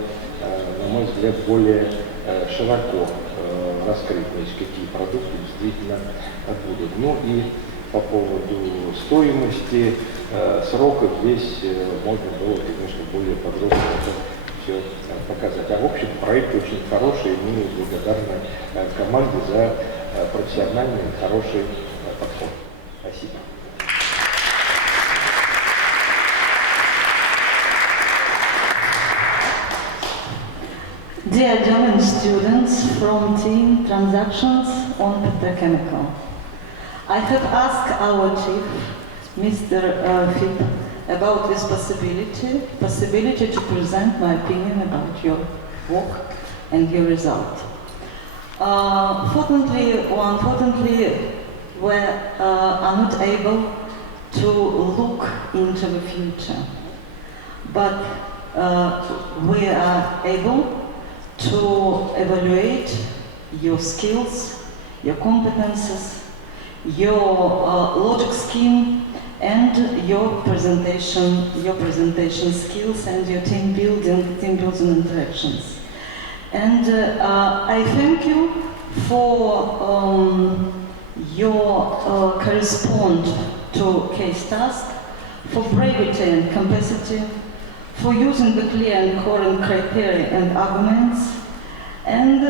на мой взгляд, более широко раскрыть, значит, какие продукты действительно будут. Ну и по поводу стоимости, сроков здесь можно было, конечно, более подробно это все показать. А в общем, проект очень хороший, и мы благодарны команде за профессиональный и хороший подход. Спасибо. Dear German students from Team Transactions on Petrochemical, I have asked our chief, Mr. Phil, about this possibility to present my opinion about your work and your result. Fortunately or unfortunately, we are not able to look into the future, but we are able to evaluate your skills, your competences, your logic scheme, and your presentation skills and your team building interactions. And I thank you for your correspond to case task, for brevity and capacity, for using the clear and coherent criteria and arguments, and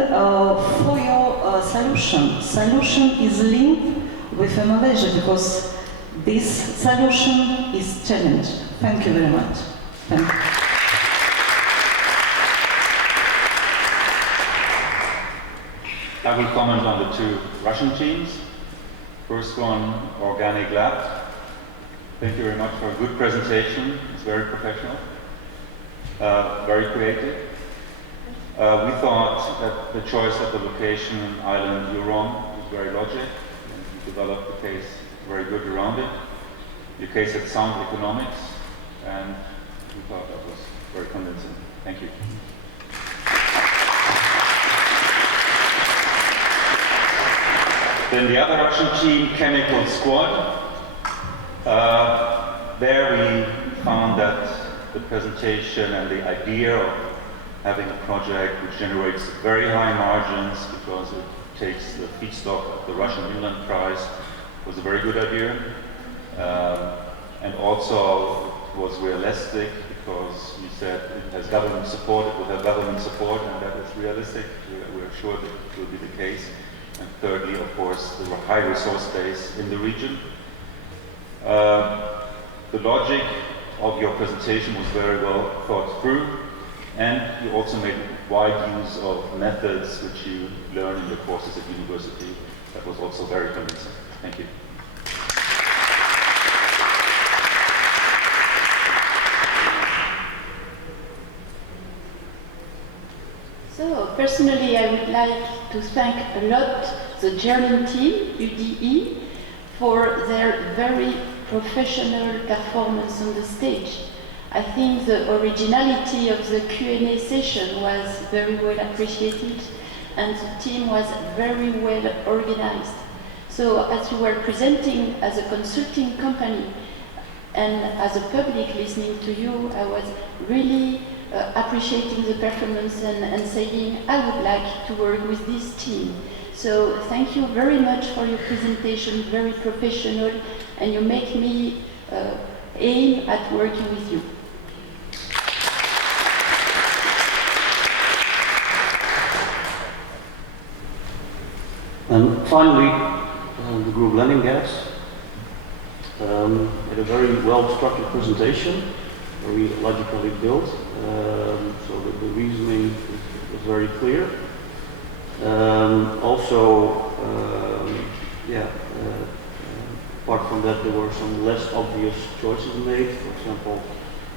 for your solution. Solution is linked with Malaysia because this solution is challenge. Thank you very much. Thank you. I will comment on the two Russian teams. First one, Organic Lab. Thank you very much for a good presentation. It's very professional, very creative. We thought that the choice of the location, island Euron, was very logical. You developed the case very good around it. Your case had sound economics, and we thought that was very convincing. Thank you. Then the other Russian team, Chemical Squad. There we found that the presentation and the idea of having a project which generates very high margins because it takes the feedstock of the Russian inland price was a very good idea. And also it was realistic because you said it has government support, it will have government support, and that is realistic. We're sure that it will be the case. And thirdly, of course, there were high resource base in the region. The logic of your presentation was very well thought through, and you also made wide use of methods which you learn in your courses at university. That was also very convincing. Thank you. So, personally, I would like to thank a lot the German team, UDE, for their very professional performance on the stage. I think the originality of the Q&A session was very well appreciated, and the team was very well organized. So, as you were presenting as a consulting company and as a public listening to you, I was really appreciating the performance and saying I would like to work with this team. So thank you very much for your presentation, very professional, and you make me aim at working with you. And finally, the group Lending Gaps had a very well-structured presentation, very logically built, so the reasoning was very clear. Apart from that, there were some less obvious choices made. For example,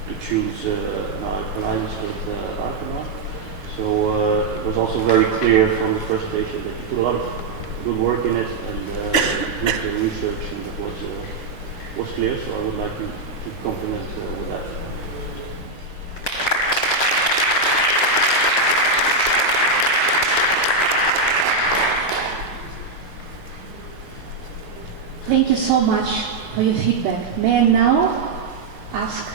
to choose an with Arkema. So it was also very clear from the presentation that you put a lot of good work in it and good research, and that was clear. So I would like to compliment with that. Thank you so much for your feedback. May I now ask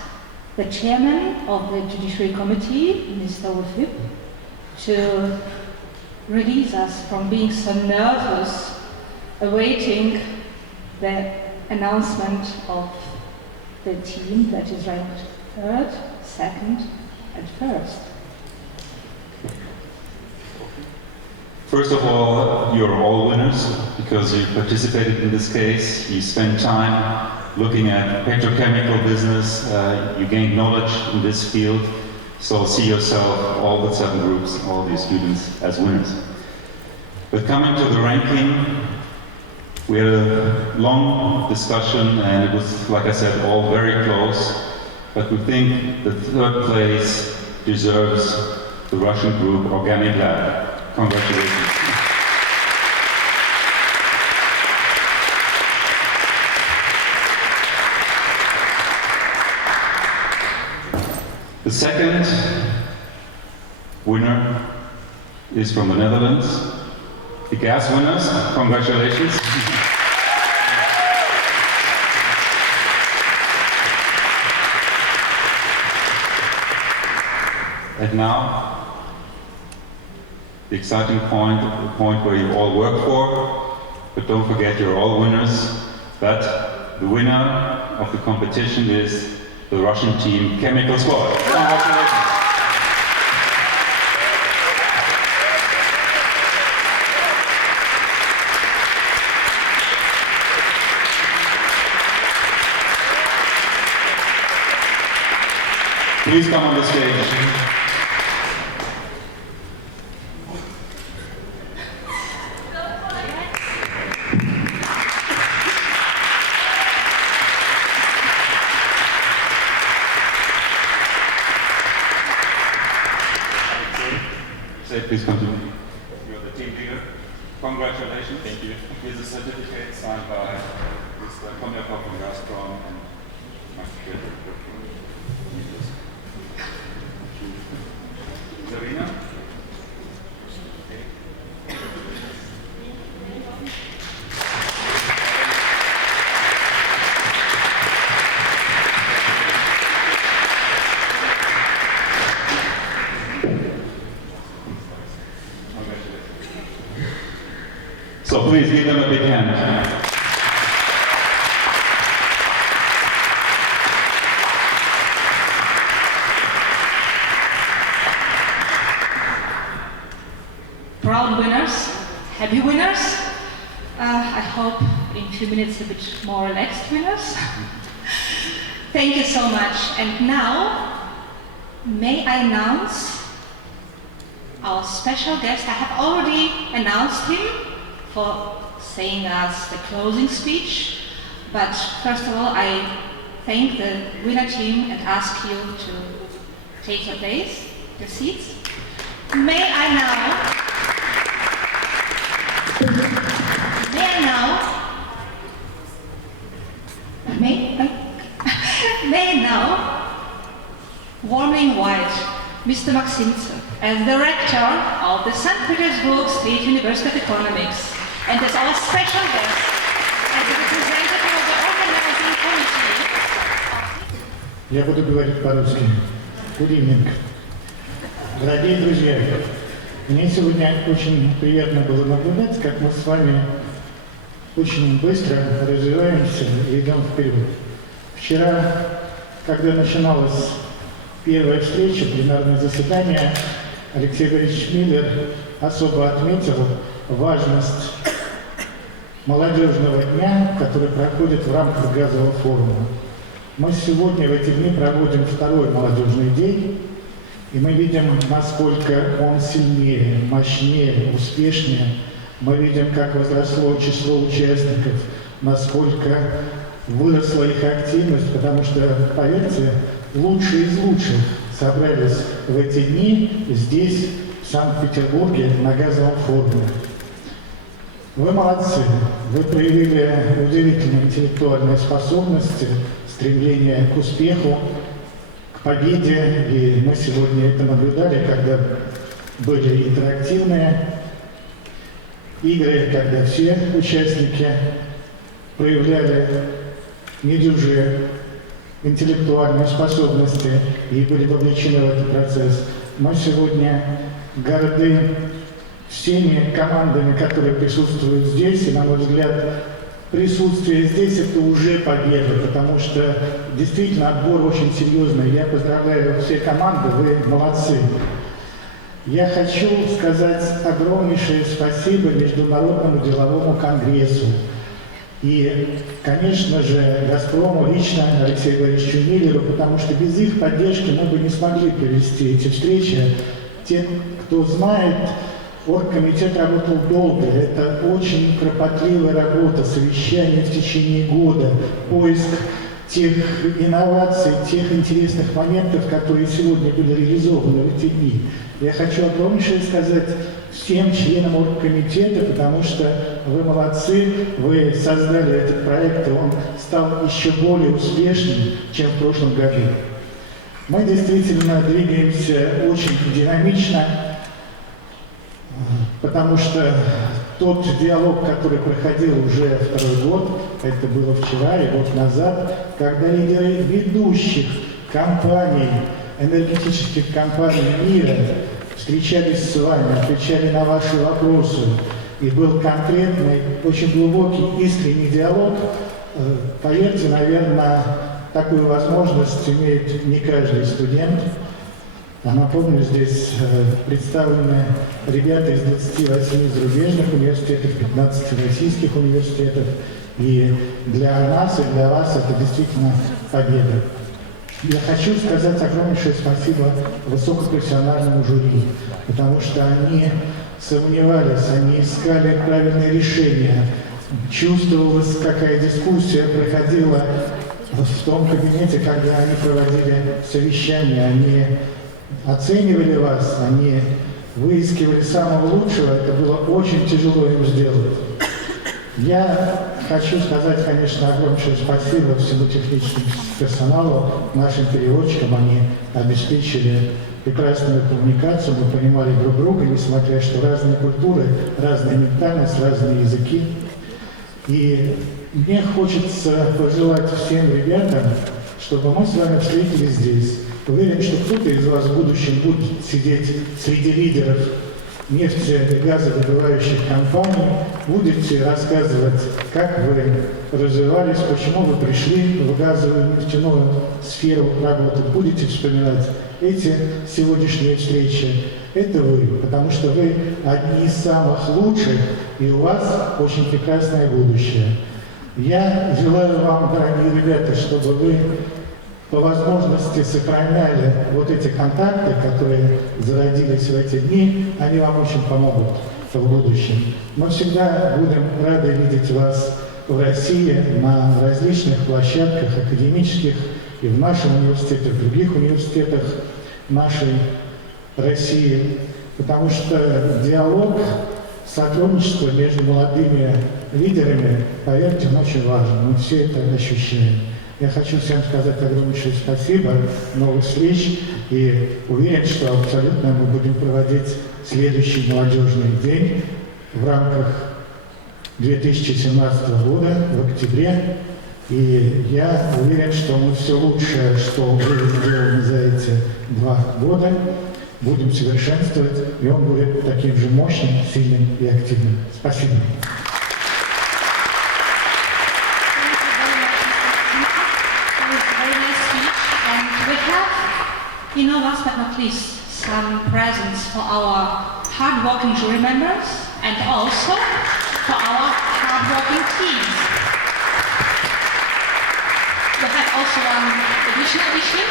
the chairman of the Judiciary Committee, Mr. Wolfip, to release us from being so nervous, awaiting the announcement of the team that is ranked third, second, and first. First of all, you're all winners because you participated in this case. You spent time looking at petrochemical business. You gained knowledge in this field. So see yourself, all the 7 groups, all these students, as winners. But coming to the ranking, we had a long discussion, and it was, like I said, all very close. But we think the 3rd place deserves the Russian group Organic Lab. Congratulations. The second winner is from the Netherlands. The gas winners, congratulations. And now, the exciting point, the point where you all work for, but don't forget you're all winners. But the winner of the competition is the Russian team Chemical Squad. Congratulations. Please come on the stage. Please continue. You're the team leader. Congratulations. Thank you. Here's a certificate signed by Mr. Komjakov from Gazprom and Zarina. So please give them a big hand. Proud winners, happy winners. I hope in a few minutes a bit more relaxed winners. Thank you so much. And now, may I announce our special guest. I have already announced him for saying us the closing speech, but first of all, I thank the winner team and ask you to take your place, your seats. May I now warmly invite Mr. Maximtsev as the rector of the St. Petersburg State University of Economics and as our special guest, as the representative of the organizing committee. Я буду говорить по-русски. Good evening. Дорогие друзья, мне сегодня очень приятно было наблюдать, как мы с вами очень быстро развиваемся и идем вперед. Вчера, когда начиналась первая встреча, пленарное заседание, Алексей Борисович Миллер особо отметил важность молодежного дня, который проходит в рамках газового форума. Мы сегодня в эти дни проводим второй молодежный день, и мы видим, насколько он сильнее, мощнее, успешнее. Мы видим, как возросло число участников, насколько выросла их активность, потому что, поверьте, лучшие из лучших собрались в эти дни здесь, в Санкт-Петербурге, на газовом форуме. Вы молодцы, вы проявили удивительные интеллектуальные способности, стремление к успеху, к победе, и мы сегодня это наблюдали, когда были интерактивные игры, когда все участники проявляли недюжие интеллектуальные способности и были вовлечены в этот процесс. Мы сегодня горды всеми командами, которые присутствуют здесь, и, на мой взгляд, присутствие здесь – это уже победа, потому что действительно отбор очень серьезный. Я поздравляю все команды, вы молодцы. Я хочу сказать огромнейшее спасибо Международному деловому конгрессу и, конечно же, «Газпрому», лично Алексею Борисовичу Миллеру, потому что без их поддержки мы бы не смогли провести эти встречи. Те, кто знает, оргкомитет работал долго, это очень кропотливая работа, совещания в течение года, поиск тех инноваций, тех интересных моментов, которые сегодня были реализованы в эти дни. Я хочу огромнейшее сказать всем членам оргкомитета, потому что вы молодцы, вы создали этот проект, и он стал еще более успешным, чем в прошлом году. Мы действительно двигаемся очень динамично, потому что тот диалог, который проходил уже второй год, это было вчера и год назад, когда лидеры ведущих компаний, энергетических компаний мира встречались с вами, отвечали на ваши вопросы, и был конкретный, очень глубокий, искренний диалог, поверьте, наверное, такую возможность имеет не каждый студент. А напомню, здесь представлены ребята из 28 зарубежных университетов, 15 российских университетов. И для нас, и для вас это действительно победа. Я хочу сказать огромнейшее спасибо высокопрофессиональному жюри, потому что они сомневались, они искали правильные решения. Чувствовалась, какая дискуссия проходила в том кабинете, когда они проводили совещание, они оценивали вас, они выискивали самого лучшего, это было очень тяжело им сделать. Я хочу сказать, конечно, огромнейшее спасибо всему техническому персоналу, нашим переводчикам, они обеспечили прекрасную коммуникацию, мы понимали друг друга, несмотря что разные культуры, разная ментальность, разные языки. И мне хочется пожелать всем ребятам, чтобы мы с вами встретились здесь. Уверен, что кто-то из вас в будущем будет сидеть среди лидеров нефти- и газодобывающих компаний, будете рассказывать, как вы развивались, почему вы пришли в газовую нефтяную сферу работать, будете вспоминать эти сегодняшние встречи. Это вы, потому что вы одни из самых лучших, и у вас очень прекрасное будущее. Я желаю вам, дорогие ребята, чтобы вы по возможности сохраняли вот эти контакты, которые зародились в эти дни, они вам очень помогут в будущем. Мы всегда будем рады видеть вас в России на различных площадках академических и в нашем университете, в других университетах нашей России, потому что диалог, сотрудничество между молодыми лидерами, поверьте, он очень важен, мы все это ощущаем. Я хочу всем сказать огромнейшее спасибо, новых встреч, и уверен, что абсолютно мы будем проводить следующий молодежный день в рамках 2017 года в октябре. И я уверен, что мы все лучшее, что были сделаны за эти 2 года, будем совершенствовать, и он будет таким же мощным, сильным и активным. Спасибо. Last but not least, some presents for our hard-working jury members and also for our hard-working teams. We have also one additional issue,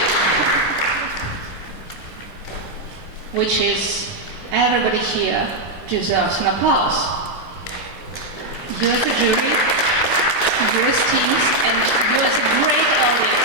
which is everybody here deserves an applause. You as a jury, you as teams, and you as a great audience.